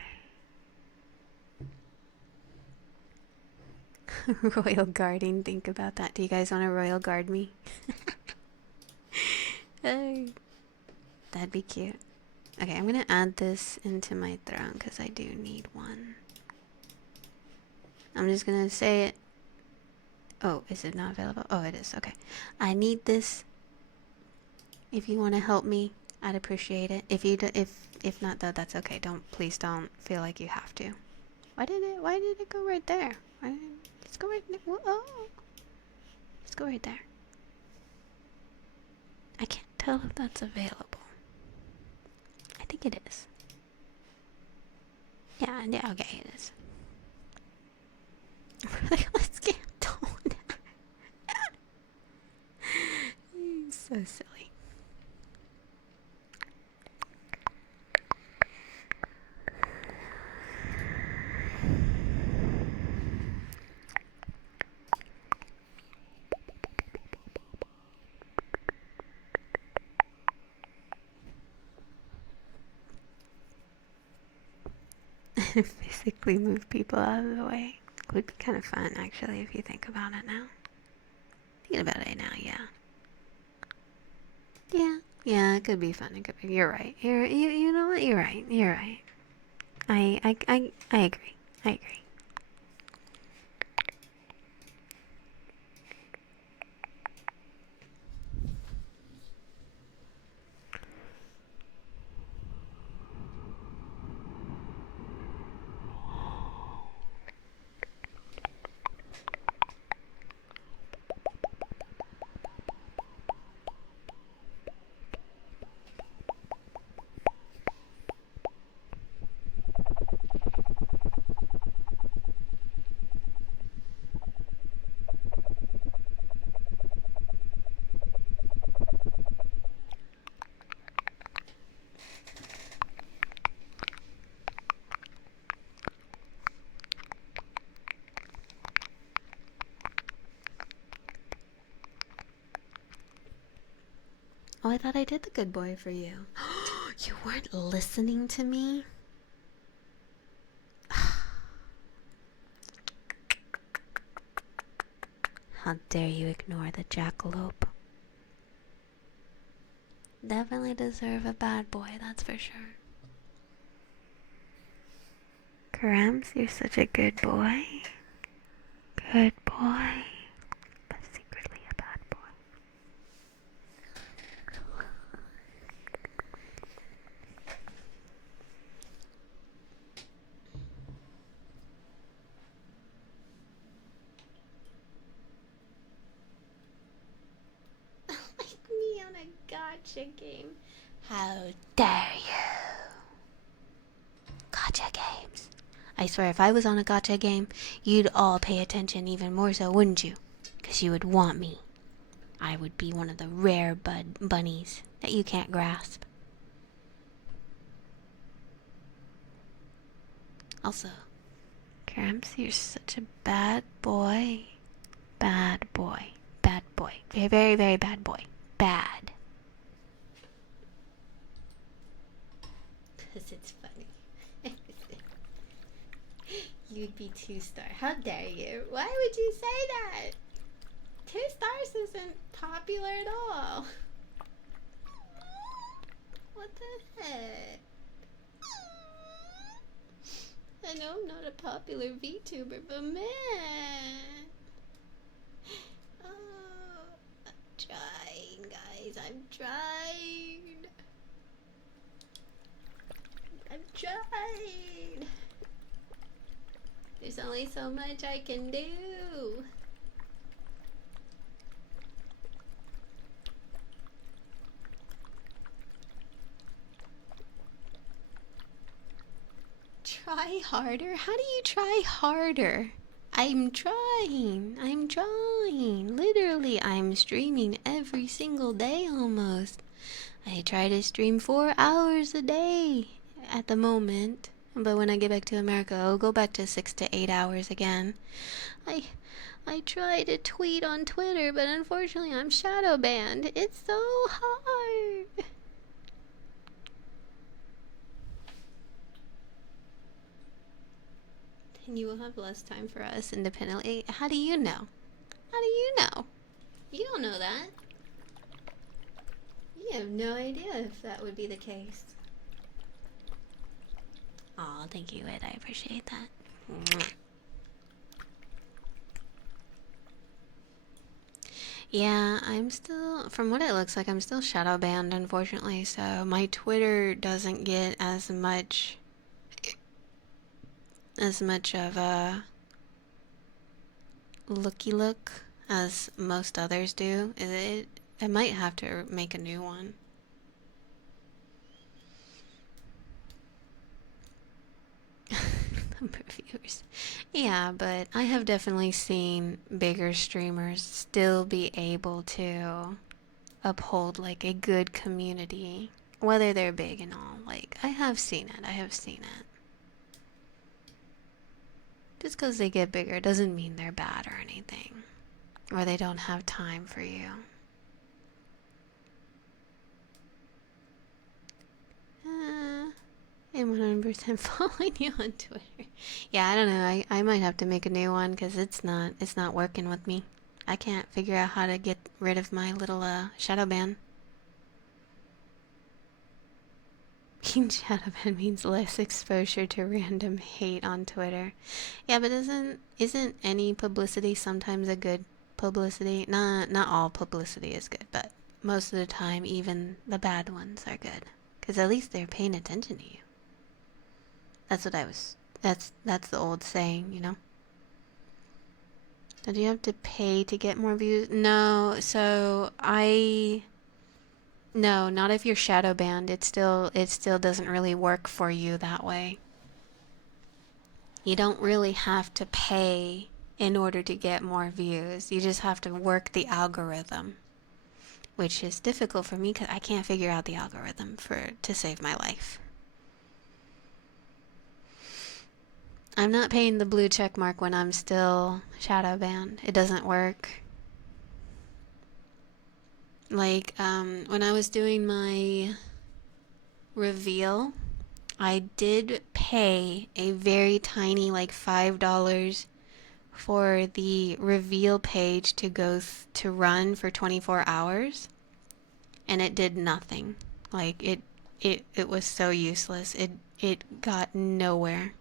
Royal guarding, think about that. Do you guys want to royal guard me? Hey. That'd be cute. Okay, I'm gonna add this into my throne because I do need one. I'm just gonna say it. Oh, is it not available? Oh, it is. Okay. I need this. If you want to help me, I'd appreciate it. If not though, that's okay. Please don't feel like you have to. Why did it go right there? Let's go right there. Oh. Let's go right there. I can't tell if that's available. I think it is. Yeah, okay, it is. Let's get on. physically move people out of the way. Would be kind of fun, actually, if you think about it now. Thinking about it now, yeah. Yeah, it could be fun. It could be. You're right. You know what? You're right. You're right. I agree. I agree. Oh, I thought I did the good boy for you. You weren't listening to me? How dare you ignore the jackalope? Definitely deserve a bad boy, that's for sure. Cramps, you're such a good boy. Good boy. But secretly a bad boy. Like me on a gotcha game. How dare you? Gotcha games. I swear, if I was on a gotcha game, you'd all pay attention even more so, wouldn't you? Because you would want me. I would be one of the rare bunnies that you can't grasp. Also, Cramps, you're such a bad boy. Bad boy. Bad boy. Very, very, very bad boy. Bad. Because it's funny. You'd be 2-star. How dare you? Why would you say that? 2 stars isn't popular at all. What the heck? I know I'm not a popular VTuber, but man. Oh, I'm trying, guys. I'm trying. I'm trying. There's only so much I can do. Try harder? How do you try harder? I'm trying. I'm trying. Literally, I'm streaming every single day almost. I try to stream 4 hours a day at the moment. But when I get back to America, I'll go back to 6 to 8 hours again. I try to tweet on Twitter, but unfortunately I'm shadow banned. It's so hard. Then you will have less time for us independently. How do you know? How do you know? You don't know that. You have no idea if that would be the case. Aw, thank you, Ed. I appreciate that. Mwah. Yeah, I'm still, from what it looks like, I'm still shadow banned, unfortunately, so my Twitter doesn't get as much of a looky look as most others do. I might have to make a new one. Number of viewers. Yeah, but I have definitely seen bigger streamers still be able to uphold like a good community, whether they're big and all. Like, I have seen it. Just because they get bigger doesn't mean they're bad or anything, or they don't have time for you. am 100% following you on Twitter. Yeah, I don't know. I might have to make a new one because it's not working with me. I can't figure out how to get rid of my little shadow ban. Being shadow ban means less exposure to random hate on Twitter. Yeah, but isn't any publicity sometimes a good publicity? Not all publicity is good, but most of the time, even the bad ones are good. Because at least they're paying attention to you. That's the old saying, you know? So do you have to pay to get more views? No, no, not if you're shadow banned. It still doesn't really work for you that way. You don't really have to pay in order to get more views. You just have to work the algorithm, which is difficult for me because I can't figure out the algorithm to save my life. I'm not paying the blue check mark when I'm still shadow banned. It doesn't work. Like, when I was doing my reveal, I did pay a very tiny, like $5 for the reveal page to to run for 24 hours, and it did nothing. Like, it was so useless. It got nowhere.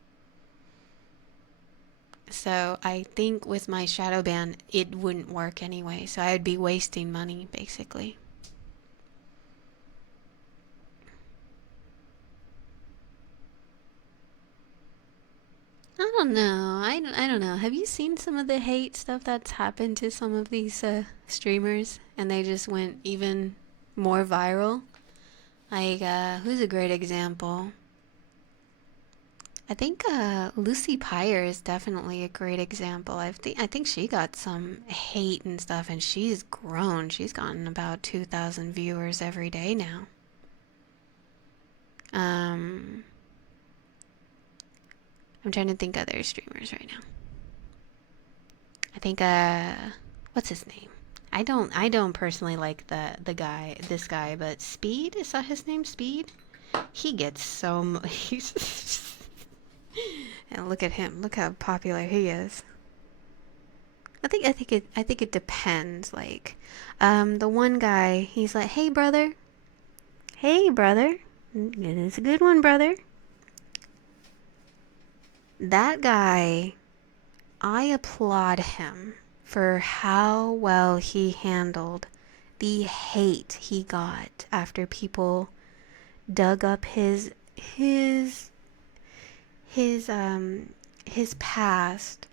So I think with my shadow ban, it wouldn't work anyway. So I would be wasting money, basically. I don't know. I don't know. Have you seen some of the hate stuff that's happened to some of these streamers, and they just went even more viral? Like, who's a great example? I think Lucy Pyre is definitely a great example. I think she got some hate and stuff, and she's grown. She's gotten about 2,000 viewers every day now. I'm trying to think other streamers right now. I think what's his name? I don't personally like this guy, but Speed, is that his name? Speed? He gets so much. And look at him. Look how popular he is. I think it depends. Like, the one guy, he's like, "Hey brother, hey brother, it's a good one, brother." That guy, I applaud him for how well he handled the hate he got after people dug up his past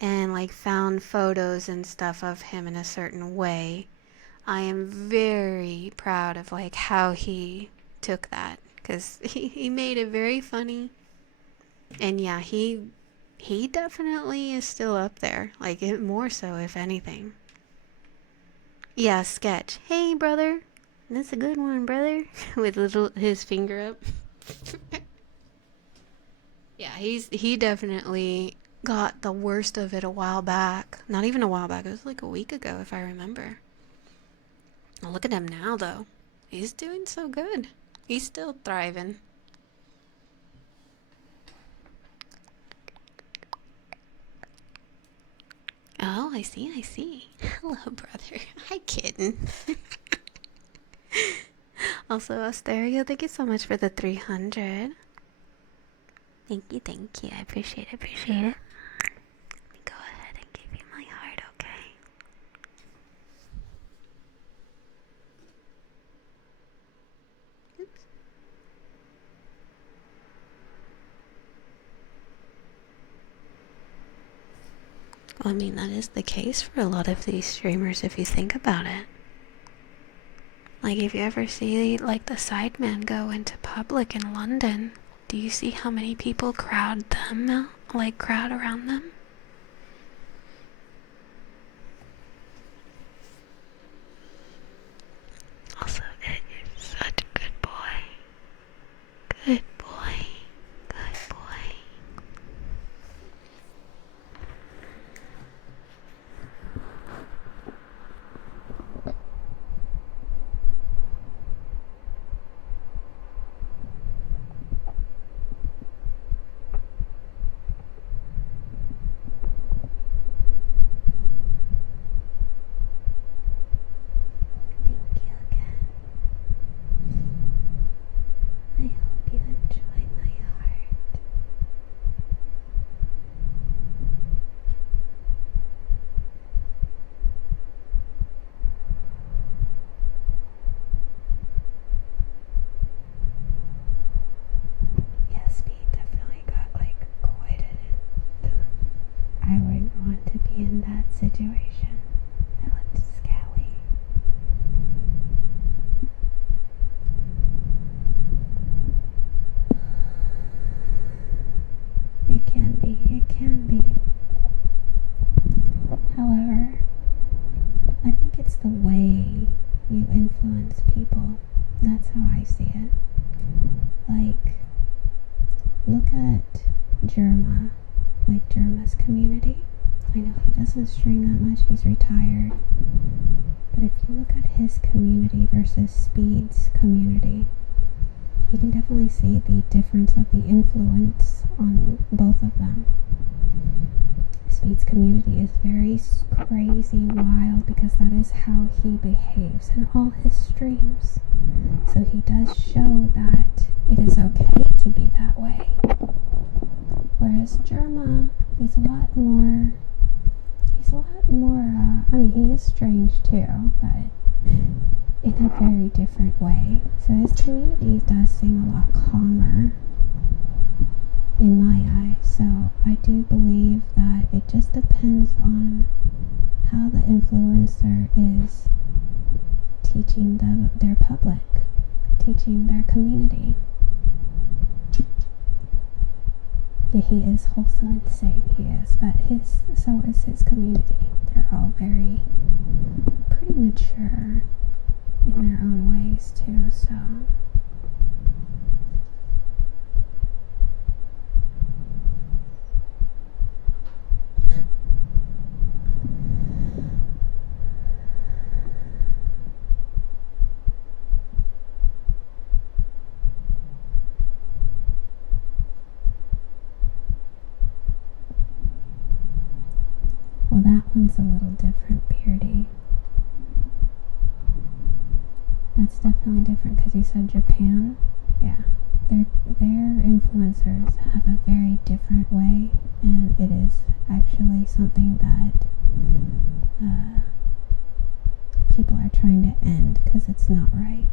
and like found photos and stuff of him in a certain way. I am very proud of like how he took that, because he made it very funny. And yeah, he definitely is still up there, like more so if anything. Yeah, Sketch. Hey brother, that's a good one, brother. With his finger up. Yeah, he definitely got the worst of it a while back. Not even a while back. It was like a week ago, if I remember. Well, look at him now, though. He's doing so good. He's still thriving. Oh, I see, I see. Hello, brother. Hi, kitten. Also, Asteria, thank you so much for the 300. Thank you, thank you. I appreciate it, appreciate it. Let me go ahead and give you my heart, okay? Oops. Well, I mean, that is the case for a lot of these streamers if you think about it. Like, if you ever see, like, the Sidemen go into public in London, do you see how many people crowd around them? Also, you're such a good boy. Good boy. Good boy. the way you influence people. That's how I see it. Like, look at Jerma, like Jerma's community. I know he doesn't stream that much, he's retired. But if you look at his community versus Speed's community, you can definitely see the difference of the influence on both of them. Speed's community is very crazy wild because that is how he behaves in all his streams. So he does show that it is okay to be that way. Whereas Jerma, he's a lot more, I mean, he is strange too, but in a very different way. So his community does seem a lot calmer in my eyes. So I do believe that it just depends on how the influencer is teaching their public, teaching their community. Yeah, he is wholesome and sane, he is, but so is his community. They're all pretty mature in their own ways too, so. Well, that one's a little different, Beardy. That's definitely different because you said Japan. Yeah, their influencers have a very different way, and it is actually something that people are trying to end because it's not right.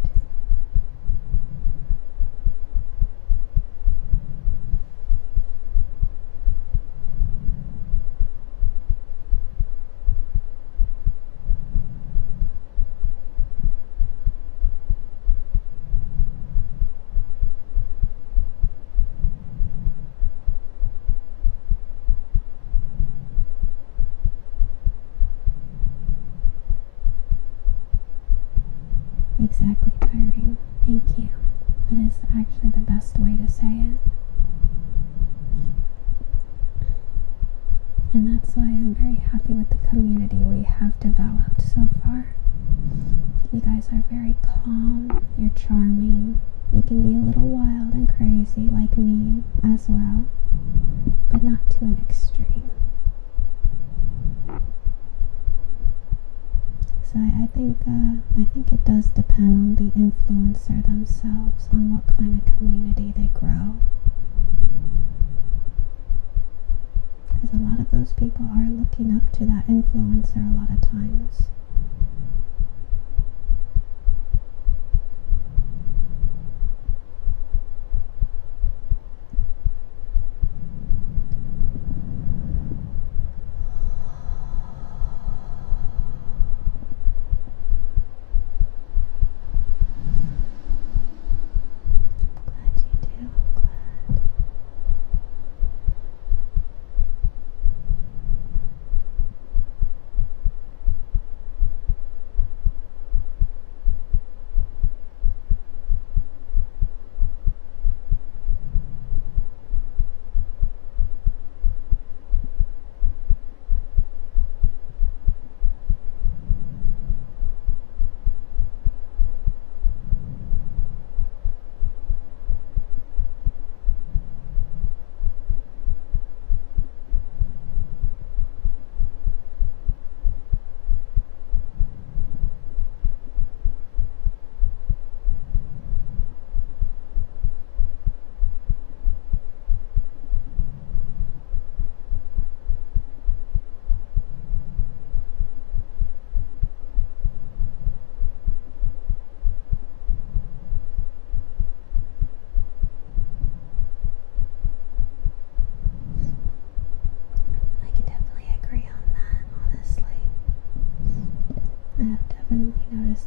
Exactly, tiring. Thank you. That is actually the best way to say it. And that's why I'm very happy with the community we have developed so far. You guys are very calm, you're charming. You can be a little wild and crazy like me as well, but not to an extreme. So I think it does depend on the influencer themselves, on what kind of community they grow. Because a lot of those people are looking up to that influencer a lot of times.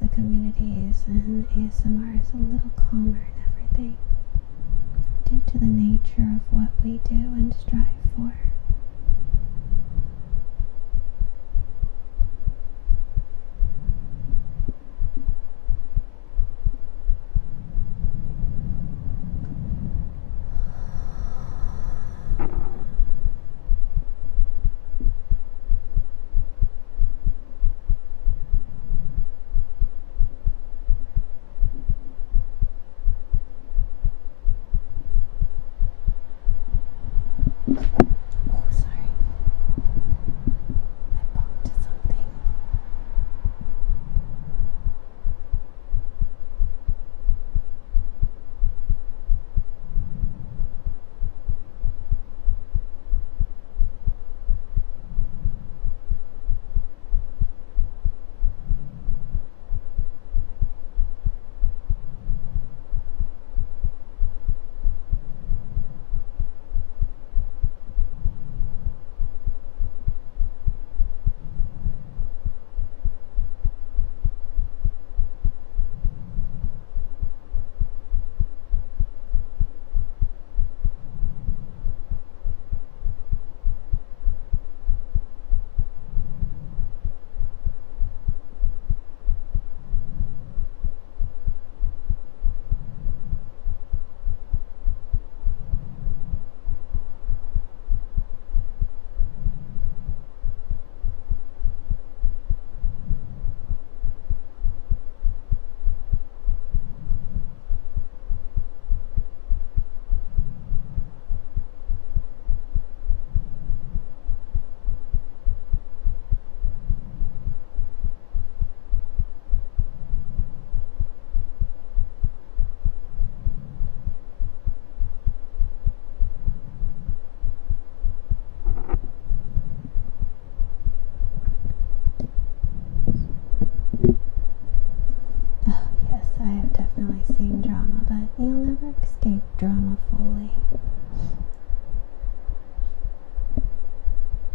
The communities and ASMR is a little calmer and everything due to the nature of what we do and strive for.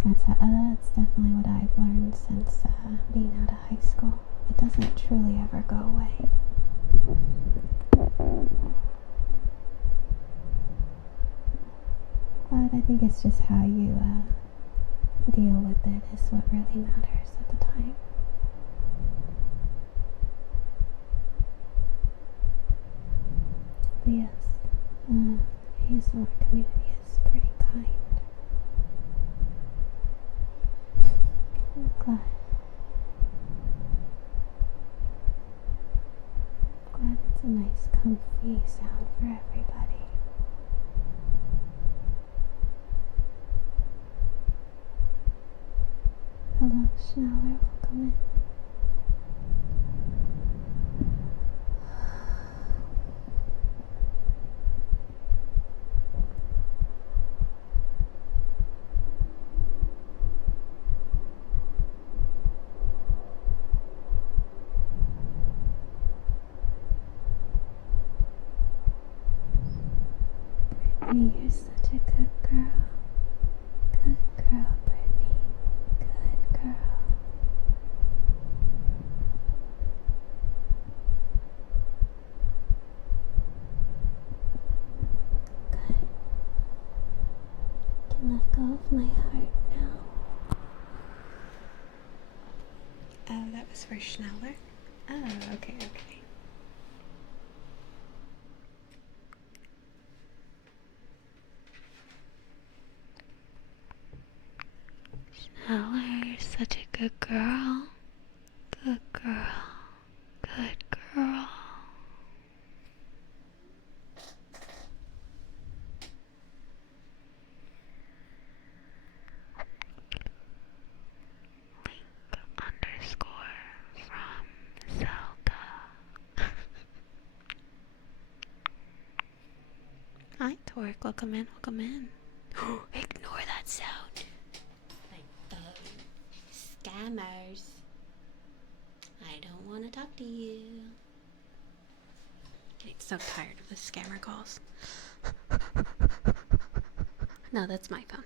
That's definitely what I've learned since being out of high school. It doesn't truly ever go away. But I think it's just how you deal with it is what really matters at the time. But yes, the ASMR community is pretty kind. I'm glad. Glad it's a nice, comfy sound for everybody. Hello, Schneller. Welcome in. Brittany, you're such a good girl. Good girl, Brittany. Good girl. Good. Can let go of my heart now. Oh, that was for Schneller? Oh, okay. Schneller, you're such a good girl. Good girl. Good girl. Link _ from Zelda. Hi, Torque. Welcome in. Ignore that sound. Like those scammers. I don't want to talk to you. Getting so tired of the scammer calls. No, that's my phone.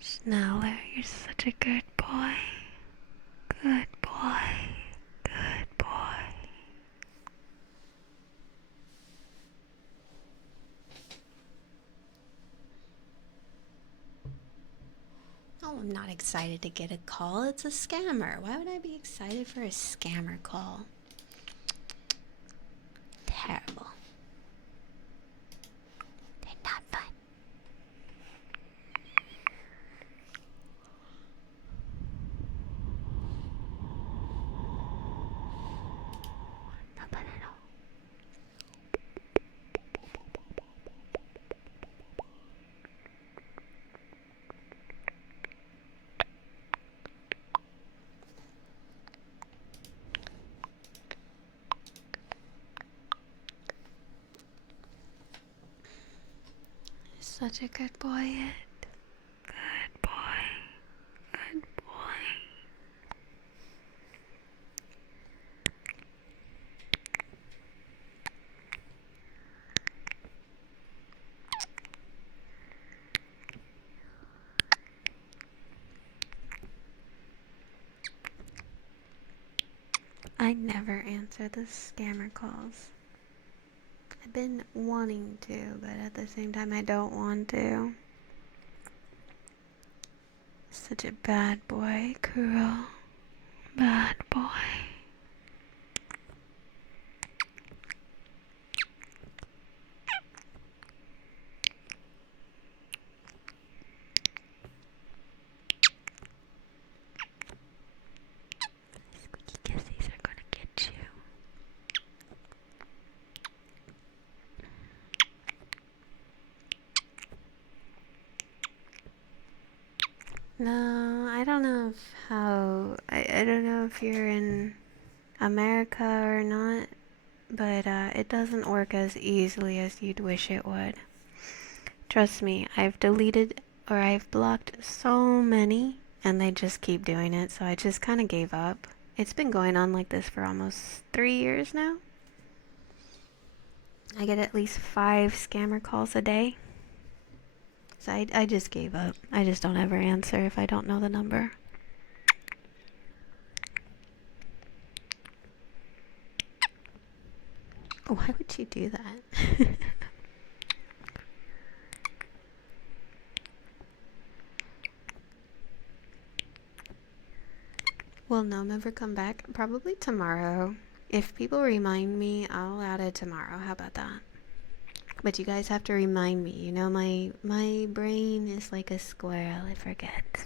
Schneller, you're such a good boy. Good boy. Good boy. Oh, I'm not excited to get a call. It's a scammer. Why would I be excited for a scammer call? Terrible. They're not fun. Not fun at all. Such a good boy, Ed. Good boy. Good boy. I never answer the scammer calls. I've been wanting to, but at the same time I don't want to. Such a bad boy, Kuro. Bad boy. Squeaky kissies are gonna get you. No, I don't know I don't know if you're in America or not, but it doesn't work as easily as you'd wish it would. Trust me, I've deleted or I've blocked so many and they just keep doing it, so I just kind of gave up. It's been going on like this for almost 3 years now. I get at least 5 scammer calls a day. So I just gave up. I just don't ever answer if I don't know the number. Why would you do that? Will Gnome ever come back? Probably tomorrow. If people remind me, I'll add it tomorrow. How about that? But you guys have to remind me. You know, my brain is like a squirrel. It forgets.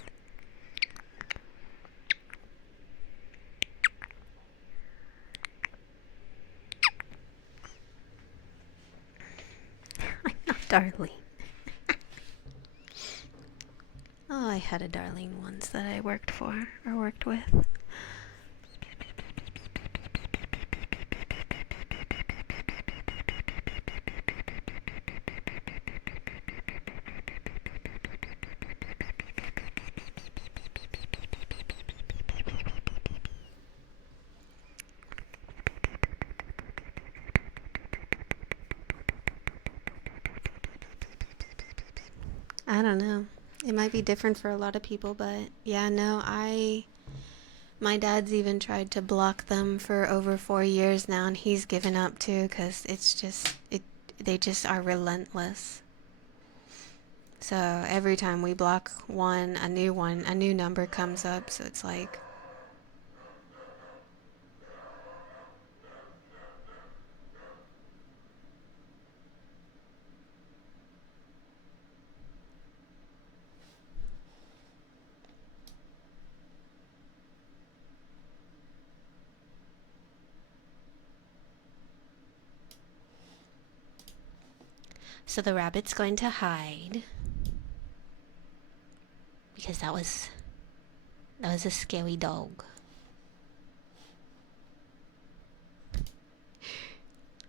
I'm not Darlene. Oh, I had a Darlene once that I worked for or worked with. I don't know. It might be different for a lot of people, but yeah, no, my dad's even tried to block them for over 4 years now, and he's given up too, because they just are relentless. So every time we block one, a new number comes up, so it's like, so the rabbit's going to hide because that was a scary dog.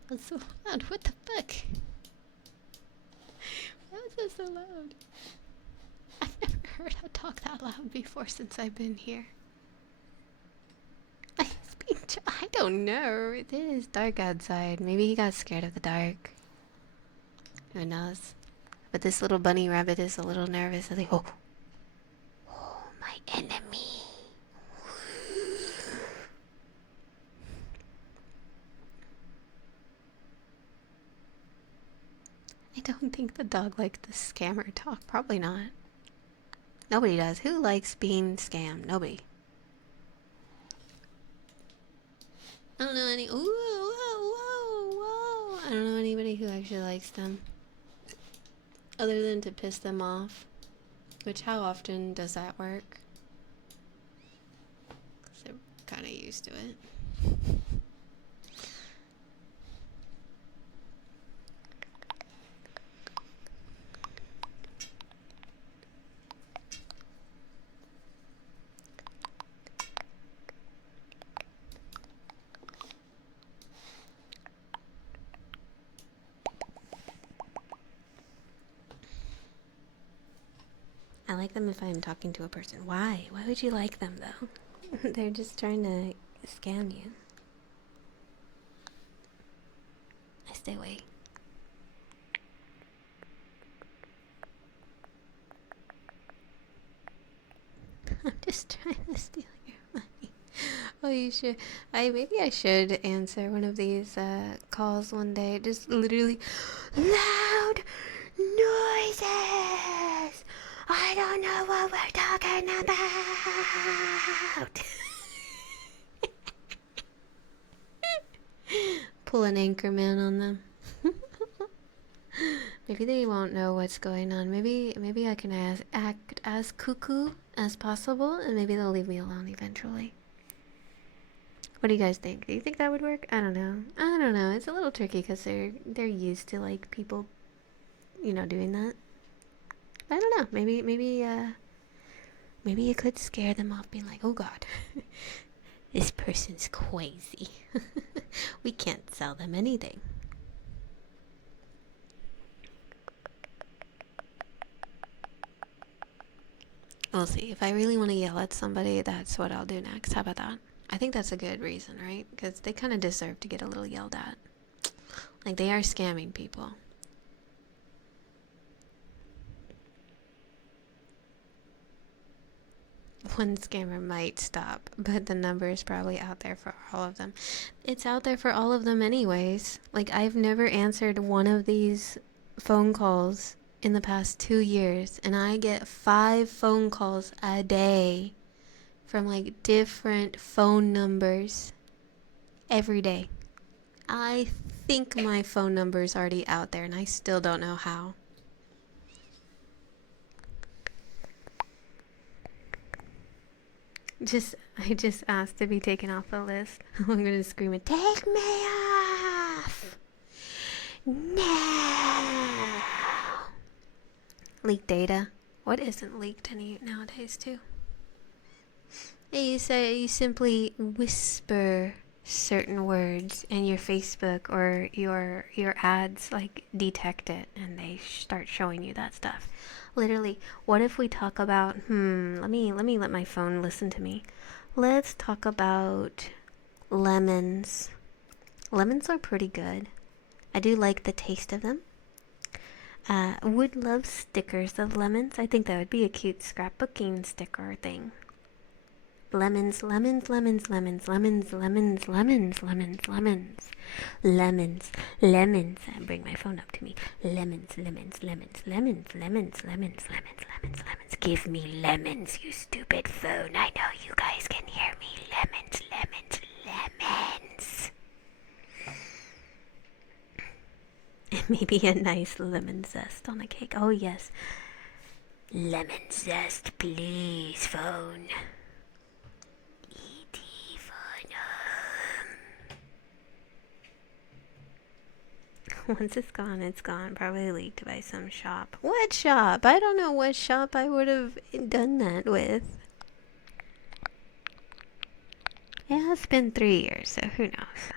That's so loud. What the fuck? Why was that so loud? I've never heard her talk that loud before since I've been here. I don't know. It is dark outside. Maybe he got scared of the dark. Who knows? But this little bunny rabbit is a little nervous. I think, oh, my enemy. I don't think the dog likes the scammer talk. Probably not. Nobody does. Who likes being scammed? Nobody. I don't know any. Ooh, whoa, whoa, whoa. I don't know anybody who actually likes them. Other than to piss them off. Which, how often does that work? Because they're kind of used to it. I like them if I'm talking to a person. Why? Why would you like them, though? They're just trying to scam you. I stay away. I'm just trying to steal your money. Oh, you should. Maybe I should answer one of these calls one day. Just literally loud noises. I don't know what we're talking about. Pull an anchorman on them. Maybe they won't know what's going on. Maybe I can act as cuckoo as possible, and maybe they'll leave me alone eventually. What do you guys think? Do you think that would work? I don't know. I don't know. It's a little tricky because they're used to like people, doing that. I don't know. Maybe you could scare them off, being like, "Oh God, this person's crazy. We can't sell them anything." We'll see. If I really want to yell at somebody, that's what I'll do next. How about that? I think that's a good reason, right? Because they kind of deserve to get a little yelled at. Like, they are scamming people. One scammer might stop, but the number is probably out there for all of them. It's out there for all of them anyways. Like, I've never answered one of these phone calls in the past 2 years, and I get 5 phone calls a day from like different phone numbers every day. I think my phone number is already out there, and I still don't know how. I just asked to be taken off the list. I'm gonna scream it. Take me off! No! Leak data. What isn't leaked any nowadays too? You simply whisper certain words, and your Facebook or your ads like detect it, and they start showing you that stuff. Literally, what if we talk about let me let my phone listen to me. Let's talk about lemons. Lemons are pretty good. I do like the taste of them. Would love stickers of lemons. I think that would be a cute scrapbooking sticker thing. Lemons, lemons, lemons, lemons, lemons, lemons, lemons, lemons, lemons, lemons, lemons. Bring my phone up to me. Lemons, lemons, lemons, lemons, lemons, lemons, lemons, lemons, lemons. Give me lemons, you stupid phone. I know you guys can hear me. Lemons, lemons, lemons. And maybe a nice lemon zest on a cake. Oh yes. Lemon zest, please, phone. Once it's gone, it's gone. Probably leaked by some shop. What shop? I don't know what shop I would have done that with. It has been 3 years, so who knows?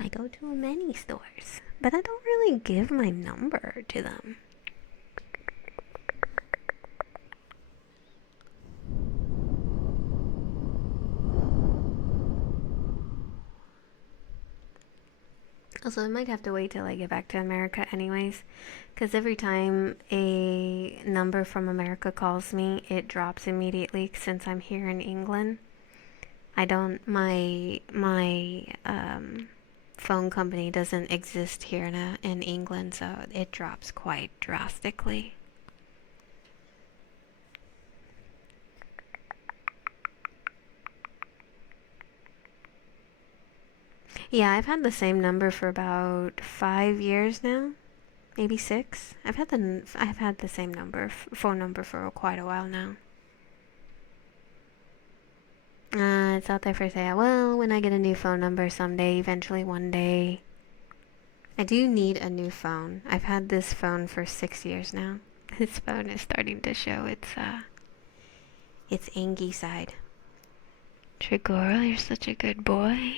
I go to many stores, but I don't really give my number to them. Also, I might have to wait till I get back to America anyways, because every time a number from America calls me, it drops immediately since I'm here in England. I don't, my phone company doesn't exist here in England, so it drops quite drastically. Yeah, I've had the same number for about 5 years now, maybe 6. I've had the same phone number for quite a while now. It's out there for sale. Well, when I get a new phone number someday, eventually one day. I do need a new phone. I've had this phone for 6 years now. This phone is starting to show its angy side. Trigoro, you're such a good boy.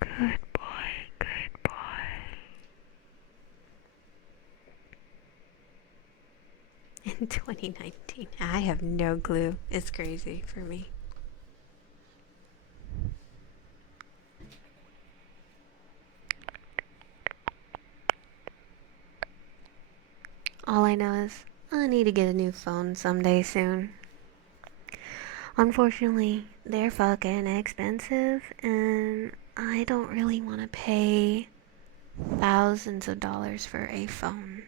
Good boy, good boy. In 2019, I have no clue. It's crazy for me. All I know is I need to get a new phone someday soon. Unfortunately, they're fucking expensive, and I don't really want to pay thousands of dollars for a phone.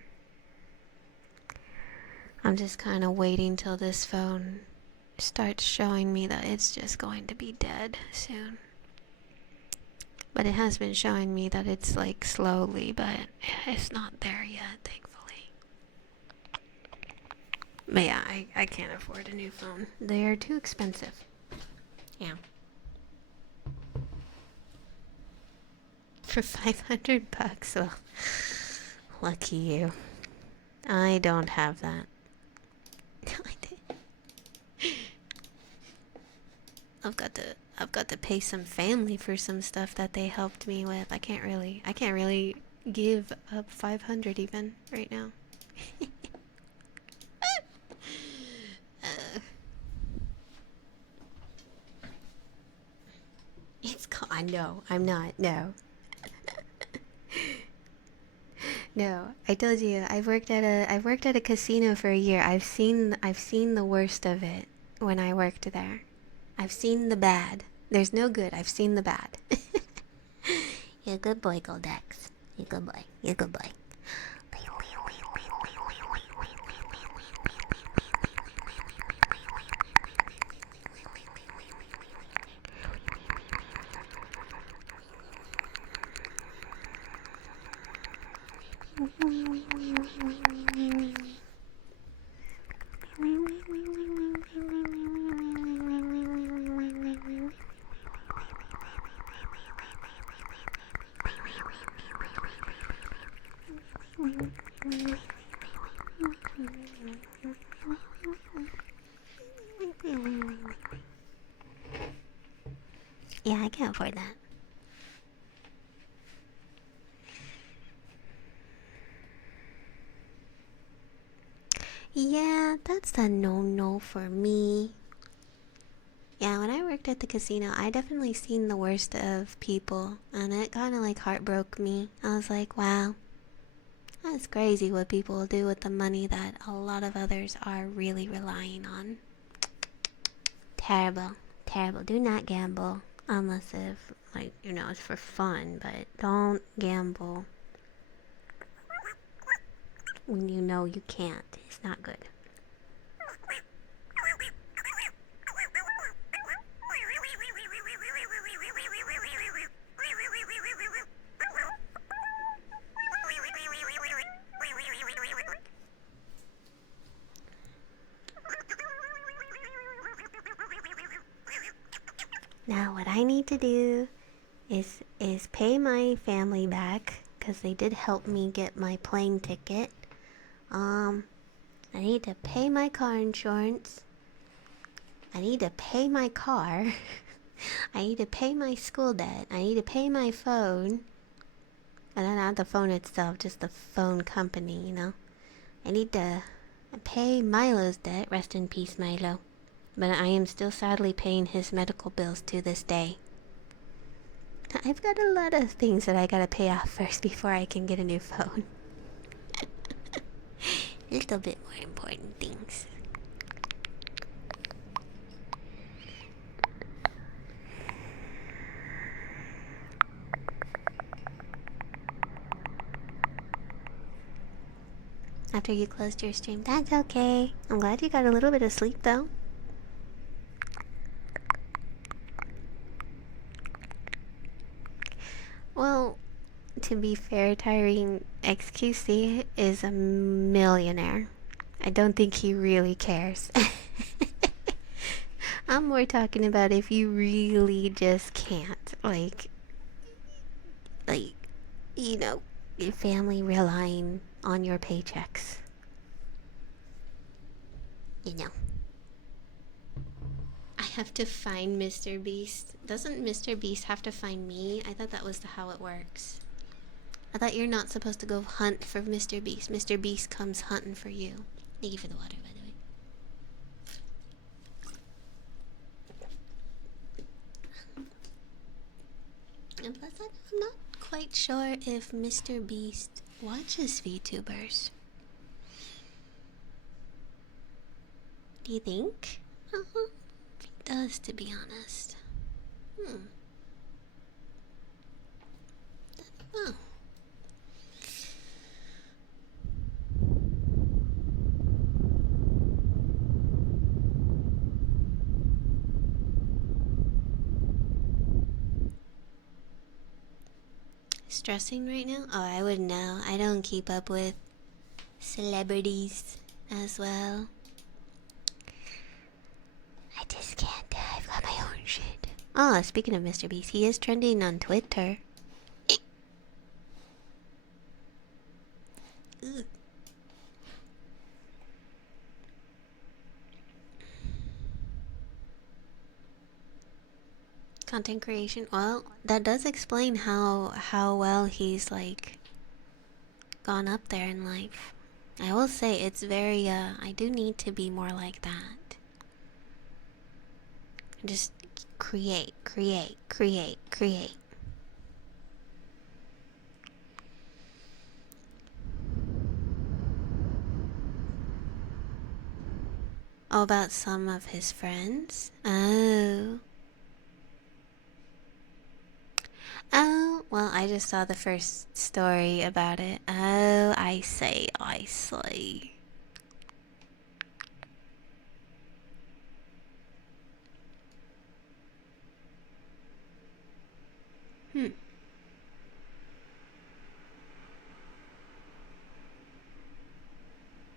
I'm just kind of waiting till this phone starts showing me that it's just going to be dead soon. But it has been showing me that it's like slowly, but it's not there yet, thankfully. But yeah, I can't afford a new phone. They are too expensive. Yeah. For $500? Well, lucky you. I don't have that. I've got to pay some family for some stuff that they helped me with. I can't really give up 500 even right now. I know. I'm not. No. No. I told you. I've worked at a casino for a year. I've seen the worst of it when I worked there. I've seen the bad. There's no good. I've seen the bad. You're a good boy, Goldex. You're a good boy. You're a good boy. Yeah, I can't afford that. Yeah, that's a no-no for me. Yeah, when I worked at the casino, I definitely seen the worst of people, and it kind of like heartbroke me. I was like, wow, that's crazy what people will do with the money that a lot of others are really relying on. Terrible, terrible. Do not gamble unless if, like, it's for fun, but don't gamble when you know you can't. It's not good. Now what I need to do is pay my family back because they did help me get my plane ticket. I need to pay my car insurance. I need to pay my car. I need to pay my school debt. I need to pay my phone. And then not the phone itself, just the phone company, I need to pay Milo's debt. Rest in peace, Milo. But I am still sadly paying his medical bills to this day. I've got a lot of things that I gotta pay off first before I can get a new phone. A little bit more important things. After you closed your stream, that's okay. I'm glad you got a little bit of sleep though. Well, to be fair, Tyrene XQC is a millionaire. I don't think he really cares. I'm more talking about if you really just can't. Like, your family relying on your paychecks. I have to find Mr. Beast. Doesn't Mr. Beast have to find me? I thought that was how it works. I thought you're not supposed to go hunt for Mr. Beast. Mr. Beast comes hunting for you. Thank you for the water, by the way. And plus, I'm not quite sure if Mr. Beast watches VTubers. Do you think? He does, to be honest. Oh. Stressing right now? Oh, I wouldn't know. I don't keep up with celebrities as well. I just can't. I've got my own shit. Oh, speaking of Mr. Beast, he is trending on Twitter. Ugh. Content creation. Well, that does explain how well he's like gone up there in life. I will say it's very I do need to be more like that. Just create, create, create, create. Oh, about some of his friends? Oh. Oh, well, I just saw the first story about it. Oh, I see, I see. Hmm.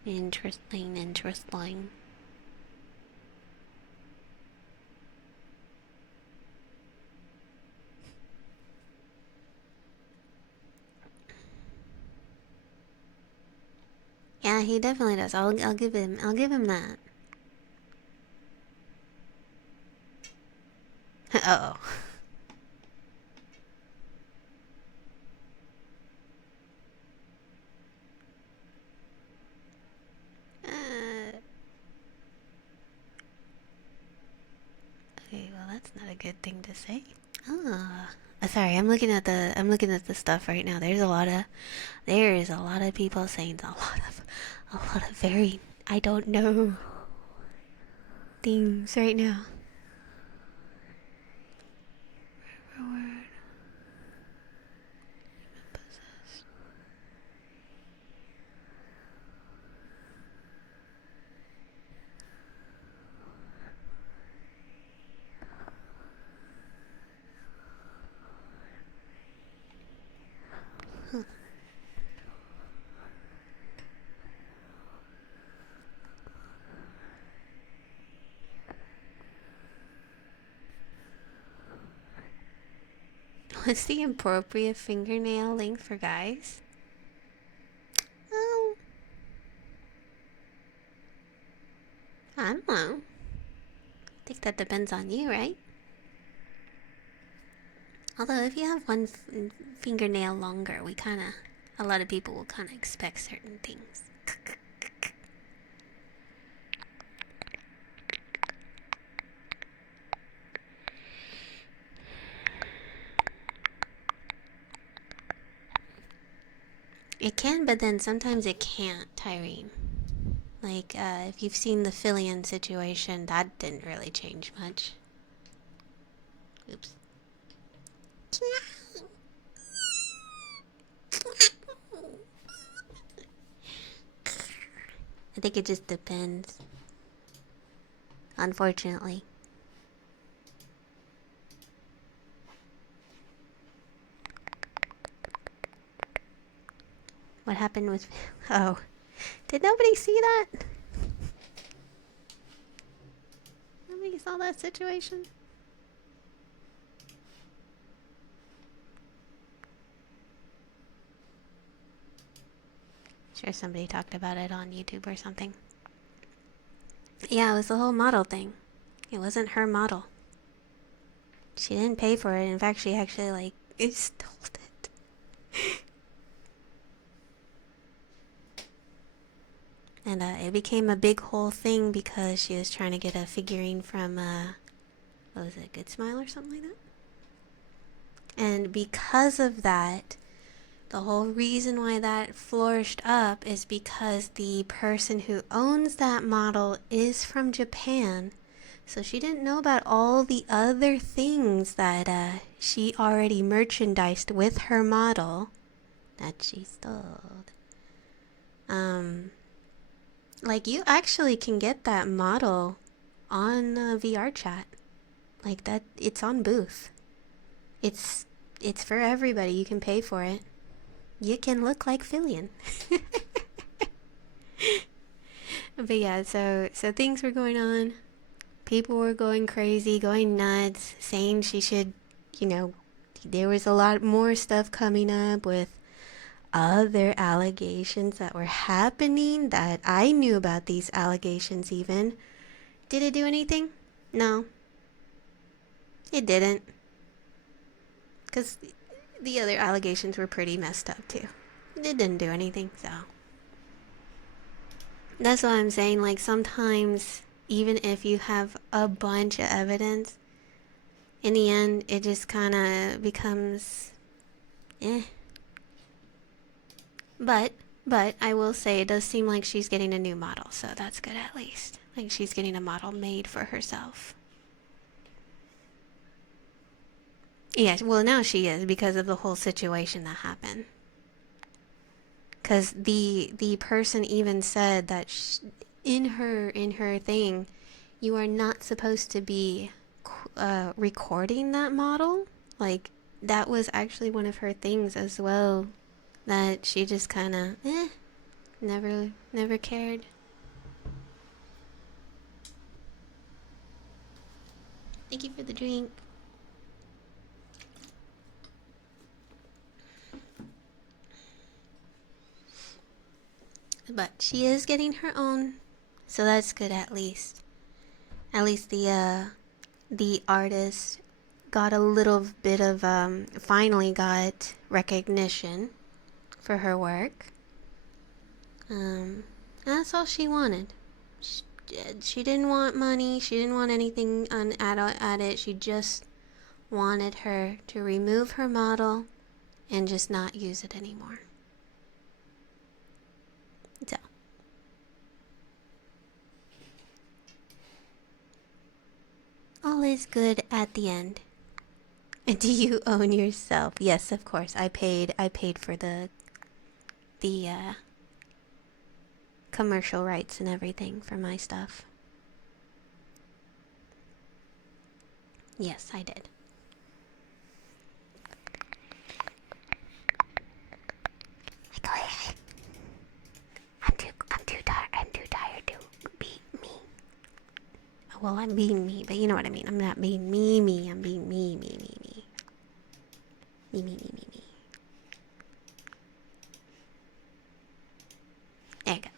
Interesting, interesting. Yeah, he definitely does. I'll give him that. Oh. Okay, well that's not a good thing to say. Ah. Sorry, I'm looking at the stuff right now. There is a lot of people saying a lot of very I don't know things right now. Word. Possessed. What's the appropriate fingernail length for guys? Oh, I don't know. I think that depends on you, right? Although if you have one fingernail longer, a lot of people will kind of expect certain things. It can, but then sometimes it can't, Tyrene. Like, if you've seen the Fillion situation, that didn't really change much. Oops. I think it just depends. Unfortunately. What happened with... Oh. Did nobody see that? Nobody saw that situation? Sure somebody talked about it on YouTube or something. Yeah, it was the whole model thing. It wasn't her model. She didn't pay for it. In fact, she actually, like, stole it. And it became a big whole thing because she was trying to get a figurine from, what was it, Good Smile or something like that? And because of that, the whole reason why that flourished up is because the person who owns that model is from Japan. So she didn't know about all the other things that she already merchandised with her model that she stole. Like you actually can get that model on VR chat. Like that, it's on Booth. It's for everybody. You can pay for it. You can look like Fillion. But yeah, so things were going on. People were going crazy, going nuts, saying she should, you know, there was a lot more stuff coming up with other allegations that were happening that I knew about these allegations even. Did it do anything? No. It didn't. Because the other allegations were pretty messed up too. It didn't do anything, so. That's what I'm saying. Like, sometimes, even if you have a bunch of evidence, in the end, it just kind of becomes eh. But I will say it does seem like she's getting a new model, so that's good at least. Like she's getting a model made for herself. Yeah, well now she is because of the whole situation that happened. Cuz the person even said that in her thing, you are not supposed to be recording that model. Like that was actually one of her things as well, that she just kind of never cared. Thank you for the drink. But she is getting her own, so that's good at least. At least the artist got a little bit of finally got recognition for her work. That's all she wanted. She didn't want money. She didn't want anything at it. She just wanted her to remove her model and just not use it anymore. So. All is good at the end. And do you own yourself? Yes, of course. I paid for the commercial rights and everything for my stuff. Yes, I did. I'm too tired to be me. Well, I'm being me, but you know what I mean. I'm not being me. I'm being me. Me. There you go.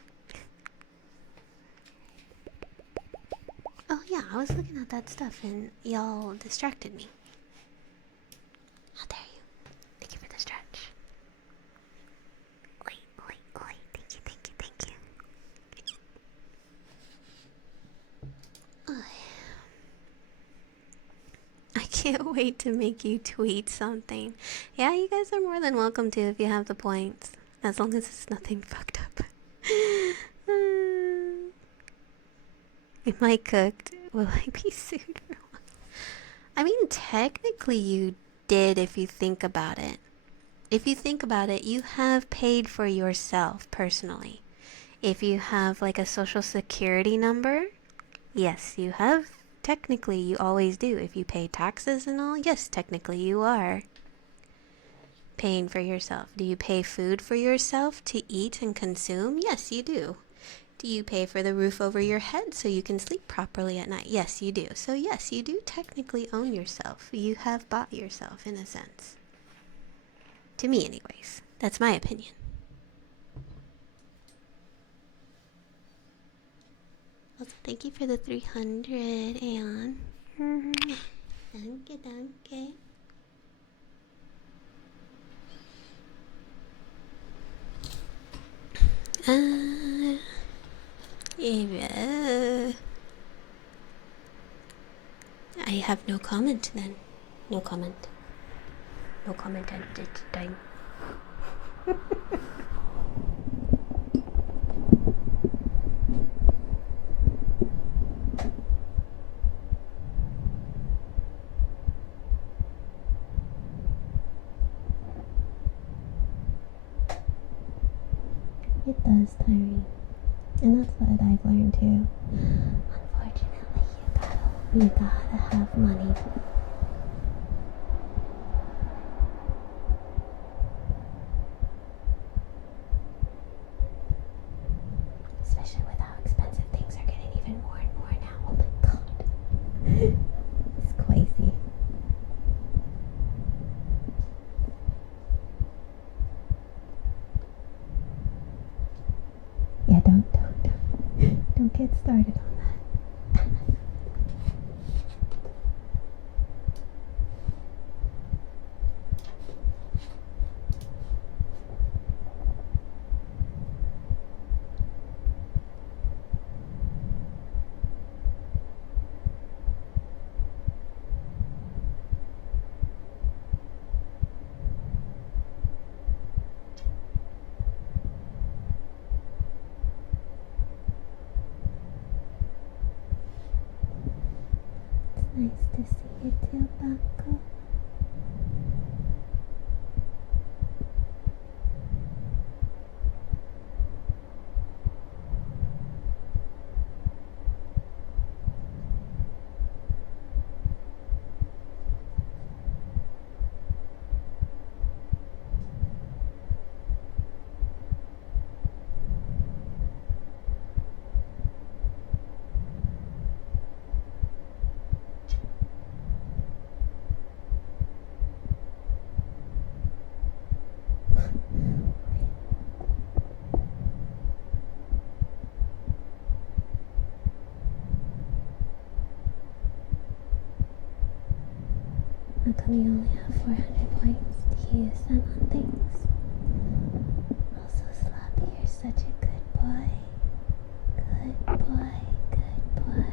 Oh yeah, I was looking at that stuff and y'all distracted me. How dare you? Thank you for the stretch. Oi. Thank you. I can't wait to make you tweet something. Yeah, you guys are more than welcome to if you have the points. As long as it's nothing fucked up. Am I cooked? Will I be sued for what? I mean, technically you did if you think about it. If you think about it, you have paid for yourself personally. If you have like a social security number, yes, you have. Technically, you always do. If you pay taxes and all, yes, technically you are paying for yourself. Do you pay food for yourself to eat and consume? Yes, you do. Do you pay for the roof over your head so you can sleep properly at night? Yes, you do. So, yes, you do technically own yourself. You have bought yourself in a sense. To me, anyways. That's my opinion. Also, thank you for the 300, Aeon. Danke. I have no comment then. No comment. No comment at this time. It does, Tyree. And that's what I've learned too. Unfortunately, you gotta have money. Especially with how expensive things are getting even more and more now. Oh my god. It's crazy. Yeah, don't get started on that. Nice to see you too, Buckle. How come you only have 400 points? Do you use them on things? Also, Sloppy, you're such a good boy. Good boy, good boy.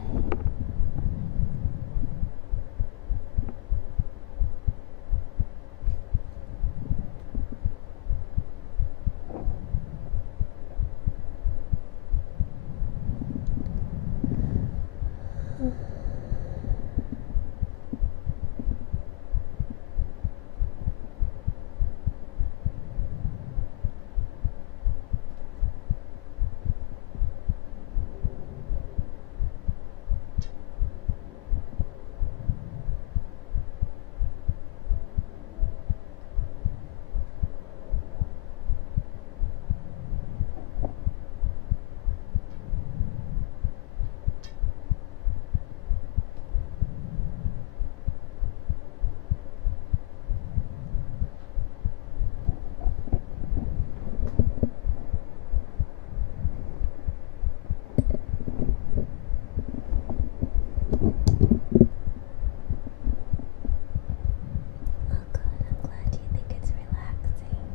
Oh good, I'm glad you think it's relaxing.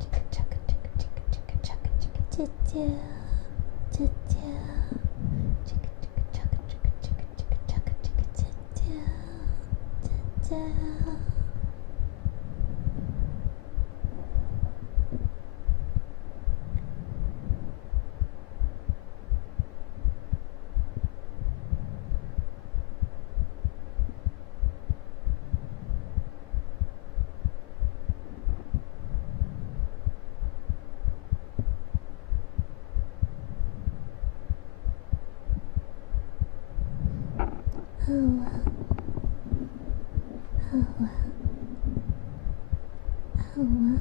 Chicka chicka chicka chicka chicka chicka chicka chicka chicka chicka chicka chicka chicka. Oh well, oh well, oh well.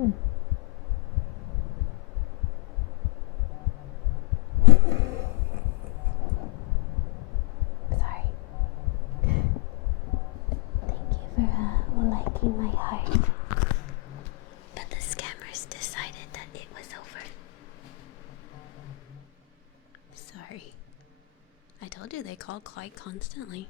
Sorry. Thank you for liking my heart. But the scammers decided that it was over. Sorry. I told you they call quite constantly.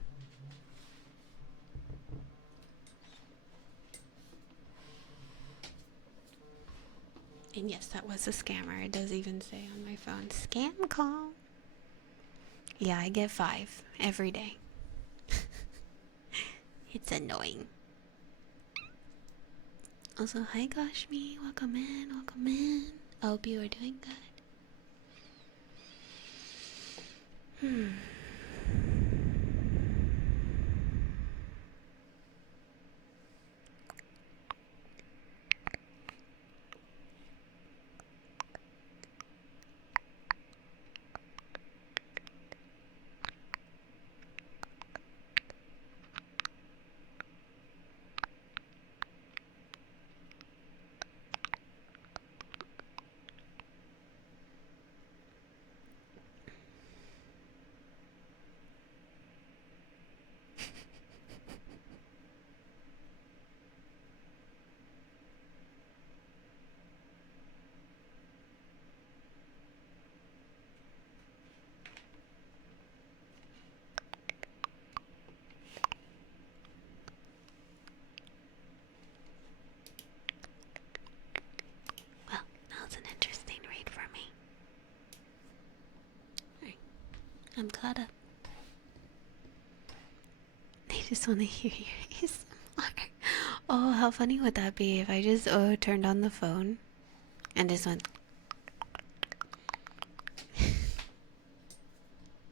And yes, that was a scammer. It does even say on my phone, scam call. Yeah, I get 5 every day. It's annoying. Also, hi Goshmi, welcome in, welcome in. I hope you are doing good. Well, that was an interesting read for me. Alright, I'm caught up. They just want to hear your ASMR. Oh, how funny would that be if I just turned on the phone and just went.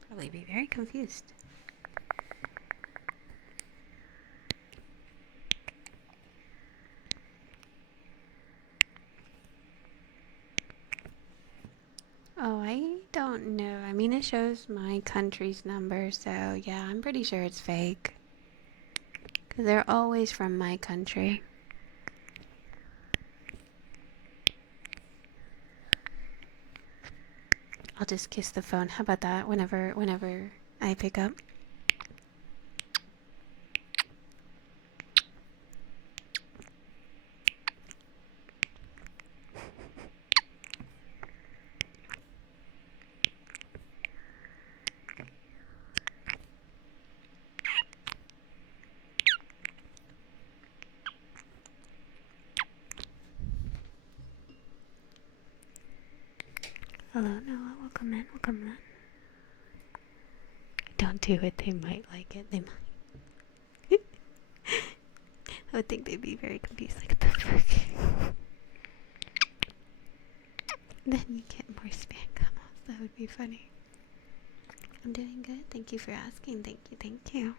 Probably be very confused. Oh, I don't know. I mean, it shows my country's number, so yeah, I'm pretty sure it's fake. Because they're always from my country. I'll just kiss the phone. How about that? Whenever I pick up. Hello, Noah. Welcome in. Welcome in. Don't do it. They might like it. They might. I would think they'd be very confused. Like, what the fuck? Then you get more spam calls. That would be funny. I'm doing good. Thank you for asking. Thank you. Thank you.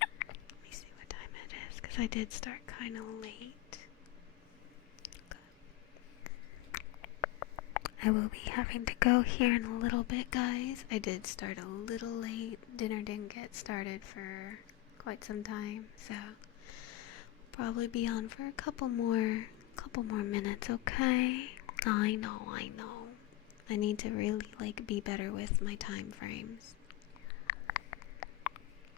Let me see what time it is, because I did start kind of late. I will be having to go here in a little bit, guys. I did start a little late. Dinner didn't get started for quite some time, so probably be on for a couple more minutes, okay? I know. I need to really be better with my time frames.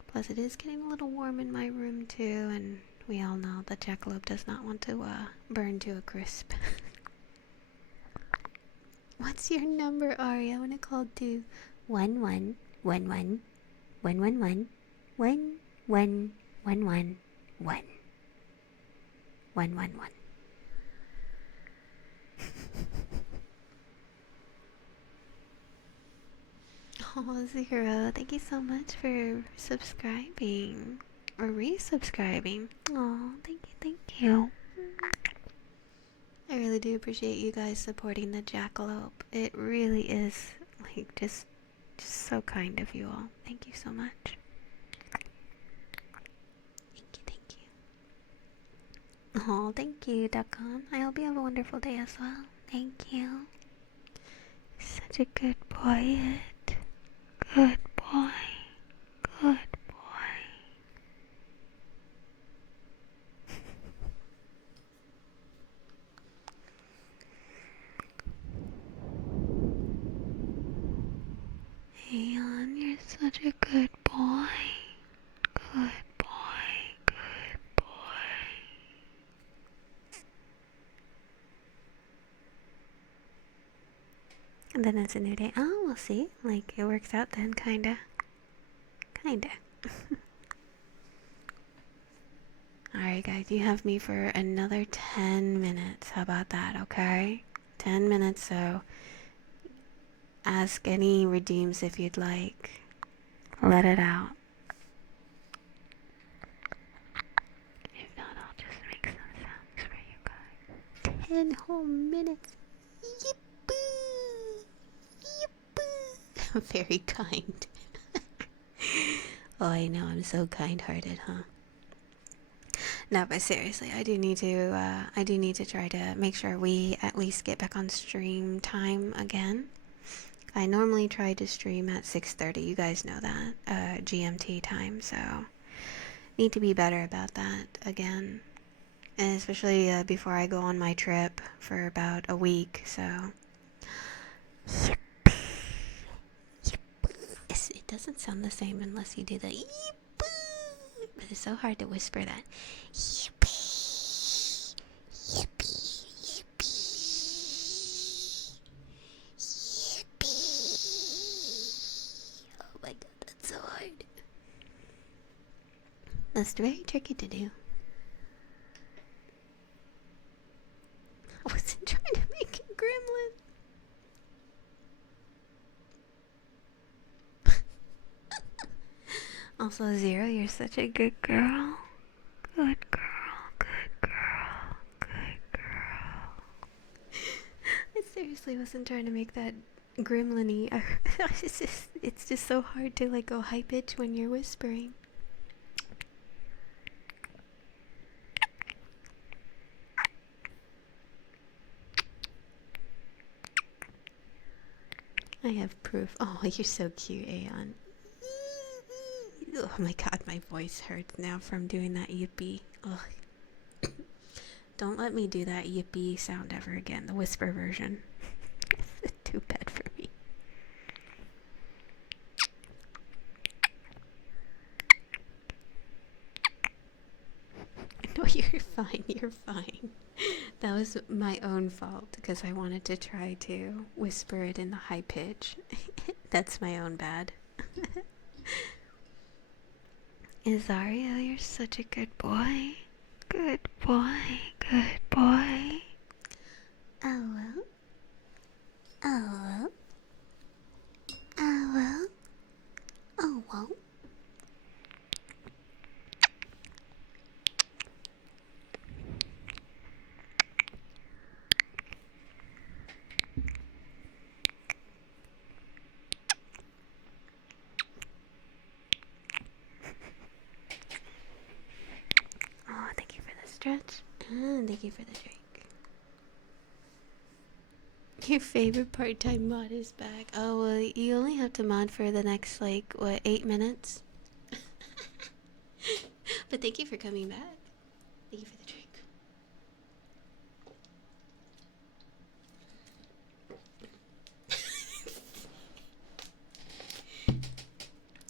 Plus, it is getting a little warm in my room too, and we all know the jackalope does not want to burn to a crisp. What's your number, Ari? I want to call too. 1111 111 111 111. Oh, Zero, thank you so much for subscribing or resubscribing. Oh, thank you. I really do appreciate you guys supporting the jackalope. It really is just so kind of you all. Thank you so much. Thank you. Oh, thank you, Duckon. I hope you have a wonderful day as well. Thank you. Such a good boy, Ed. Good boy. Good boy. Aeon, you're such a good boy. Good boy. Good boy. And then it's a new day. Oh, we'll see. Like, it works out then, kinda. Kinda. Alright, guys, you have me for another 10 minutes. How about that, okay? 10 minutes, so ask any redeems if you'd like. Let it out. If not, I'll just make some sounds for you guys. 10 whole minutes. Yippee! Yippee! Very kind. Oh, I know, I'm so kind-hearted, huh? No, but seriously, I do need to try to make sure we at least get back on stream time again. I normally try to stream at 6:30. You guys know that, GMT time, so need to be better about that again. And especially before I go on my trip for about a week, so. It doesn't sound the same unless you do the yippee, but it's so hard to whisper that. Yippee, yippee, yippee, yippee. Oh my god, that's so hard. That's very tricky to do. I wasn't trying to make it gremlin. Also, Zero, you're such a good girl. Good girl, good girl, good girl. I seriously wasn't trying to make that gremlin-y. It's just so hard to like go high pitch when you're whispering. I have proof. Oh, you're so cute, Aeon. Oh my god, my voice hurts now from doing that yippee. Ugh. Don't let me do that yippee sound ever again, the whisper version. It's too bad for me. No, you're fine, you're fine. That was my own fault because I wanted to try to whisper it in the high pitch. That's my own bad. Izario, you're such a good boy. Good boy, good boy. Oh, oh, oh, oh, oh. Oh, thank you for the stretch. And thank you for the drink. Your favorite part-time mod is back. Oh, well, you only have to mod for the next, like, what, 8 minutes? But thank you for coming back. Thank you for the drink.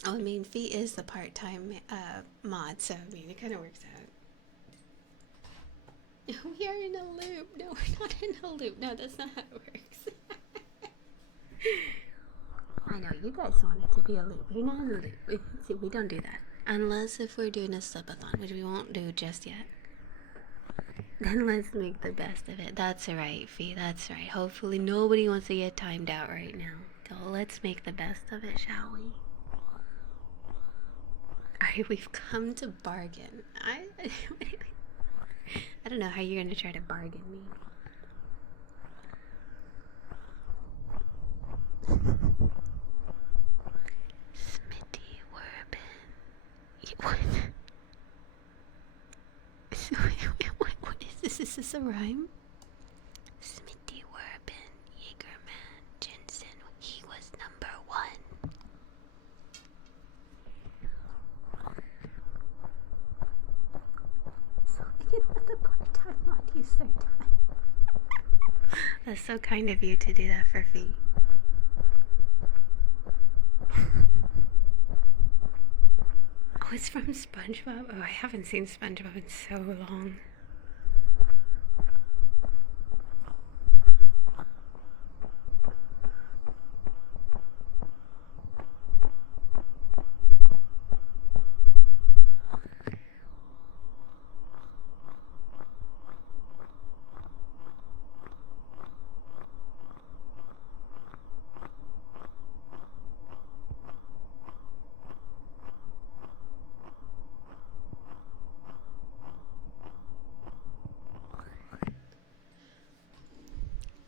Oh, I mean, Fee is the part-time mod, so, I mean, it kind of works out. We are in a loop. No, we're not in a loop. No, that's not how it works. I know, you guys want it to be a loop. We're not in a loop. See, we don't do that. Unless if we're doing a subathon, which we won't do just yet. Then let's make the best of it. That's right, Fee. That's right. Hopefully nobody wants to get timed out right now. So let's make the best of it, shall we? Alright, we've come to bargain. I don't know how you're gonna try to bargain me. Smitty Werbin. What? What is this? Is this a rhyme? Smitty Werbin, Jaegerman, Jensen. That's so kind of you to do that for Fee. Oh, it's from SpongeBob? Oh, I haven't seen SpongeBob in so long.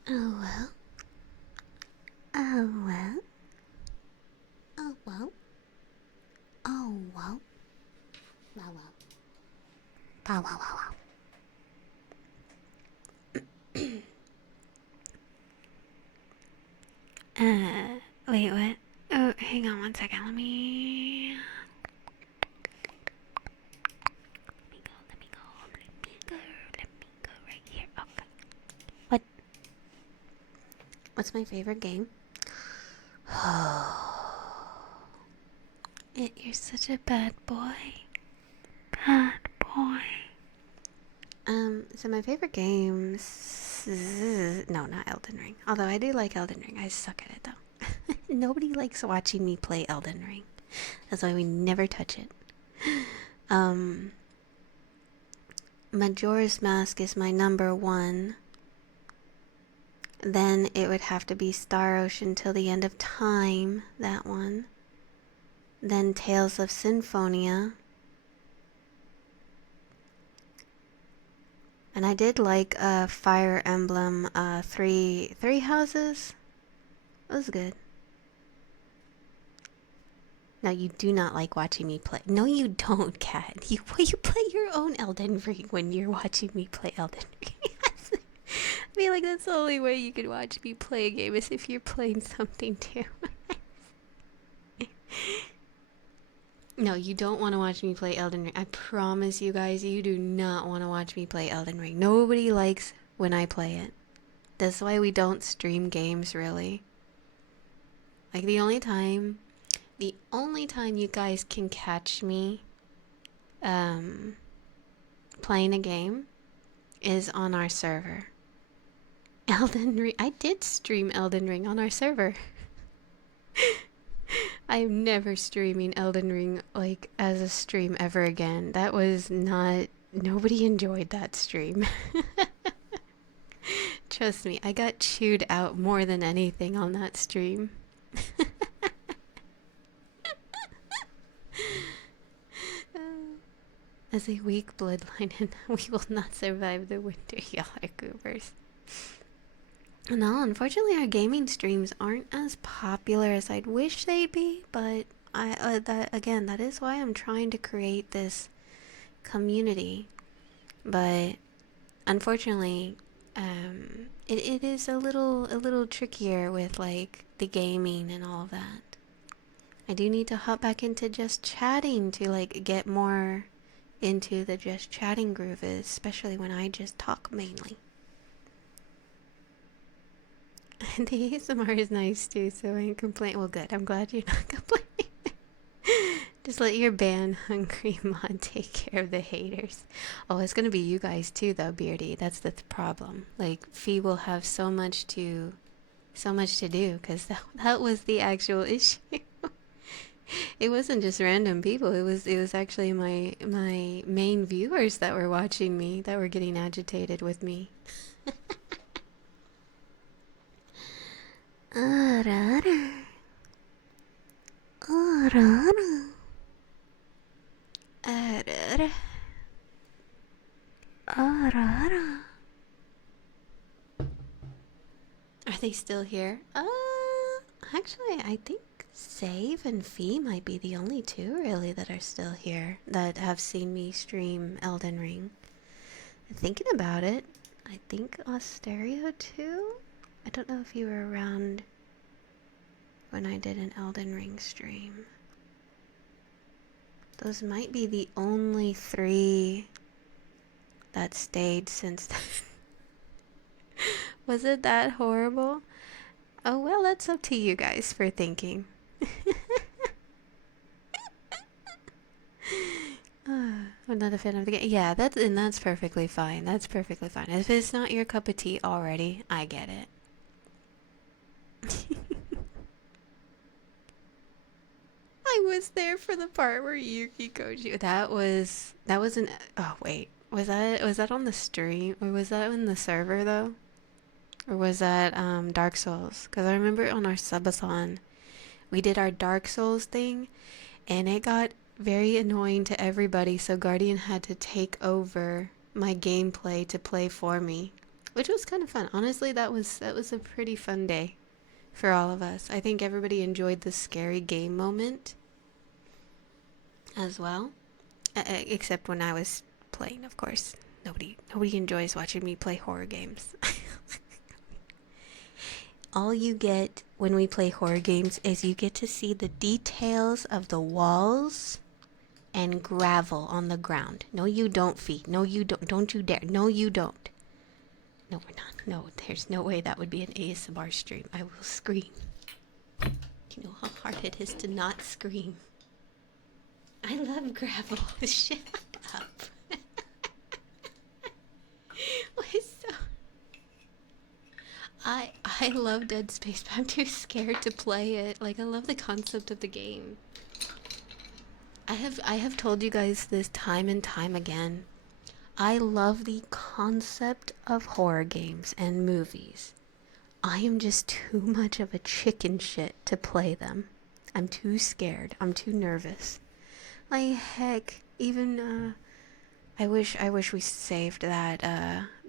Oh well. Oh well. Oh well. Oh well. Wow wow. Wow wow wow wow. Wait, what? Oh, hang on one second. Let me go. Let me go right here. Okay. What's my favorite game? You're such a bad boy. Bad boy. So my favorite games. No, not Elden Ring. Although I do like Elden Ring. I suck at it though. Nobody likes watching me play Elden Ring. That's why we never touch it. Majora's Mask is my number one. Then it would have to be Star Ocean Till the End of Time, that one. Then Tales of Symphonia. And I did like Fire Emblem Three Houses. It was good. No, you do not like watching me play. No, you don't, Cat. You play your own Elden Ring when you're watching me play Elden Ring. I feel like that's the only way you can watch me play a game is if you're playing something too. No, you don't want to watch me play Elden Ring. I promise you guys, you do not want to watch me play Elden Ring. Nobody likes when I play it. That's why we don't stream games, really. Like, the only time you guys can catch me playing a game is on our server. Elden Ring. I did stream Elden Ring on our server. I'm never streaming Elden Ring like as a stream ever again. That was not. Nobody enjoyed that stream. Trust me, I got chewed out more than anything on that stream. As a weak bloodline, and we will not survive the winter, y'all are goobers. No, unfortunately, our gaming streams aren't as popular as I'd wish they'd be, but that is why I'm trying to create this community. But unfortunately, it is a little trickier with like the gaming and all of that. I do need to hop back into just chatting to like get more into the just chatting groove, especially when I just talk mainly. The ASMR is nice too, so I ain't complain. Well, good. I'm glad you're not complaining. Just let your ban hungry mod take care of the haters. Oh, it's gonna be you guys too, though, Beardy. That's the problem. Like, Fee will have so much to do, because that was the actual issue. It wasn't just random people. It was actually my main viewers that were watching me that were getting agitated with me. Are they still here? Actually, I think Save and Fee might be the only two really that are still here that have seen me stream Elden Ring. Thinking about it, I think Austerio too? I don't know if you were around when I did an Elden Ring stream. Those might be the only three that stayed since then. Was it that horrible? Oh, well, that's up to you guys for thinking. I'm not a fan of the game. Yeah, that's perfectly fine. That's perfectly fine. If it's not your cup of tea already, I get it. I was there for the part where Yuki Koji. That was an. Oh wait, was that on the stream or was that in the server though, or was that Dark Souls? Because I remember on our subathon we did our Dark Souls thing, and it got very annoying to everybody. So Guardian had to take over my gameplay to play for me, which was kind of fun. Honestly, that was a pretty fun day for all of us. I think everybody enjoyed the scary game moment as well. Except when I was playing, of course. Nobody enjoys watching me play horror games. All you get when we play horror games is you get to see the details of the walls and gravel on the ground. No, you don't, Fee. No, you don't. Don't you dare. No, you don't. No, we're not. No, there's no way that would be an ASMR stream. I will scream. You know how hard it is to not scream. I love gravel. Shut up. I love Dead Space, but I'm too scared to play it. Like, I love the concept of the game. I have told you guys this time and time again. I love the concept of horror games and movies. I am just too much of a chicken shit to play them. I'm too scared. I'm too nervous. Like heck, even I wish we saved that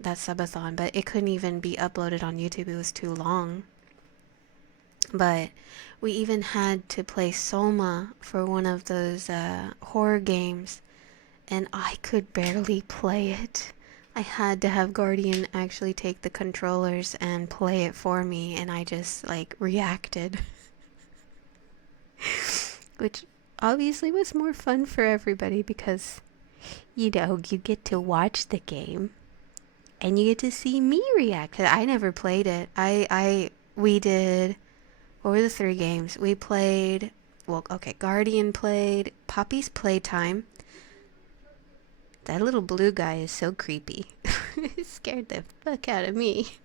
subathon, but it couldn't even be uploaded on YouTube. It was too long. But we even had to play Soma for one of those horror games, and I could barely play it. I had to have Guardian actually take the controllers and play it for me, and I just like reacted. Which obviously was more fun for everybody because, you know, you get to watch the game and you get to see me react. 'Cause I never played it. We did, what were the 3 games? We played, well, okay, Guardian played, Poppy's Playtime. That little blue guy is so creepy. It scared the fuck out of me.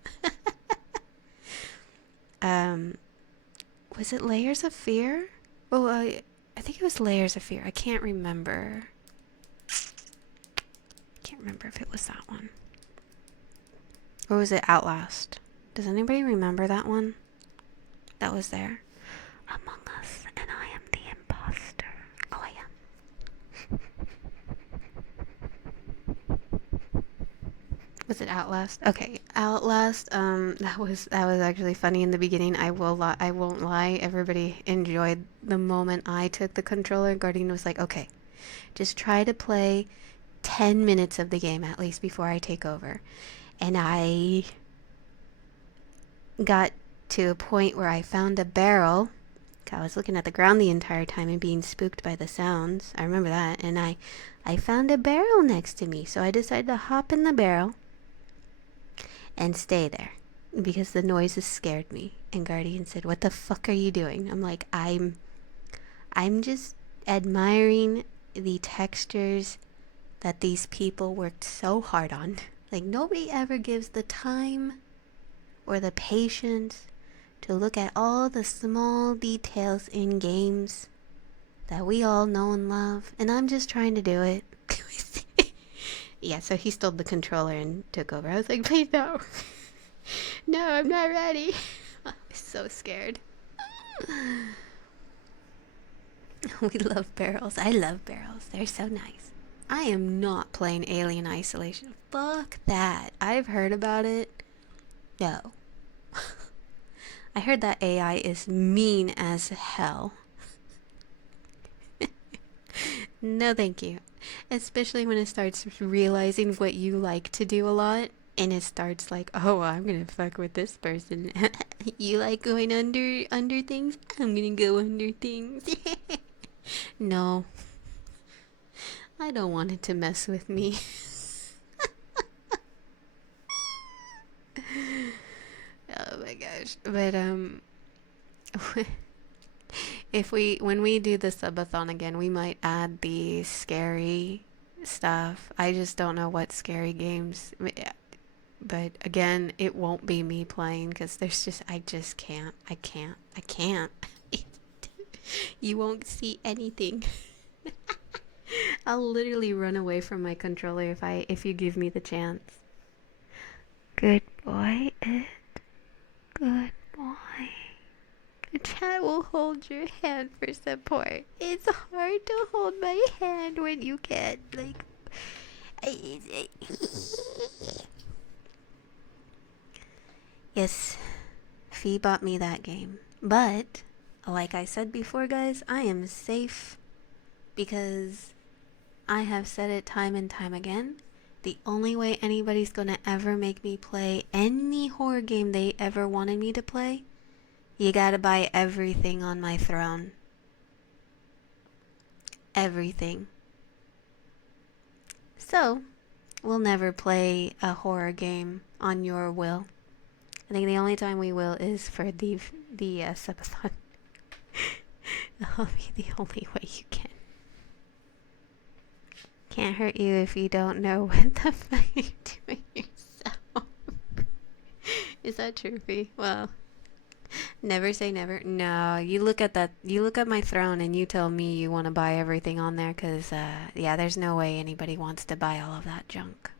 um, was it Layers of Fear? Oh, I think it was Layers of Fear. I can't remember. Can't remember if it was that one. Or was it Outlast? Does anybody remember that one? That was there. Among Us, and I am the imposter. Oh, I am. Was it Outlast? Okay, Outlast. That was actually funny in the beginning. I won't lie. Everybody enjoyed the moment I took the controller. Guardian was like, "Okay, just try to play 10 minutes of the game at least before I take over." And I got to a point where I found a barrel. I was looking at the ground the entire time and being spooked by the sounds. I remember that. And I found a barrel next to me. So I decided to hop in the barrel and stay there because the noises scared me. And Guardian said, "What the fuck are you doing?" I'm like, I'm just admiring the textures that these people worked so hard on. Like, nobody ever gives the time or the patience to look at all the small details in games that we all know and love, and I'm just trying to do it. Yeah, so he stole the controller and took over. I was like, "Please, no." No, I'm not ready. I was so scared. We love barrels. I love barrels. They're so nice. I am not playing Alien Isolation. Fuck that. I've heard about it. No. I heard that AI is mean as hell. No, thank you. Especially when it starts realizing what you like to do a lot. And it starts like, "Oh, I'm gonna fuck with this person." You like going under things? I'm gonna go under things. No. I don't want it to mess with me. Oh my gosh. But when we do the subathon again, we might add the scary stuff. I just don't know what scary games. But again, it won't be me playing because I just can't. I can't. You won't see anything. I'll literally run away from my controller if you give me the chance. Good boy, Ed. Good boy. The chat will hold your hand for support. It's hard to hold my hand when you can't, like. Yes, Fee bought me that game. But, like I said before, guys, I am safe because I have said it time and time again. The only way anybody's gonna ever make me play any horror game they ever wanted me to play, you gotta buy everything on my throne. Everything. So, we'll never play a horror game on your will. I think the only time we will is for the subathon. That'll be the only way you can. Can't hurt you if you don't know what the fuck you're doing yourself. Is that true, Fee? Well, never say never. No, you look at my throne and you tell me you want to buy everything on there because, yeah, there's no way anybody wants to buy all of that junk.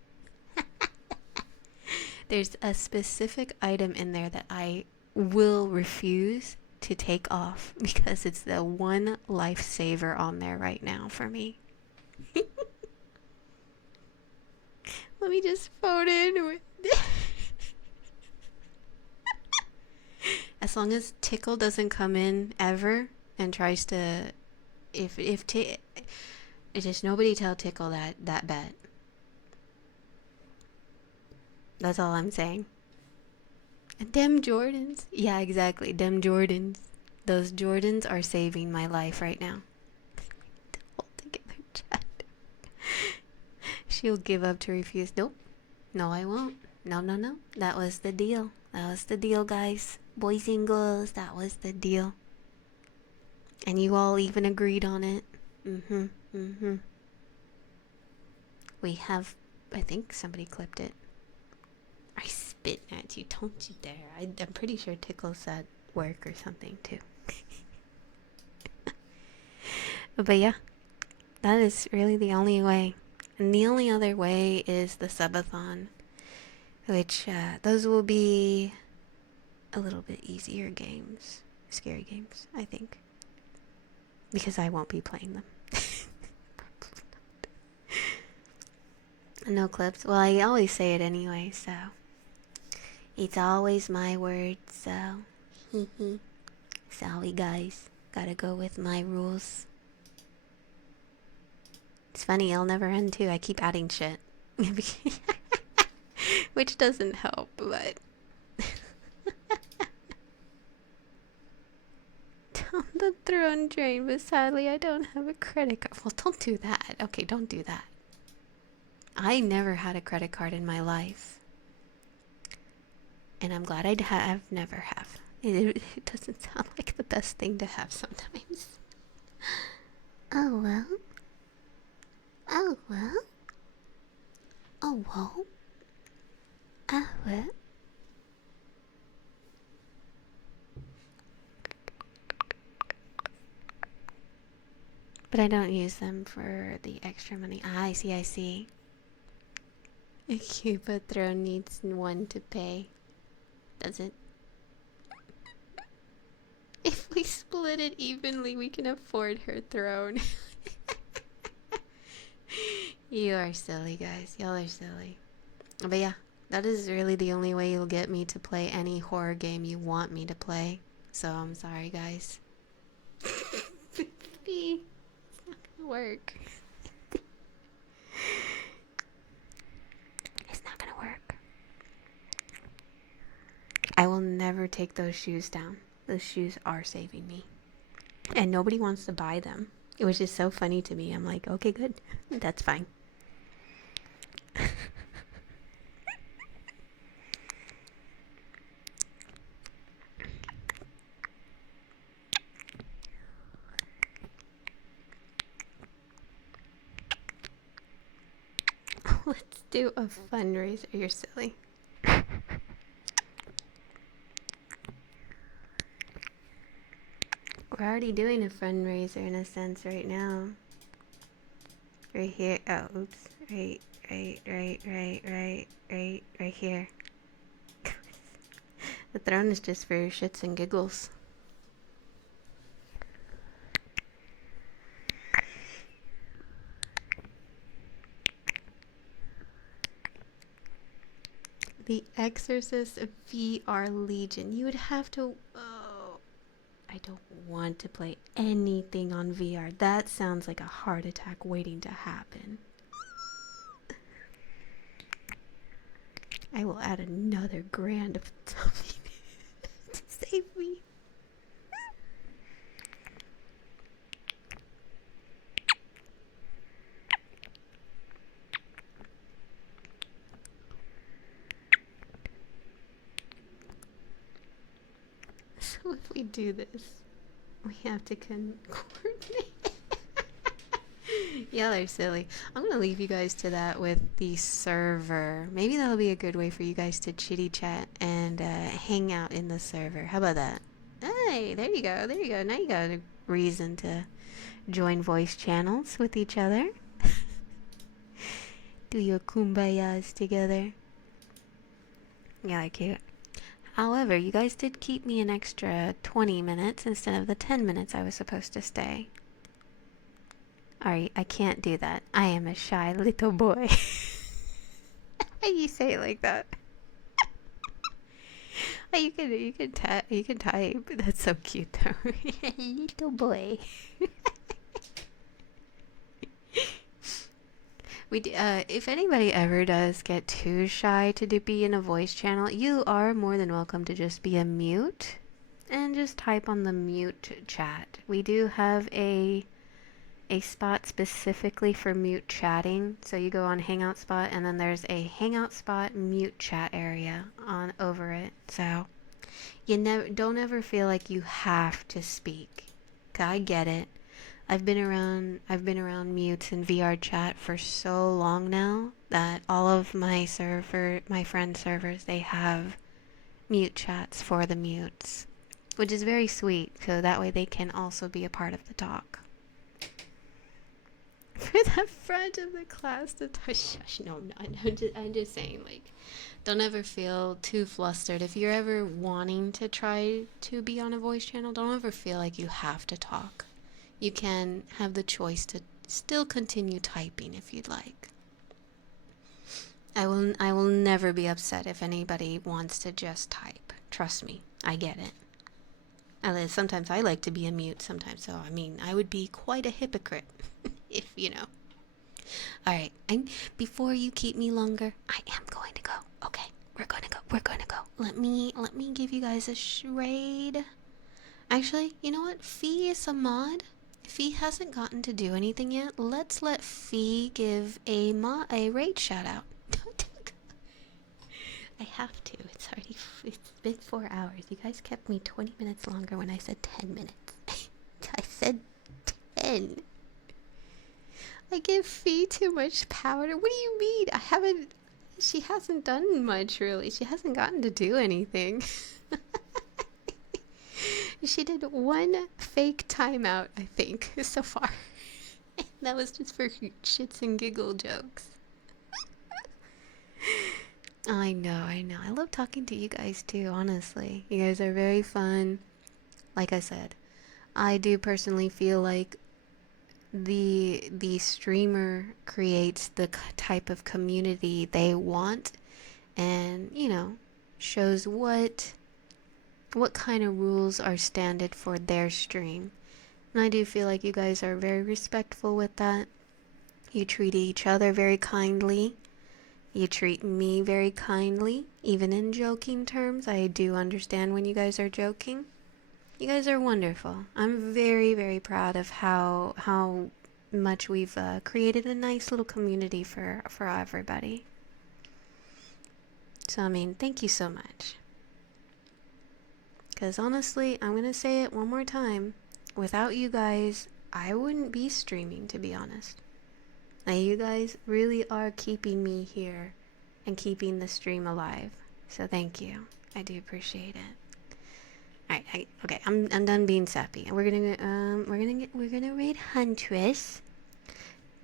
There's a specific item in there that I will refuse to take off because it's the one lifesaver on there right now for me. Let me just phone in with as long as Tickle doesn't come in ever and tries to just nobody tell Tickle that bet. That's all I'm saying. And them Jordans. Yeah, exactly. Them Jordans. Those Jordans are saving my life right now. Hold together, chat. She'll give up to refuse. Nope. No, I won't. No. That was the deal. That was the deal, guys. Boys and girls, that was the deal. And you all even agreed on it. We have, I think somebody clipped it. I spit at you, don't you dare. I'm pretty sure Tickle's at work or something too. But yeah, that is really the only way. And the only other way is the subathon, which those will be a little bit easier games. Scary games, I think. Because I won't be playing them. No clips. Well, I always say it anyway, so. It's always my word, so. Sorry, guys. Gotta go with my rules. It's funny, I'll never end too. I keep adding shit. Which doesn't help, but. Down the throne drain, but sadly I don't have a credit card. Well, don't do that. Okay, don't do that. I never had a credit card in my life. And I'm glad I've never have. It doesn't sound like the best thing to have sometimes. Oh well. Oh well. Oh well. Oh well. But I don't use them for the extra money. Ah, I see. A Cuba throne needs one to pay. Does it? If we split it evenly, we can afford her throne. You are silly, guys. Y'all are silly. But yeah, that is really the only way you'll get me to play any horror game you want me to play. So I'm sorry, guys. It's not gonna work. It's not gonna work. I will never take those shoes down. Those shoes are saving me. And nobody wants to buy them. It was just so funny to me. I'm like, okay, good. That's fine. do a fundraiser. You're silly. We're already doing a fundraiser in a sense right now. Right here. Oh, oops. Right here. The throne is just for shits and giggles. The Exorcist VR Legion. You would have to. Oh, I don't want to play anything on VR. That sounds like a heart attack waiting to happen. I will add another grand of something to save me. So if we do this, we have to coordinate. Y'all are silly. I'm gonna leave you guys to that with the server. Maybe that'll be a good way for you guys to chitty chat and hang out in the server. How about that? Hey, there you go. There you go. Now you got a reason to join voice channels with each other. Do your kumbayas together. Yeah, they're cute. However, you guys did keep me an extra 20 minutes instead of the 10 minutes I was supposed to stay. Alright, I can't do that. I am a shy little boy. Why do you say it like that? Oh, you can type. That's so cute though. Little boy. If anybody ever does get too shy to be in a voice channel, you are more than welcome to just be a mute and just type on the mute chat. We do have a spot specifically for mute chatting. So you go on Hangout Spot and then there's a Hangout Spot mute chat area on over it. So you don't ever feel like you have to speak. 'Cause I get it. I've been around mutes and VR chat for so long now that all of my friend servers, they have mute chats for the mutes, which is very sweet, so that way they can also be a part of the talk. For the front of the class to touch. No, I'm just saying, like, don't ever feel too flustered. If you're ever wanting to try to be on a voice channel, don't ever feel like you have to talk. You can have the choice to still continue typing if you'd like. I will never be upset if anybody wants to just type. Trust me, I get it. Sometimes I like to be a mute sometimes, so I mean, I would be quite a hypocrite if you know. Alright, before you keep me longer, I am going to go. Okay, we're going to go. Let me give you guys a raid. Actually, you know what? Fee is a mod. Fee hasn't gotten to do anything yet. Let's let Fee give a raid shout out. I have to. It's been 4 hours. You guys kept me 20 minutes longer when I said 10 minutes. I said 10. I give Fee too much power. What do you mean? She hasn't done much, really. She hasn't gotten to do anything. She did one fake timeout, I think, so far. That was just for shits and giggle jokes. I know. I love talking to you guys too, honestly. You guys are very fun. Like I said, I do personally feel like the streamer creates the type of community they want, and shows what kind of rules are standard for their stream. And I do feel like you guys are very respectful with that. You treat each other very kindly. You treat me very kindly, even in joking terms. I do understand when you guys are joking. You guys are wonderful. I'm very, very proud of how much we've created a nice little community for everybody. So, I mean, thank you so much. Because honestly, I'm going to say it one more time. Without you guys, I wouldn't be streaming, to be honest. You guys really are keeping me here and keeping the stream alive. So thank you. I do appreciate it. Alright, okay, I'm done being sappy. We're gonna raid Huntress.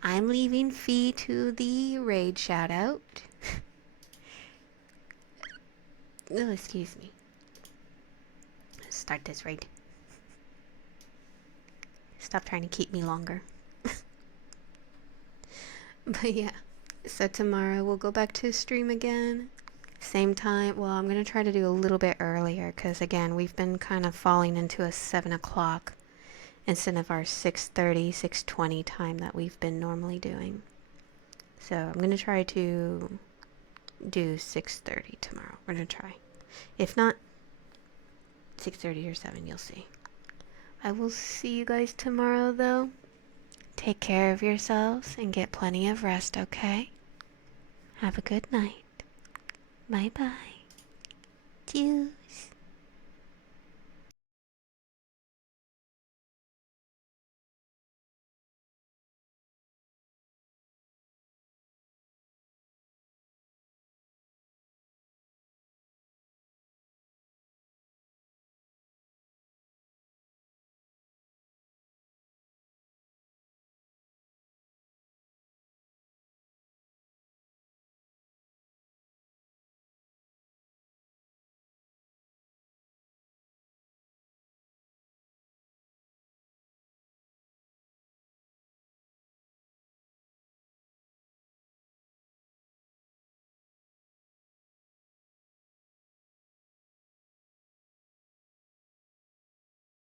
I'm leaving Fee to the raid shout out. Oh, excuse me. Let's start this raid. Stop trying to keep me longer. But yeah, so tomorrow we'll go back to stream again. Same time. Well, I'm going to try to do a little bit earlier because, again, we've been kind of falling into a 7 o'clock instead of our 6:30, 6:20 time that we've been normally doing. So I'm going to try to do 6:30 tomorrow. We're going to try. If not, 6:30 or 7, you'll see. I will see you guys tomorrow, though. Take care of yourselves and get plenty of rest, okay? Have a good night. Bye-bye. Tschüss.